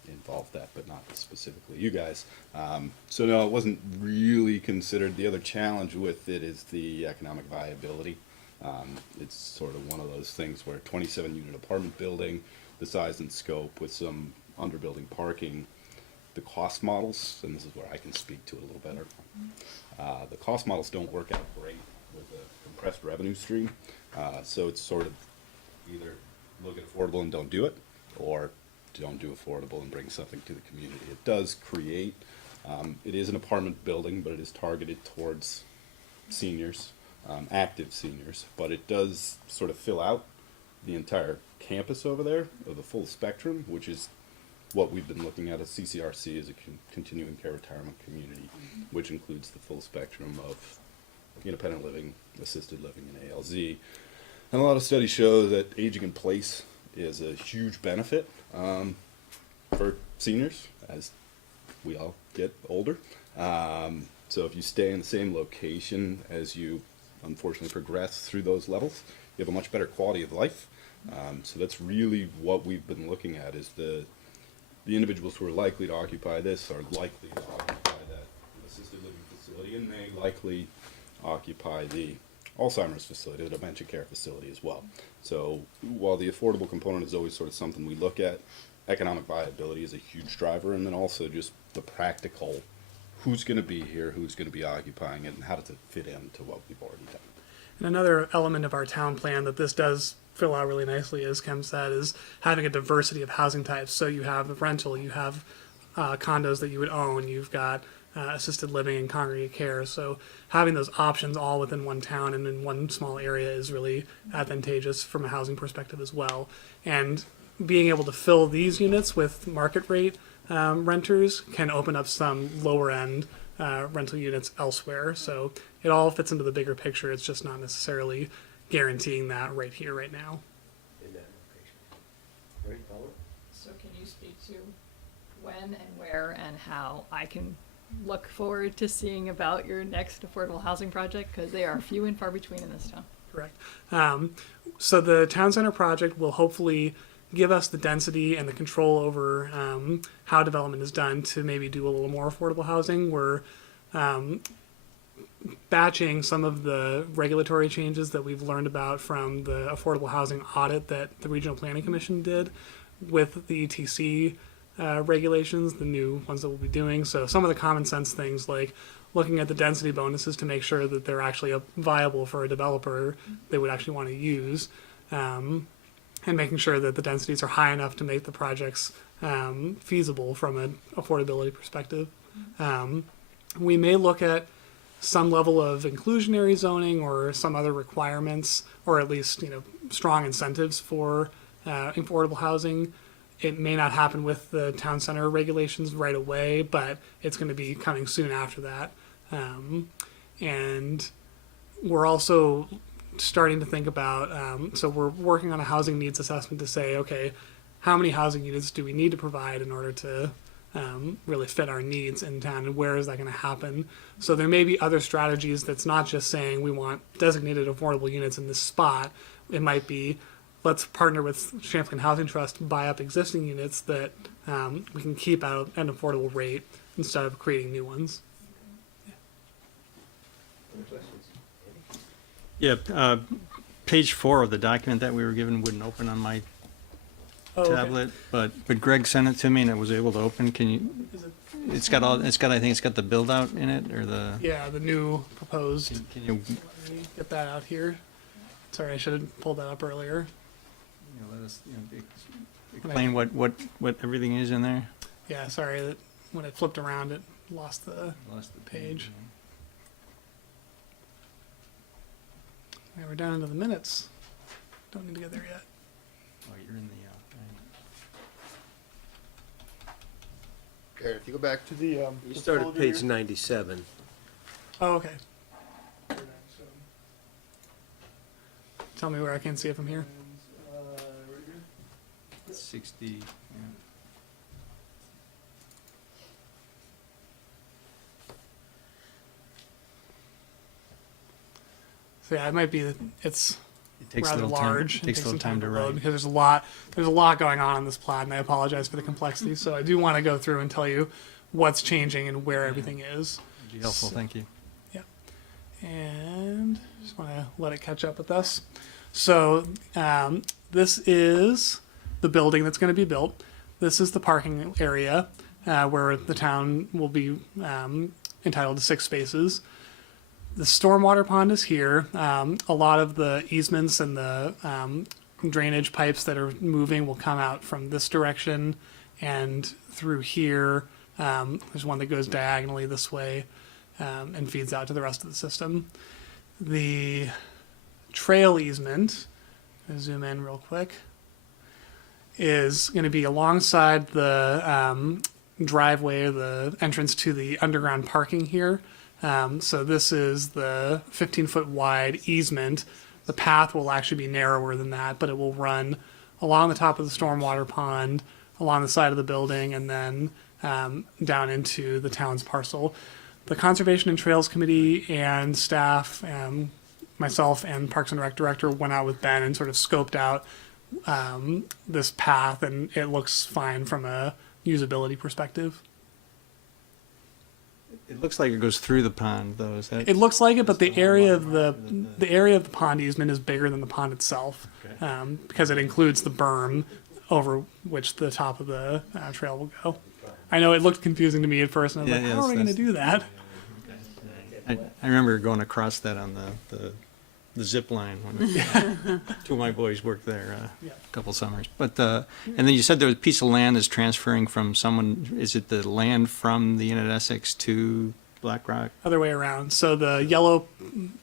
involve that, but not specifically you guys. So no, it wasn't really considered. The other challenge with it is the economic viability. It's sort of one of those things where 27 unit apartment building, the size and scope with some underbuilding parking, the cost models, and this is where I can speak to it a little better. The cost models don't work out great with a compressed revenue stream. So it's sort of either look at affordable and don't do it, or don't do affordable and bring something to the community. It does create, it is an apartment building, but it is targeted towards seniors, active seniors, but it does sort of fill out the entire campus over there, or the full spectrum, which is what we've been looking at CCRC as a continuing care retirement community, which includes the full spectrum of independent living, assisted living, and ALZ. And a lot of studies show that aging in place is a huge benefit for seniors as we all get older. So if you stay in the same location as you unfortunately progress through those levels, you have a much better quality of life. So that's really what we've been looking at, is the individuals who are likely to occupy this are likely to occupy that assisted living facility, and they likely occupy the Alzheimer's facility, the dementia care facility as well. So while the affordable component is always sort of something we look at, economic viability is a huge driver, and then also just the practical, who's going to be here, who's going to be occupying it, and how does it fit into what we've already done. And another element of our town plan that this does fill out really nicely, as Kim said, is having a diversity of housing types. So you have rental, you have condos that you would own, you've got assisted living and congregate care. So having those options all within one town and in one small area is really advantageous from a housing perspective as well. And being able to fill these units with market rate renters can open up some lower end rental units elsewhere. So it all fits into the bigger picture. It's just not necessarily guaranteeing that right here, right now. In that location. Right, Paula? So can you speak to when and where and how I can look forward to seeing about your next affordable housing project? Because they are few and far between in this town. Correct. So the town center project will hopefully give us the density and the control over how development is done to maybe do a little more affordable housing. We're batching some of the regulatory changes that we've learned about from the affordable housing audit that the Regional Planning Commission did with the ETC regulations, the new ones that we'll be doing. So some of the common sense things like looking at the density bonuses to make sure that they're actually viable for a developer they would actually want to use, and making sure that the densities are high enough to make the projects feasible from an affordability perspective. We may look at some level of inclusionary zoning or some other requirements, or at least strong incentives for affordable housing. It may not happen with the town center regulations right away, but it's going to be coming soon after that. And we're also starting to think about, so we're working on a housing needs assessment to say, okay, how many housing units do we need to provide in order to really fit our needs in town, and where is that going to happen? So there may be other strategies that's not just saying we want designated affordable units in this spot. It might be, let's partner with Champlain Housing Trust, buy up existing units that we can keep at an affordable rate instead of creating new ones. Yeah, page 4 of the document that we were given wouldn't open on my Okay. tablet, but Greg sent it to me and it was able to open. Can you? Is it, I think it's got the build out in it, or the. yeah, the new proposed. Can you? Let me get that out here. Sorry, I should have pulled that up earlier. Let us explain what everything is in there. Yeah, sorry that when it flipped around, it lost the page. Yeah, we're down into the minutes. Don't need to get there yet. Oh, you're in the. Okay, if you go back to the You the start at folder page here. 97. Oh, okay. Tell me where I can see it from here. 60. Yeah. So yeah, it might be that it's It takes rather a little time. large. It takes a little time to load write. because there's a lot going on this plot, and I apologize for the complexity. So I do want to go through and tell you what's changing and where everything is. It'd be helpful. Thank you. And just want to let it catch up with us. So this is the building that's going to be built. This is the parking area where the town will be entitled to 6 spaces. The stormwater pond is here. A lot of the easements and the drainage pipes that are moving will come out from this direction and through here. There's one that goes diagonally this way and feeds out to the rest of the system. The trail easement, I'm gonna zoom in real quick. is going to be alongside the driveway, the entrance to the underground parking here. So this is the 15-foot wide easement. The path will actually be narrower than that, but it will run along the top of the stormwater pond, along the side of the building, and then down into the town's parcel. The Conservation and Trails Committee and staff, myself and Parks and Rec Director went out with Ben and sort of scoped out this path, and it looks fine from a usability perspective. It looks like it goes through the pond, though. Is that? It looks like it, but the area of the pond easement is bigger than the pond itself, because it includes the berm over which the top of the trail will go. I know it looked confusing to me at first, and I was like, how are we going to do that? I remember going across that on the zip line when two of my boys worked there a couple summers. But and then you said there was a piece of land is transferring from someone. Is it the land from the Inn at Essex to Black Rock? Other way around. So the yellow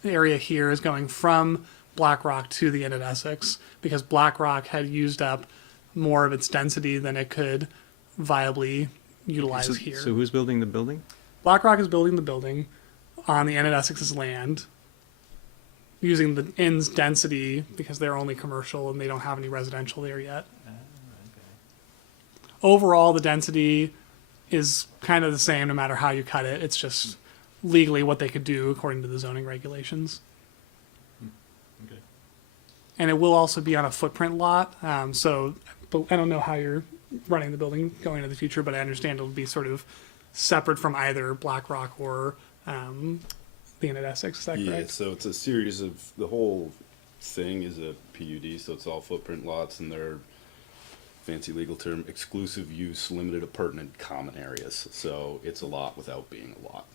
area here is going from Black Rock to the Inn at Essex, because Black Rock had used up more of its density than it could viably utilize here. So who's building the building? Black Rock is building the building on the Inn at Essex's land, using the inn's density because they're only commercial and they don't have any residential there yet. Overall, the density is kind of the same no matter how you cut it. It's just legally what they could do according to the zoning regulations. Okay. And it will also be on a footprint lot. But I don't know how you're running the building going into the future, but I understand it'll be sort of separate from either Black Rock or the Inn at Essex. Is that Yeah, correct? so it's a series of, the whole thing is a PUD, so it's all footprint lots, and they're, fancy legal term, exclusive use, limited appurtenant common areas. So it's a lot without being a lot.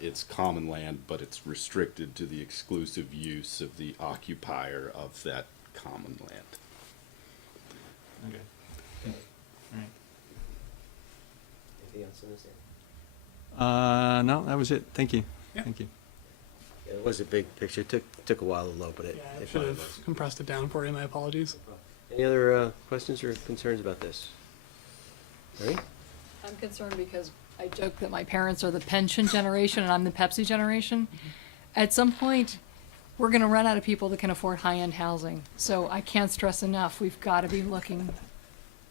It's common land, but it's restricted to the exclusive use of the occupier of that common land. Okay. All right. Anything else in this No, that was it. Thank you. Yeah. Thank you. Yeah, it was a big picture. Took a while to load, but it Yeah, I it should finally have was. compressed it down for you. My apologies. Any other questions or concerns about this? Ready? I'm concerned because I joke that my parents are the pension generation and I'm the Pepsi generation. At some point, we're gonna run out of people that can afford high-end housing. So I can't stress enough, we've gotta be looking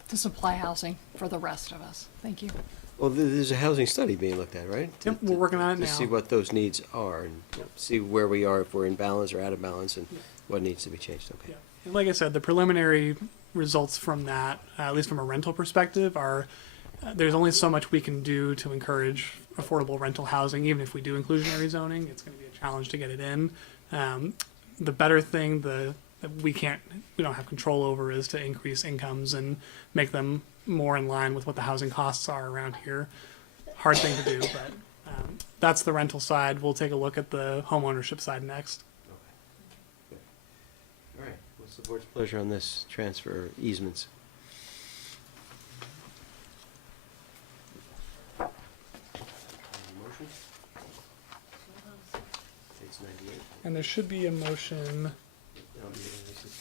to supply housing for the rest of us. Thank you. Well, there's a housing study being looked at, right? Yep, we're working on it To see now. what those needs are and see where we are, if we're in balance or out of balance, and what needs to be changed. Okay. Yeah. And like I said, the preliminary results from that, at least from a rental perspective, are there's only so much we can do to encourage affordable rental housing. Even if we do inclusionary zoning, it's going to be a challenge to get it in. The better thing that we don't have control over is to increase incomes and make them more in line with what the housing costs are around here. Hard thing to do, but that's the rental side. We'll take a look at the home ownership side next. Okay. Good. All right. What's the board's pleasure on this transfer easements? Motion? Page 98. And there should be a motion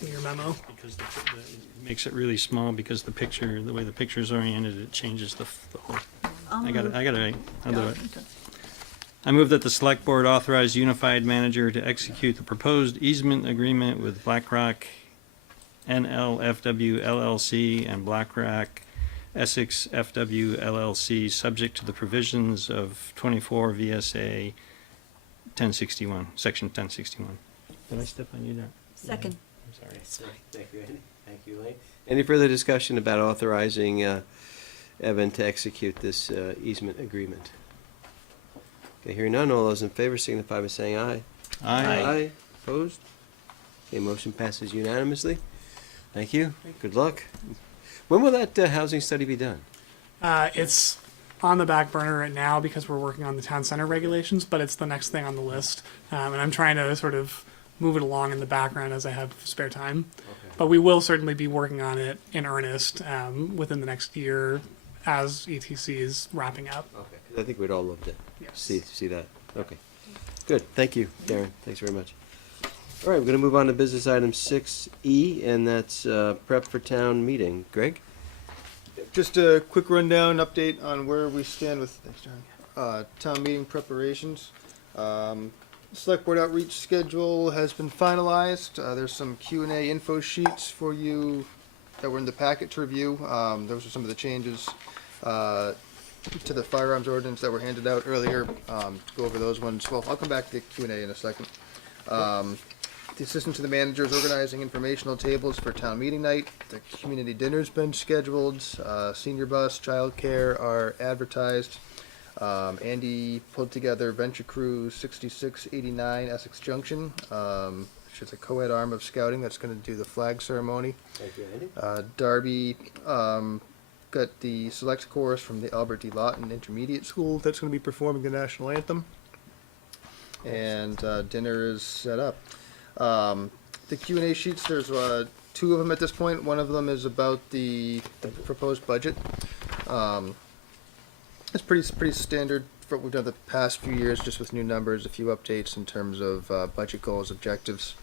in your memo. Because it makes it really small because the picture, the way the picture is oriented, it changes the whole. I'll do it. I move that the select board authorize Unified Manager to execute the proposed easement agreement with BlackRock NLFW LLC and BlackRock Essex FW LLC, subject to the provisions of 24 VSA 1061, section 1061. Did I step on you there? Second. I'm sorry. Thank you, Andy. Thank you, Elaine. Any further discussion about authorizing Evan to execute this easement agreement? Okay, hearing none, all those in favor signify by saying aye. Aye. Opposed? Okay, motion passes unanimously. Thank you. Good luck. When will that housing study be done? It's on the back burner right now because we're working on the town center regulations, but it's the next thing on the list. And I'm trying to sort of move it along in the background as I have spare time. Okay. But we will certainly be working on it in earnest within the next year as ETC is wrapping up. Okay, 'cause I think we'd all love to Yes. see that. Okay, good. Thank you, Darren. Thanks very much. All right, we're gonna move on to business item 6E, and that's prep for town meeting. Greg? Just a quick rundown, update on where we stand with, thanks, Darren. Town meeting preparations. Select board outreach schedule has been finalized. There's some Q&A info sheets for you that were in the packet to review. Those are some of the changes to the firearms ordinance that were handed out earlier. Go over those ones. Well, I'll come back to the Q&A in a second. The assistant to the manager is organizing informational tables for town meeting night. The community dinner's been scheduled. Senior bus, childcare are advertised. Andy pulled together Venture Cruise 6689 Essex Junction, which is a co-ed arm of scouting that's going to do the flag ceremony. Thank you, Andy. Darby got the select chorus from the Albert D. Lawton Intermediate School that's going to be performing the national anthem. And dinner is set up. The Q&A sheets, there's two of them at this point. One of them is about the proposed budget. It's pretty standard for what we've done the past few years, just with new numbers, a few updates in terms of budget goals, objectives.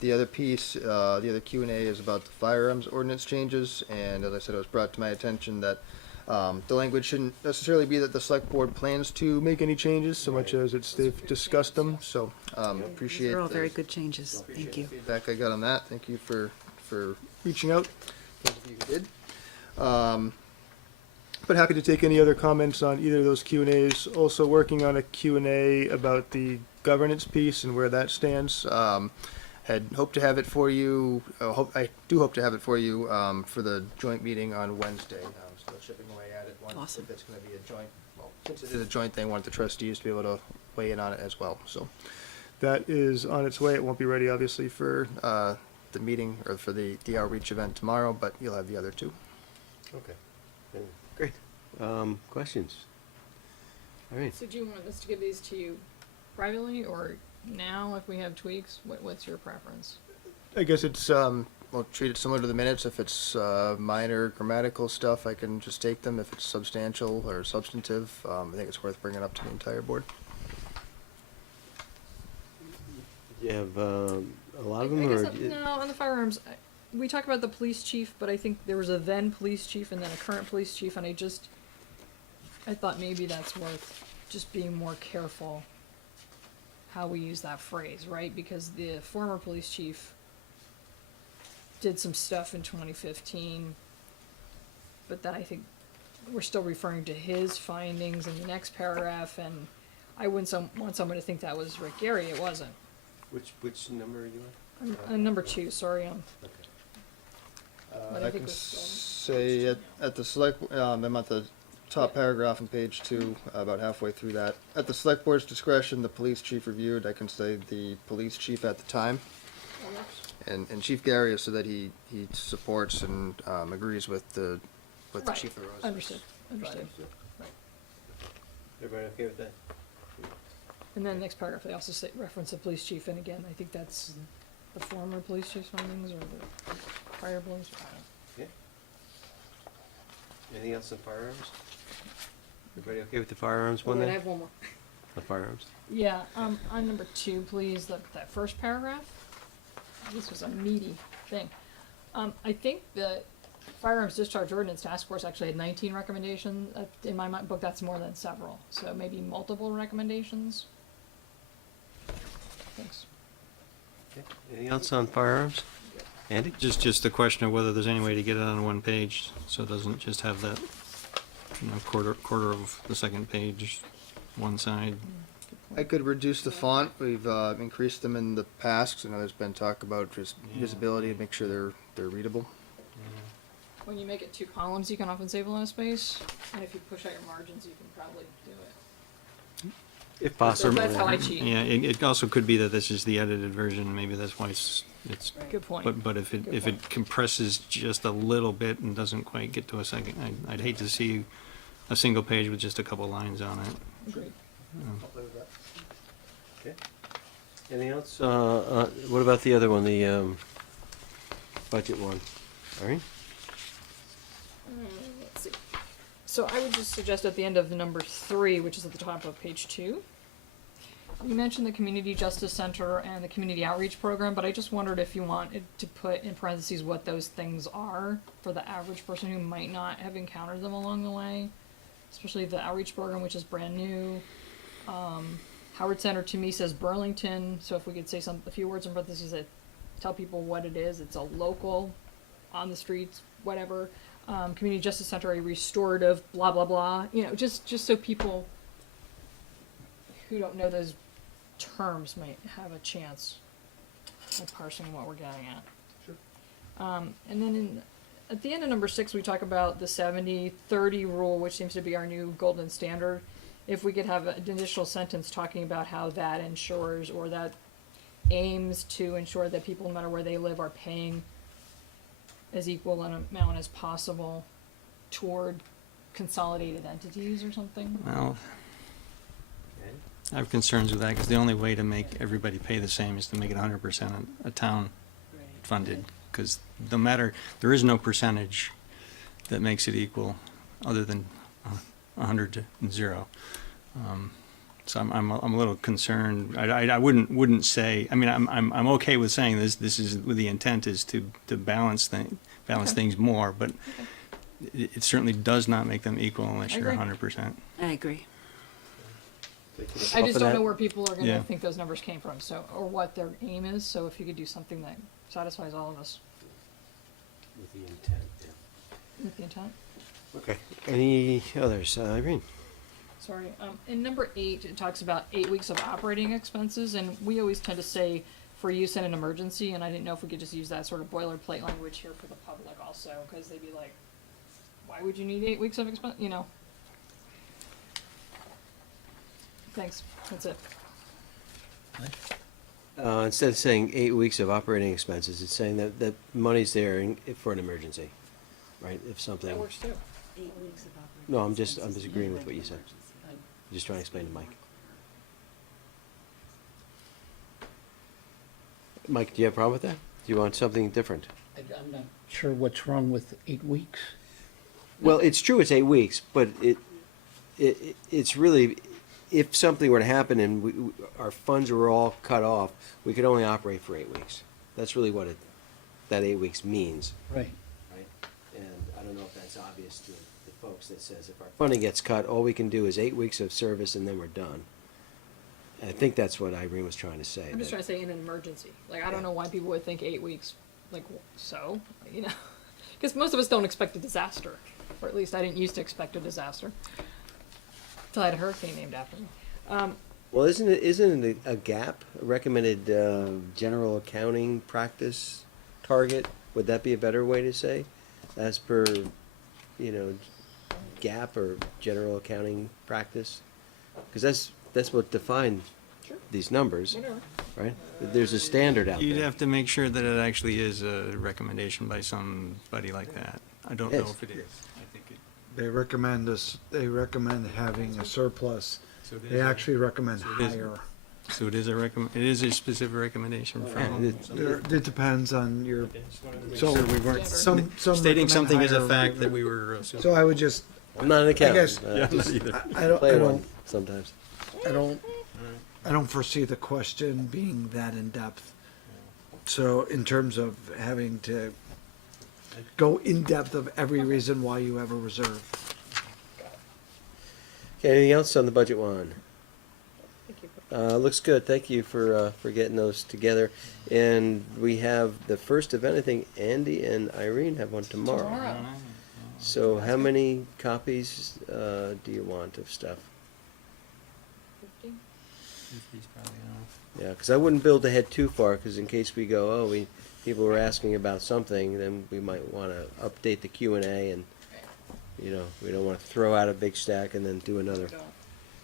The other piece, the other Q&A is about the firearms ordinance changes, and as I said, it was brought to my attention that the language shouldn't necessarily be that the select board plans to make any changes, so much as they've discussed them. So appreciate They're all the very good changes. Thank you. feedback I got on that. Thank you for reaching out. Those of you who did. But happy to take any other comments on either of those Q&As. Also working on a Q&A about the governance piece and where that stands. Had hoped to have it for you. I do hope to have it for you for the joint meeting on Wednesday. I'm still chipping away at it. Awesome. If it's going to be a joint. Well, since it is a joint thing, I want the trustees to be able to weigh in on it as well. So that is on its way. It won't be ready, obviously, for the meeting or for the outreach event tomorrow, but you'll have the other two. Okay. Great. Questions? All right. So do you want us to give these to you privately or now if we have tweaks? What's your preference? I guess it's, we'll treat it similar to the minutes. If it's minor grammatical stuff, I can just take them. If it's substantial or substantive, I think it's worth bringing up to the entire board. Do you have a lot of I them, guess or? no, on the firearms, we talked about the police chief, but I think there was a then police chief and then a current police chief, and I thought maybe that's worth just being more careful how we use that phrase, right? Because the former police chief did some stuff in 2015, but then I think we're still referring to his findings in the next paragraph, and I wouldn't want someone to think that was Rick Gary. It wasn't. Which number are you I'm number 2, sorry. But I I think can we're still- say at the select, I'm at the top paragraph on page 2, about halfway through that. At the select board's discretion, the police chief reviewed, I can say the police chief at the time. And Chief Gary is so that he supports and agrees with the Right. Chief LaRose. Understood. Right. Everybody okay with that? And then next paragraph, they also say, reference the police chief, and again, I think that's the former police chief's findings, or the prior police, I don't know. Anything else on firearms? Everybody okay with the firearms one Wait, I then? have one more. The firearms? Yeah, on number 2, please, that first paragraph. This was a meaty thing. I think the Firearms Discharge Ordinance Task Force actually had 19 recommendations. In my book, that's more than several. So maybe multiple recommendations. Thanks. Okay. Anything else on firearms? Andy? Just a question of whether there's any way to get it on one page, so it doesn't just have that, quarter of the second page, one side. I could reduce the font. We've increased them in the past. I know there's been talk about just visibility and make sure they're readable. When you make it 2 columns, you can often save a lot of space. And if you push out your margins, you can probably do it. If So possible. that's how I cheat. Yeah, it also could be that this is the edited version, maybe that's why it's, Good point. but if Good it point. compresses just a little bit and doesn't quite get to a second, I'd hate to see a single page with just a couple lines on it. Agreed. Okay. Anything else? What about the other one, the budget one? All right. Let's see. So I would just suggest at the end of number 3, which is at the top of page 2, You mentioned the Community Justice Center and the Community Outreach Program, but I just wondered if you wanted to put in parentheses what those things are for the average person who might not have encountered them along the way, especially the Outreach Program, which is brand new. Howard Center to me says Burlington, so if we could say a few words in parentheses that tell people what it is. It's a local, on the streets, whatever. Community Justice Center, a restorative, blah, blah, blah. You know, just so people who don't know those terms might have a chance of parsing what we're getting at. Sure. And then at the end of number 6, we talk about the 70-30 rule, which seems to be our new golden standard. If we could have an additional sentence talking about how that ensures, or that aims to ensure that people, no matter where they live, are paying as equal an amount as possible toward consolidated entities or something. Well, I have concerns with that, because the only way to make everybody pay the same is to make it 100% a town funded, because no matter, there is no percentage that makes it equal other than 100 to 0. So I'm a little concerned. I wouldn't say. I mean, I'm okay with saying this. This is the intent is to balance things more, but it certainly does not make them equal unless you're 100%. I agree. I just don't know where people are gonna Yeah. think those numbers came from, so, or what their aim is, so if you could do something that satisfies all of us With the intent, yeah. with the intent. Okay. Any others? Irene? Sorry, in number 8, it talks about 8 weeks of operating expenses, and we always tend to say for use in an emergency, and I didn't know if we could just use that sort of boilerplate language here for the public also, because they'd be like, why would you need 8 weeks of expense, you know? Thanks, that's it. Instead of saying 8 weeks of operating expenses, it's saying that money's there for an emergency, right? If something. That works too. 8 weeks of operating. No, I'm just expenses agreeing in with what you said. emergency. I'm just trying to explain to Mike. Mike, do you have a problem with that? Do you want something different? I'm not sure what's wrong with 8 weeks. Well, it's true, it's 8 weeks, but it's really, if something were to happen and our funds were all cut off, we could only operate for 8 weeks. That's really what that 8 weeks means, Right. right? And I don't know if that's obvious to the folks that says if our funding gets cut, all we can do is 8 weeks of service and then we're done. And I think that's what Irene was trying to say. I'm just that- trying to say in an emergency, like, I don't Yeah. know why people would think 8 weeks, like, so, you know? Because most of us don't expect a disaster, or at least I didn't used to expect a disaster. Until I had a hurricane named after me. Well, isn't it a gap, a recommended general accounting practice target? Would that be a better way to say? As per, gap or general accounting practice? Because that's what defined Sure. these numbers, Whatever. right? There's a standard out You'd there. have to make sure that it actually is a recommendation by somebody like that. I don't know Yes. if it is. I think it. They recommend having a surplus. So it They is a- actually recommend so it is- higher. So it is it is a specific recommendation from. It depends on your, so Sure, we weren't some stating recommend something as a higher. fact that we were. So I would just, I'm not an accountant. guess- Yeah, not either. I Play one don't, sometimes. I don't foresee the question being that in-depth. So in terms of having to go in-depth of every reason why you have a reserve. Okay, anything else on the budget one? Thank you. Looks good. Thank you for getting those together. And we have the first event. I think Andy and Irene have one tomorrow. Tomorrow. So how many copies do you want of stuff? 50? Yeah, because I wouldn't build ahead too far, because in case we go, people were asking about something, then we might want to update the Q&A, and we don't want to throw out a big stack and then do another. Don't.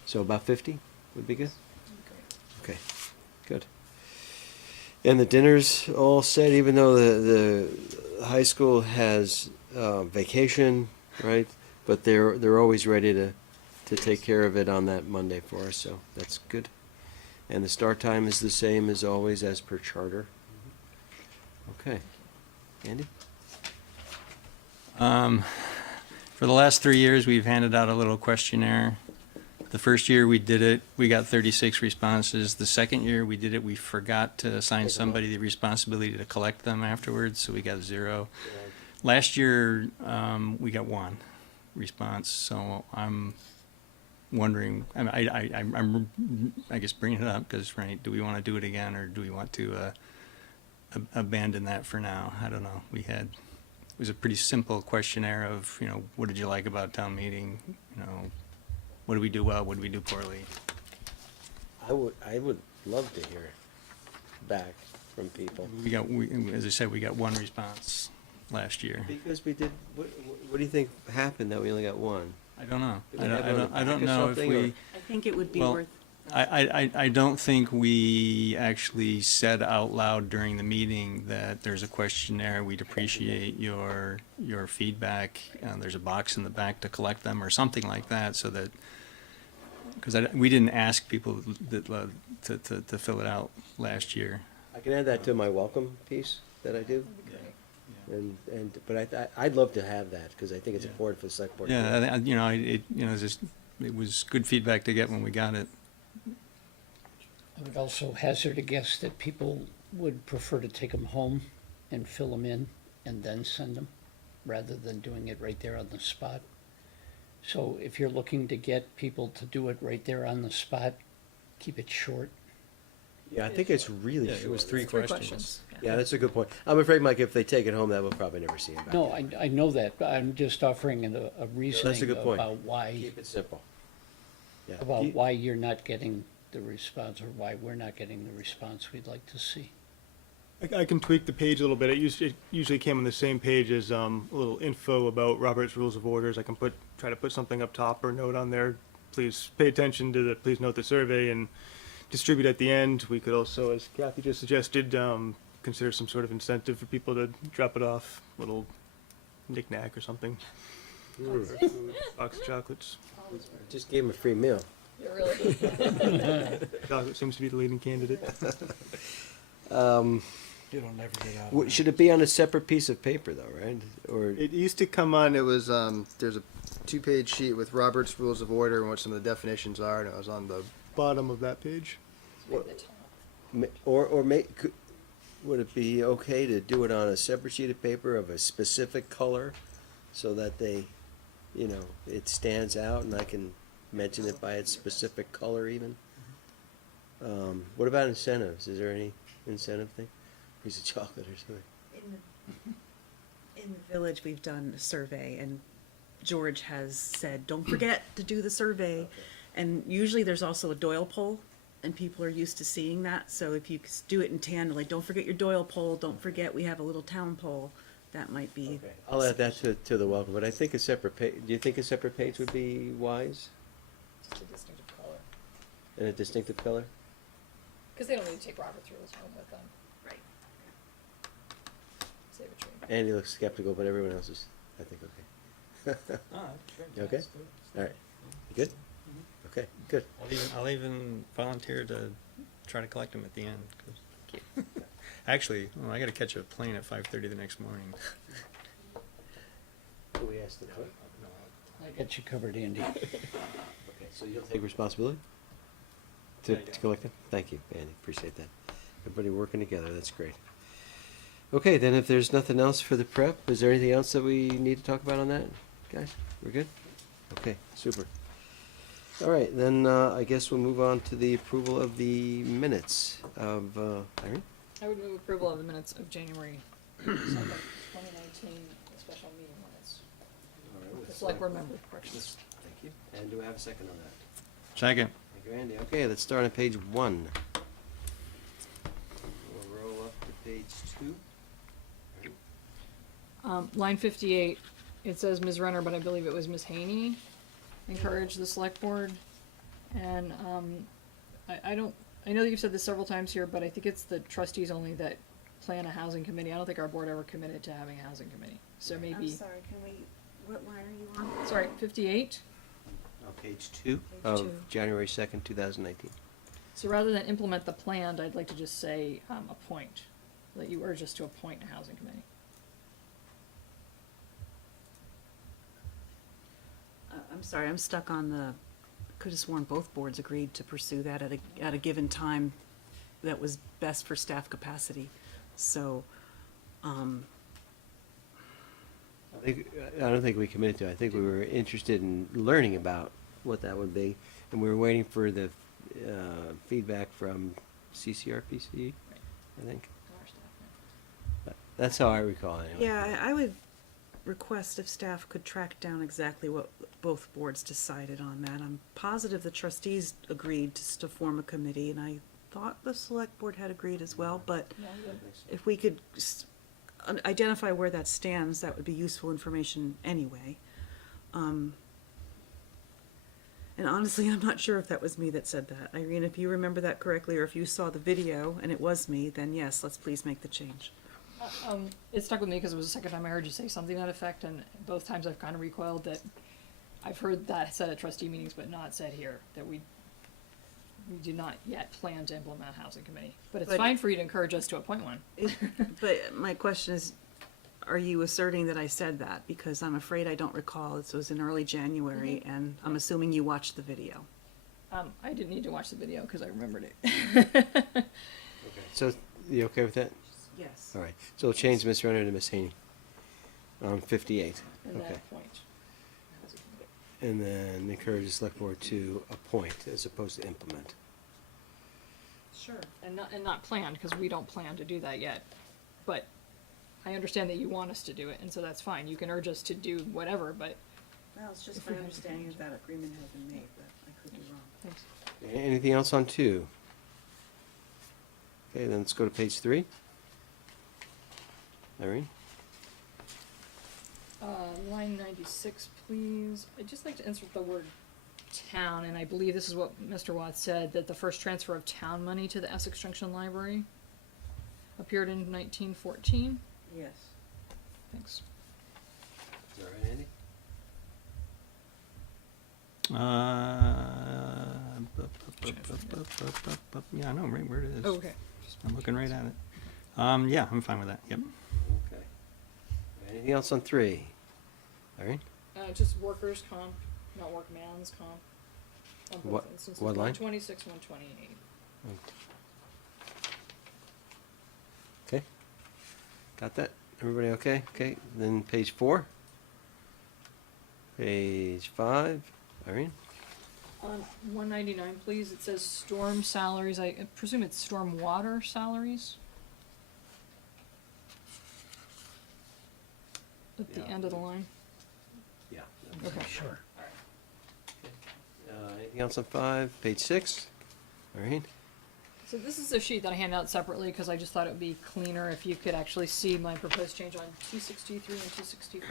So about 50 would be good. Okay, good. And the dinner's all set, even though the high school has vacation, right? But they're always ready to take care of it on that Monday for us, so that's good. And the start time is the same as always, as per charter. Okay. Andy? For the last 3 years, we've handed out a little questionnaire The first year we did it, we got 36 responses. The second year we did it, we forgot to assign somebody the responsibility to collect them afterwards, so we got 0. Last year, we got 1 response, so I'm wondering, I guess bringing it up, because, right, do we want to do it again, or do we want to abandon that for now? I don't know. It was a pretty simple questionnaire of, what did you like about town meeting? What did we do well, what did we do poorly? I would love to hear back from people. As I said, we got 1 response last year. Because we did, what do you think happened that we only got 1? I don't know. Did we have it on the I don't back or know if something, or- we, I think it would be Well, worth, I don't think we actually said out loud during the meeting that there's a questionnaire, we'd appreciate your feedback, there's a box in the back to collect them, or something like that, so that, because we didn't ask people to fill it out last year. I can add that to my welcome piece that I do. But I'd love to have that, because I think it's important for the select board. Yeah, it was good feedback to get when we got it. I would also hazard a guess that people would prefer to take them home and fill them in and then send them, rather than doing it right there on the spot. So if you're looking to get people to do it right there on the spot, keep it short. Yeah, I think it's really Yeah, it was short. 3 3 questions. Yeah, that's a good point. I'm afraid, Mike, if they take it home, that we'll probably never see them back. No, I know that, but I'm just offering a reasoning good point. about why, Keep it simple. Yeah. about why you're not getting the response, or why we're not getting the response we'd like to see. I can tweak the page a little bit. It usually came on the same page as a little info about Robert's Rules of Orders. I can try to put something up top or note on there. Please pay attention to please note the survey, and distribute at the end. We could also, as Kathy just suggested, consider some sort of incentive for people to drop it off, little knick-knack or something. Box of chocolates. Just gave them a free meal. Chocolate seems to be the leading candidate. It'll never get out. Should it be on a separate piece of paper, though, right? Or It used to come on, it was, there's a 2-page sheet with Robert's Rules of Order and what some of the definitions are, and it was on the bottom of that page. would it be okay to do it on a separate sheet of paper of a specific color, so that it stands out, and I can mention it by its specific color even? What about incentives? Is there any incentive thing? Piece of chocolate or something? in the village, we've done a survey, and George has said, don't forget to do the survey. And usually there's also a Doyle poll, and people are used to seeing that. So if you do it in tandem, like, don't forget your Doyle poll, don't forget we have a little town poll, that might be. Okay, I'll add that to the welcome, but I think a separate page, do you think a separate page would be wise? Just a distinctive color. And a distinctive color? Because they don't need to take Robert's rules home with them. Right. Save a tree. Andy looks skeptical, but everyone else is, I think, okay. You okay? All right. You good? Okay, good. I'll even volunteer to try to collect them at the end. 'Cause actually, I got to catch a plane at 5:30 the next morning. We asked them. I got you covered, Andy. Okay, so you'll take responsibility to collect them? Thank you, Andy, appreciate that. Everybody working together, that's great. Okay, then if there's nothing else for the prep, is there anything else that we need to talk about on that, guys? We're good? Okay, super. All right, then I guess we'll move on to the approval of the minutes of, Irene? I would move approval of the minutes of January 2nd, 2019, special meeting minutes. The select board member corrections. Thank you. And do I have a second on that? Second. Thank you, Andy. Okay, let's start on page 1. We'll roll up to page 2. Line 58, it says Ms. Renner, but I believe it was Ms. Haney, encourage the select board. And, I know that you've said this several times here, but I think it's the trustees only that plan a housing committee. I don't think our board ever committed to having a housing committee. So maybe, I'm sorry, can we, what line are you on? sorry, 58? On page 2 Page of 2. January 2nd, 2019. So rather than implement the plan, I'd like to just say, appoint, that you urge us to appoint a housing committee. I'm sorry, I'm stuck on could have sworn both boards agreed to pursue that at a given time that was best for staff capacity. So, I don't think we committed to it. I think we were interested in learning about what that would be, and we were waiting for the feedback from CCRPC, I think. That's how I recall it anyway. yeah, I would request if staff could track down exactly what both boards decided on that. I'm positive the trustees agreed to form a committee, and I thought the select board had agreed as well, but if we could identify where that stands, that would be useful information anyway. And honestly, I'm not sure if that was me that said that. Irene, if you remember that correctly, or if you saw the video and it was me, then yes, let's please make the change. It stuck with me because it was the second time I heard you say something to that effect, and both times I've kind of recoiled that I've heard that said at trustee meetings, but not said here, that we do not yet plan to implement a housing committee. But it's But- fine for you to encourage us to appoint one. But my question is, are you asserting that I said that? Because I'm afraid I don't recall. This was in early January, and I'm assuming you watched the video. I didn't need to watch the video because I remembered it. Okay. So, you okay with that? Yes. All right. So we'll change Ms. Renner to Ms. Haney on 58. At Okay. that point. And then encourage the select board to appoint as opposed to implement. Sure. And not planned, because we don't plan to do that yet. But I understand that you want us to do it, and so that's fine. You can urge us to do whatever, but Well, it's just my understanding that that agreement has been made, but I could be wrong. thanks. Anything else on 2? Okay, then let's go to page 3. Irene? Line 96, please. I'd just like to insert the word town, and I believe this is what Mr. Watts said, that the first transfer of town money to the Essex Junction Library appeared in 1914. Yes. Thanks. Is that right, Andy? Yeah, I know right where it is. Oh, okay. I'm looking right at it. Yeah, I'm fine with that. Yep. Okay. Anything else on 3? Irene? Just workers' comp, not workman's comp. On both What- instances. what line? 126, 128. Okay. Got that? Everybody okay? Okay, then page 4. Page 5. Irene? On 199, please, it says storm salaries. I presume it's storm water salaries? At the Yeah. end of the line? Yeah. Okay. Sure. Anything else on 5? Page 6. Irene? So this is a sheet that I hand out separately because I just thought it would be cleaner if you could actually see my proposed change on 263 and 264.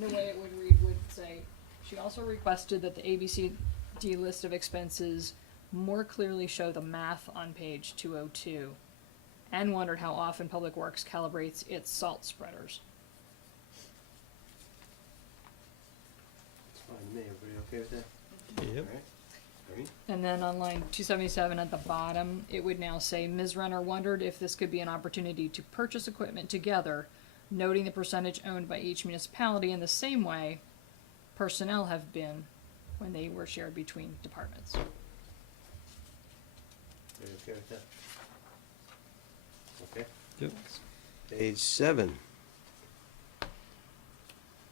The way it would read would say, she also requested that the ABCD list of expenses more clearly show the math on page 202, and wondered how often Public Works calibrates its salt spreaders. It's fine with me. Everybody okay with that? Yep. All right. Irene? And then on line 277 at the bottom, it would now say, Ms. Renner wondered if this could be an opportunity to purchase equipment together, noting the percentage owned by each municipality in the same way personnel have been when they were shared between departments. Everybody okay with that? Okay. Yep. Page 7.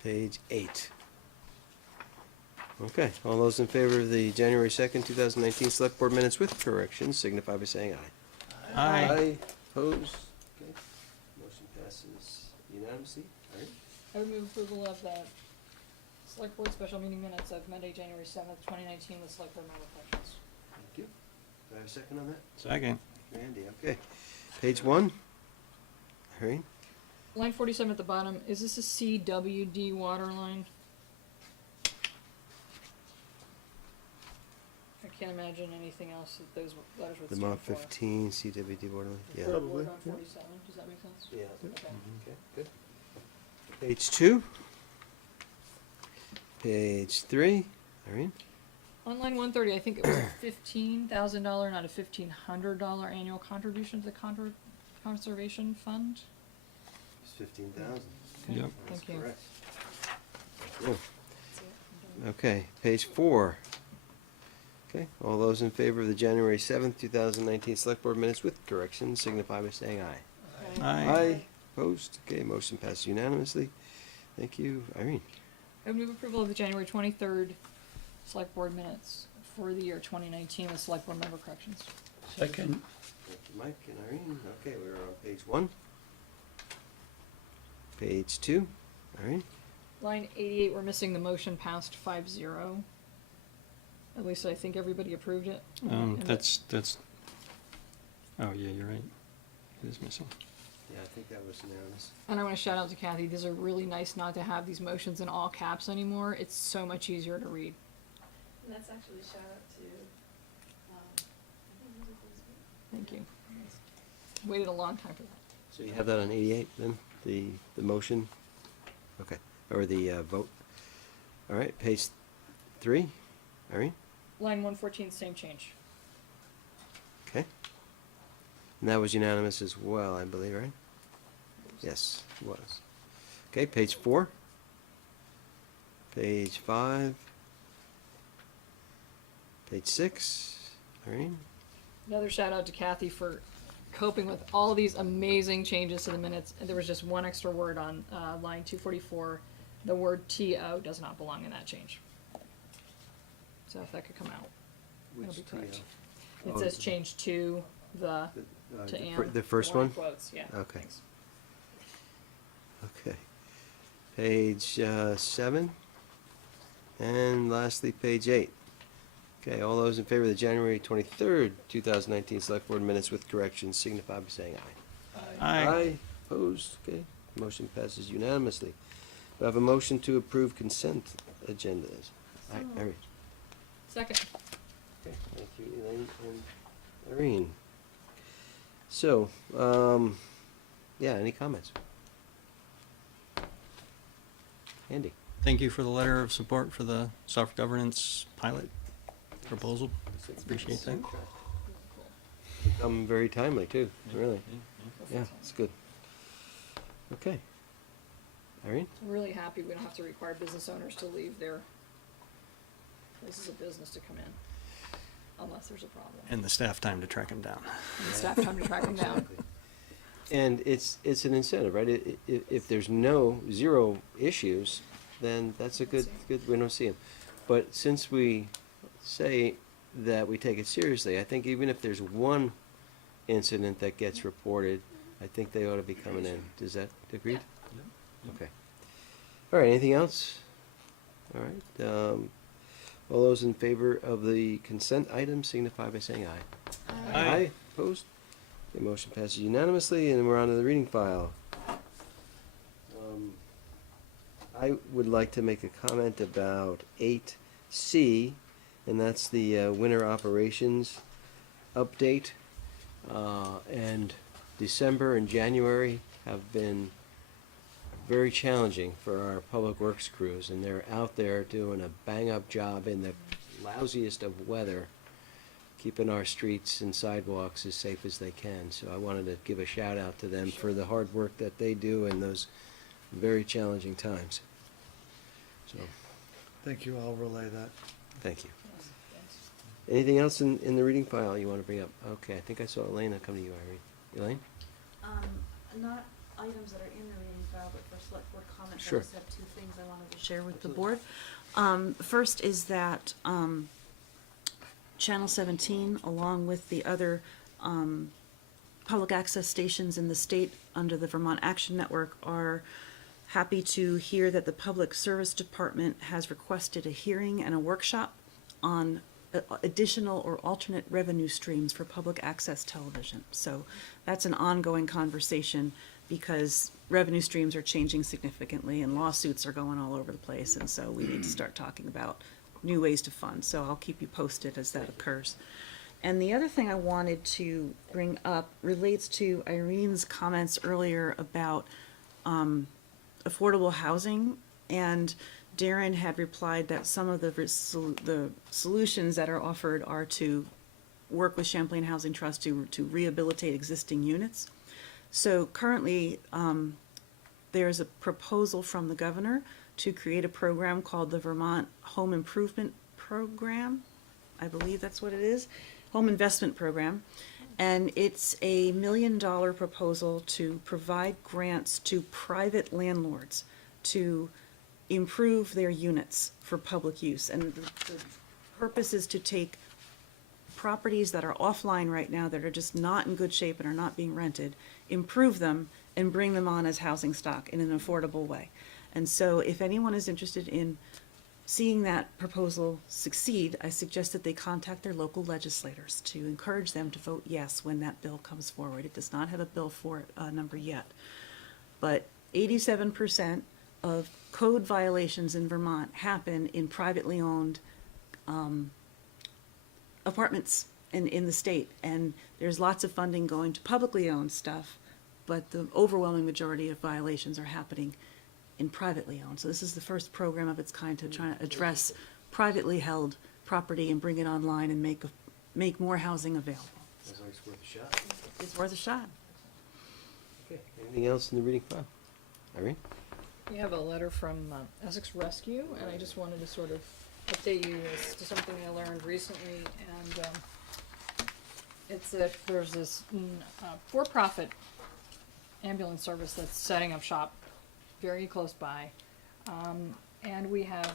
Page 8. Okay, all those in favor of the January 2nd, 2019 Select Board minutes with corrections signify by saying aye. Aye. Opposed? Okay. Motion passes unanimously. All right. I would move approval of the Select Board special meeting minutes of Monday, January 7th, 2019 with Select Board modifications. Thank you. Do I have a second on that? Second. Randy, okay. Page 1. Irene? Line 47 at the bottom, is this a CWD water line? I can't imagine anything else that those letters would The stand Mont for. 15, CWD borderline? Yeah. Third Probably, word on yeah. 47, does that make sense? Yeah. Okay. Okay, good. Page 2. Page 3. Irene? On line 130, I think it was a $15,000, not a $1,500 annual contribution to the conservation fund. It's 15,000. Okay, Yep. thank you. Correct. Cool. Okay, page 4. Okay, all those in favor of the January 7th, 2019 Select Board minutes with corrections signify by saying aye. Aye. Opposed? Okay, motion passes unanimously. Thank you. Irene? I would move approval of the January 23rd Select Board minutes for the year 2019 with Select Board member corrections. Second, Thank you, Mike and Irene. Okay, we're on page 1. Page 2. Irene? Line 88, we're missing the motion passed 5-0. At least I think everybody approved it. And That's, oh, yeah, you're right. It is missing. Yeah, I think that was unanimous. And I want to shout out to Kathy. These are really nice not to have these motions in all caps anymore. It's so much easier to read. And that's actually a shout out to, Thank you. Waited a long time for that. So you have that on 88 then, the motion? Okay, or the vote? All right, page 3. Irene? Line 114, same change. Okay. And that was unanimous as well, I believe, right? Yes, it was. Okay, page 4. Page 5. Page 6. Irene? Another shout out to Kathy for coping with all these amazing changes to the minutes. And there was just one extra word on line 244. The word TO does not belong in that change. So if that could come out, it'll be correct. It Oh, says change to the, to and. the first or in one? Quotes, yeah. Okay. thanks. Okay. Page 7. And lastly, page 8. Okay, all those in favor of the January 23rd, 2019 Select Board minutes with corrections signify by saying aye. Aye. Opposed? Okay, motion passes unanimously. Do I have a motion to approve consent agendas? Aye, Irene. Second. Okay, thank you, Elaine and Irene. So, yeah, any comments? Andy? Thank you for the letter of support for the soft governance pilot proposal. Appreciate that. Come very timely too, really. Yeah, it's good. Okay. Irene? I'm really happy we don't have to require business owners to leave their places of business to come in, unless there's a problem. And the staff time to track him down. And the staff time to track them down. Exactly. And it's an incentive, right? If there's zero issues, then that's a good, we don't see them. But since we say that we take it seriously, I think even if there's one incident that gets reported, I think they ought to be coming in. Does that agreed? Okay. All right, anything else? All right, all those in favor of the consent item signify by saying aye. Aye. Opposed? Okay, motion passes unanimously, and we're on to the reading file. I would like to make a comment about 8C, and that's the winter operations update. And December and January have been very challenging for our public works crews, and they're out there doing a bang-up job in the lousiest of weather, keeping our streets and sidewalks as safe as they can. So I wanted to give a shout out to them for the hard work that they do in those very challenging times. So, Thank you, I'll relay that. thank you. Anything else in the reading file you want to bring up? Okay, I think I saw Elena come to you, Irene. Elaine? Not items that are in the reading file, but for select board comments, Sure. I just have two things I wanted to share with the board. First is that, Channel 17, along with the other, public access stations in the state under the Vermont Action Network, are happy to hear that the Public Service Department has requested a hearing and a workshop on additional or alternate revenue streams for public access television. So that's an ongoing conversation because revenue streams are changing significantly and lawsuits are going all over the place. And so we need to start talking about new ways to fund. So I'll keep you posted as that occurs. And the other thing I wanted to bring up relates to Irene's comments earlier about affordable housing, and Darren had replied that some of the solutions that are offered are to work with Champlain Housing Trust to rehabilitate existing units. So currently, there's a proposal from the governor to create a program called the Vermont Home Improvement Program. I believe that's what it is, Home Investment Program. And it's a $1 million proposal to provide grants to private landlords to improve their units for public use. And the purpose is to take properties that are offline right now that are just not in good shape and are not being rented, improve them and bring them on as housing stock in an affordable way. And so if anyone is interested in seeing that proposal succeed, I suggest that they contact their local legislators to encourage them to vote yes when that bill comes forward. It does not have a bill for number yet. But 87% of code violations in Vermont happen in privately owned apartments in the state. And there's lots of funding going to publicly owned stuff, but the overwhelming majority of violations are happening in privately owned. So this is the first program of its kind to try to address privately held property and bring it online and make more housing available. Sounds like it's worth a shot. It's worth a shot. Okay, anything else in the reading file? Irene? We have a letter from Essex Rescue, and I just wanted to sort of update you as to something I learned recently, and it's that there's this for-profit ambulance service that's setting up shop very close by, and we have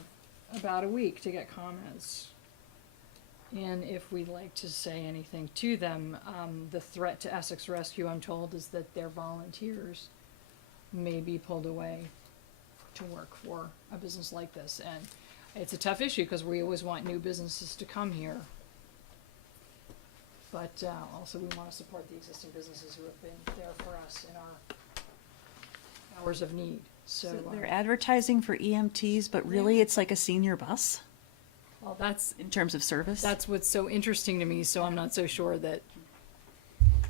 about a week to get comments. And if we'd like to say anything to them, the threat to Essex Rescue, I'm told, is that their volunteers may be pulled away to work for a business like this. And it's a tough issue because we always want new businesses to come here. But also we want to support the existing businesses who have been there for us in our hours of need. So They're advertising for EMTs, but really it's like a senior bus well, that's in terms of service. That's what's so interesting to me, so I'm not so sure that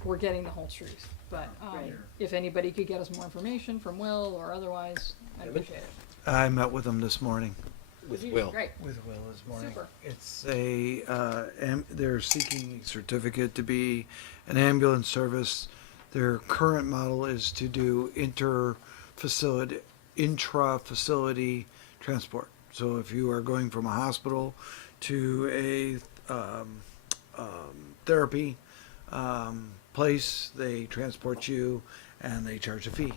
we're getting the whole truth. But Right. if anybody could get us more information from Will or otherwise, I'd appreciate it. I met with them this morning. With Will. Great. With Will this morning. Super. It's they're seeking a certificate to be an ambulance service. Their current model is to do intra-facility transport. So if you are going from a hospital to a therapy place, they transport you and they charge a fee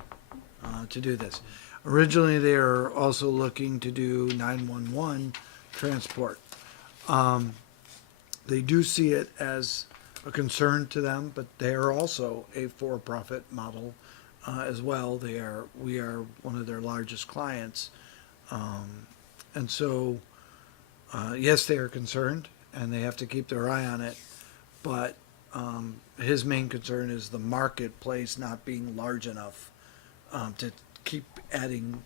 to do this. Originally, they are also looking to do 911 transport. They do see it as a concern to them, but they are also a for-profit model as well. We are one of their largest clients. And so, yes, they are concerned and they have to keep their eye on it, but his main concern is the marketplace not being large enough to keep adding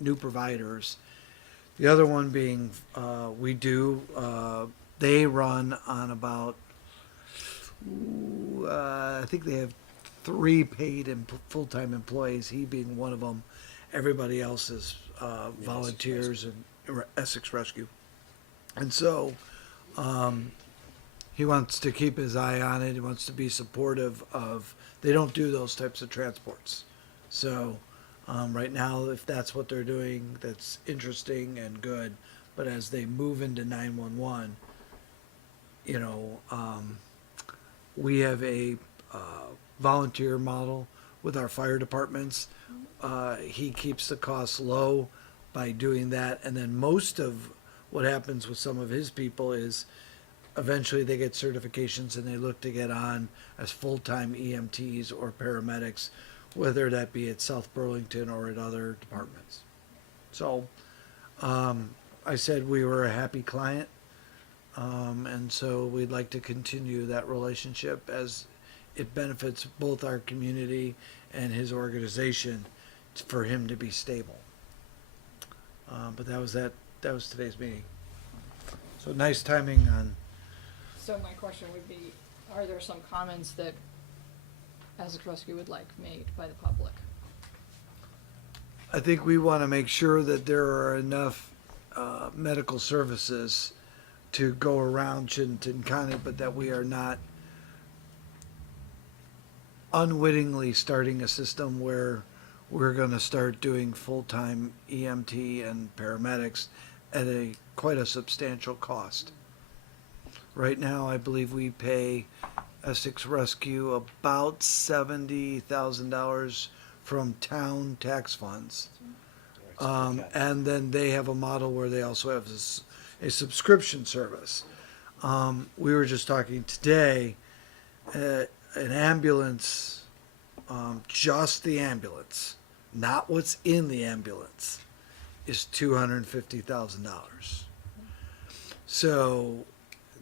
new providers. The other one being, they run on about, I think they have 3 paid and full-time employees, he being one of them. Everybody else is volunteers and Essex Rescue. And so he wants to keep his eye on it. He wants to be supportive of, they don't do those types of transports. So right now, if that's what they're doing, that's interesting and good. But as they move into 911, we have a volunteer model with our fire departments. He keeps the costs low by doing that. And then most of what happens with some of his people is eventually they get certifications and they look to get on as full-time EMTs or paramedics, whether that be at South Burlington or at other departments. So I said we were a happy client, and so we'd like to continue that relationship as it benefits both our community and his organization for him to be stable. But that was today's meeting. So nice timing on. So my question would be, are there some comments that Essex Rescue would like made by the public? I think we want to make sure that there are enough medical services to go around Chittenden County, but that we are not unwittingly starting a system where we're gonna start doing full-time EMT and paramedics at quite a substantial cost. Right now, I believe we pay Essex Rescue about $70,000 from town tax funds. And then they have a model where they also have a subscription service. We were just talking today, an ambulance, just the ambulance, not what's in the ambulance, is $250,000. So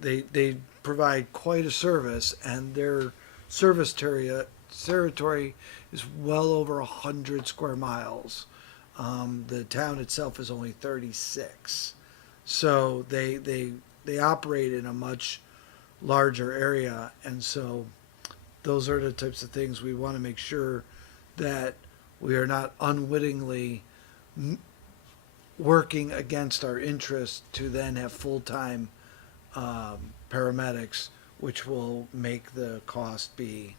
they provide quite a service, and their service territory is well over 100 square miles. The town itself is only 36. So they operate in a much larger area, and so those are the types of things we want to make sure that we are not unwittingly working against our interest to then have full-time paramedics, which will make the cost be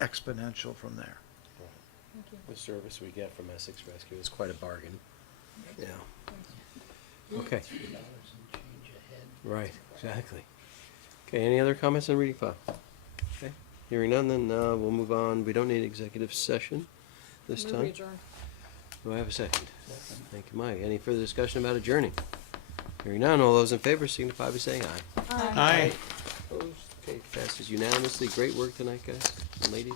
exponential from there. The service we get from Essex Rescue is quite a bargain. Yeah. Okay. Right, exactly. Okay, any other comments on reading file? Okay, hearing none, then we'll move on. We don't need executive session this Move time. we adjourn. Do I have a second? Thank you, Mike. Any further discussion about adjourning? Hearing none, all those in favor signify by saying aye. Aye. Opposed? Okay, passes unanimously. Great work tonight, guys and ladies.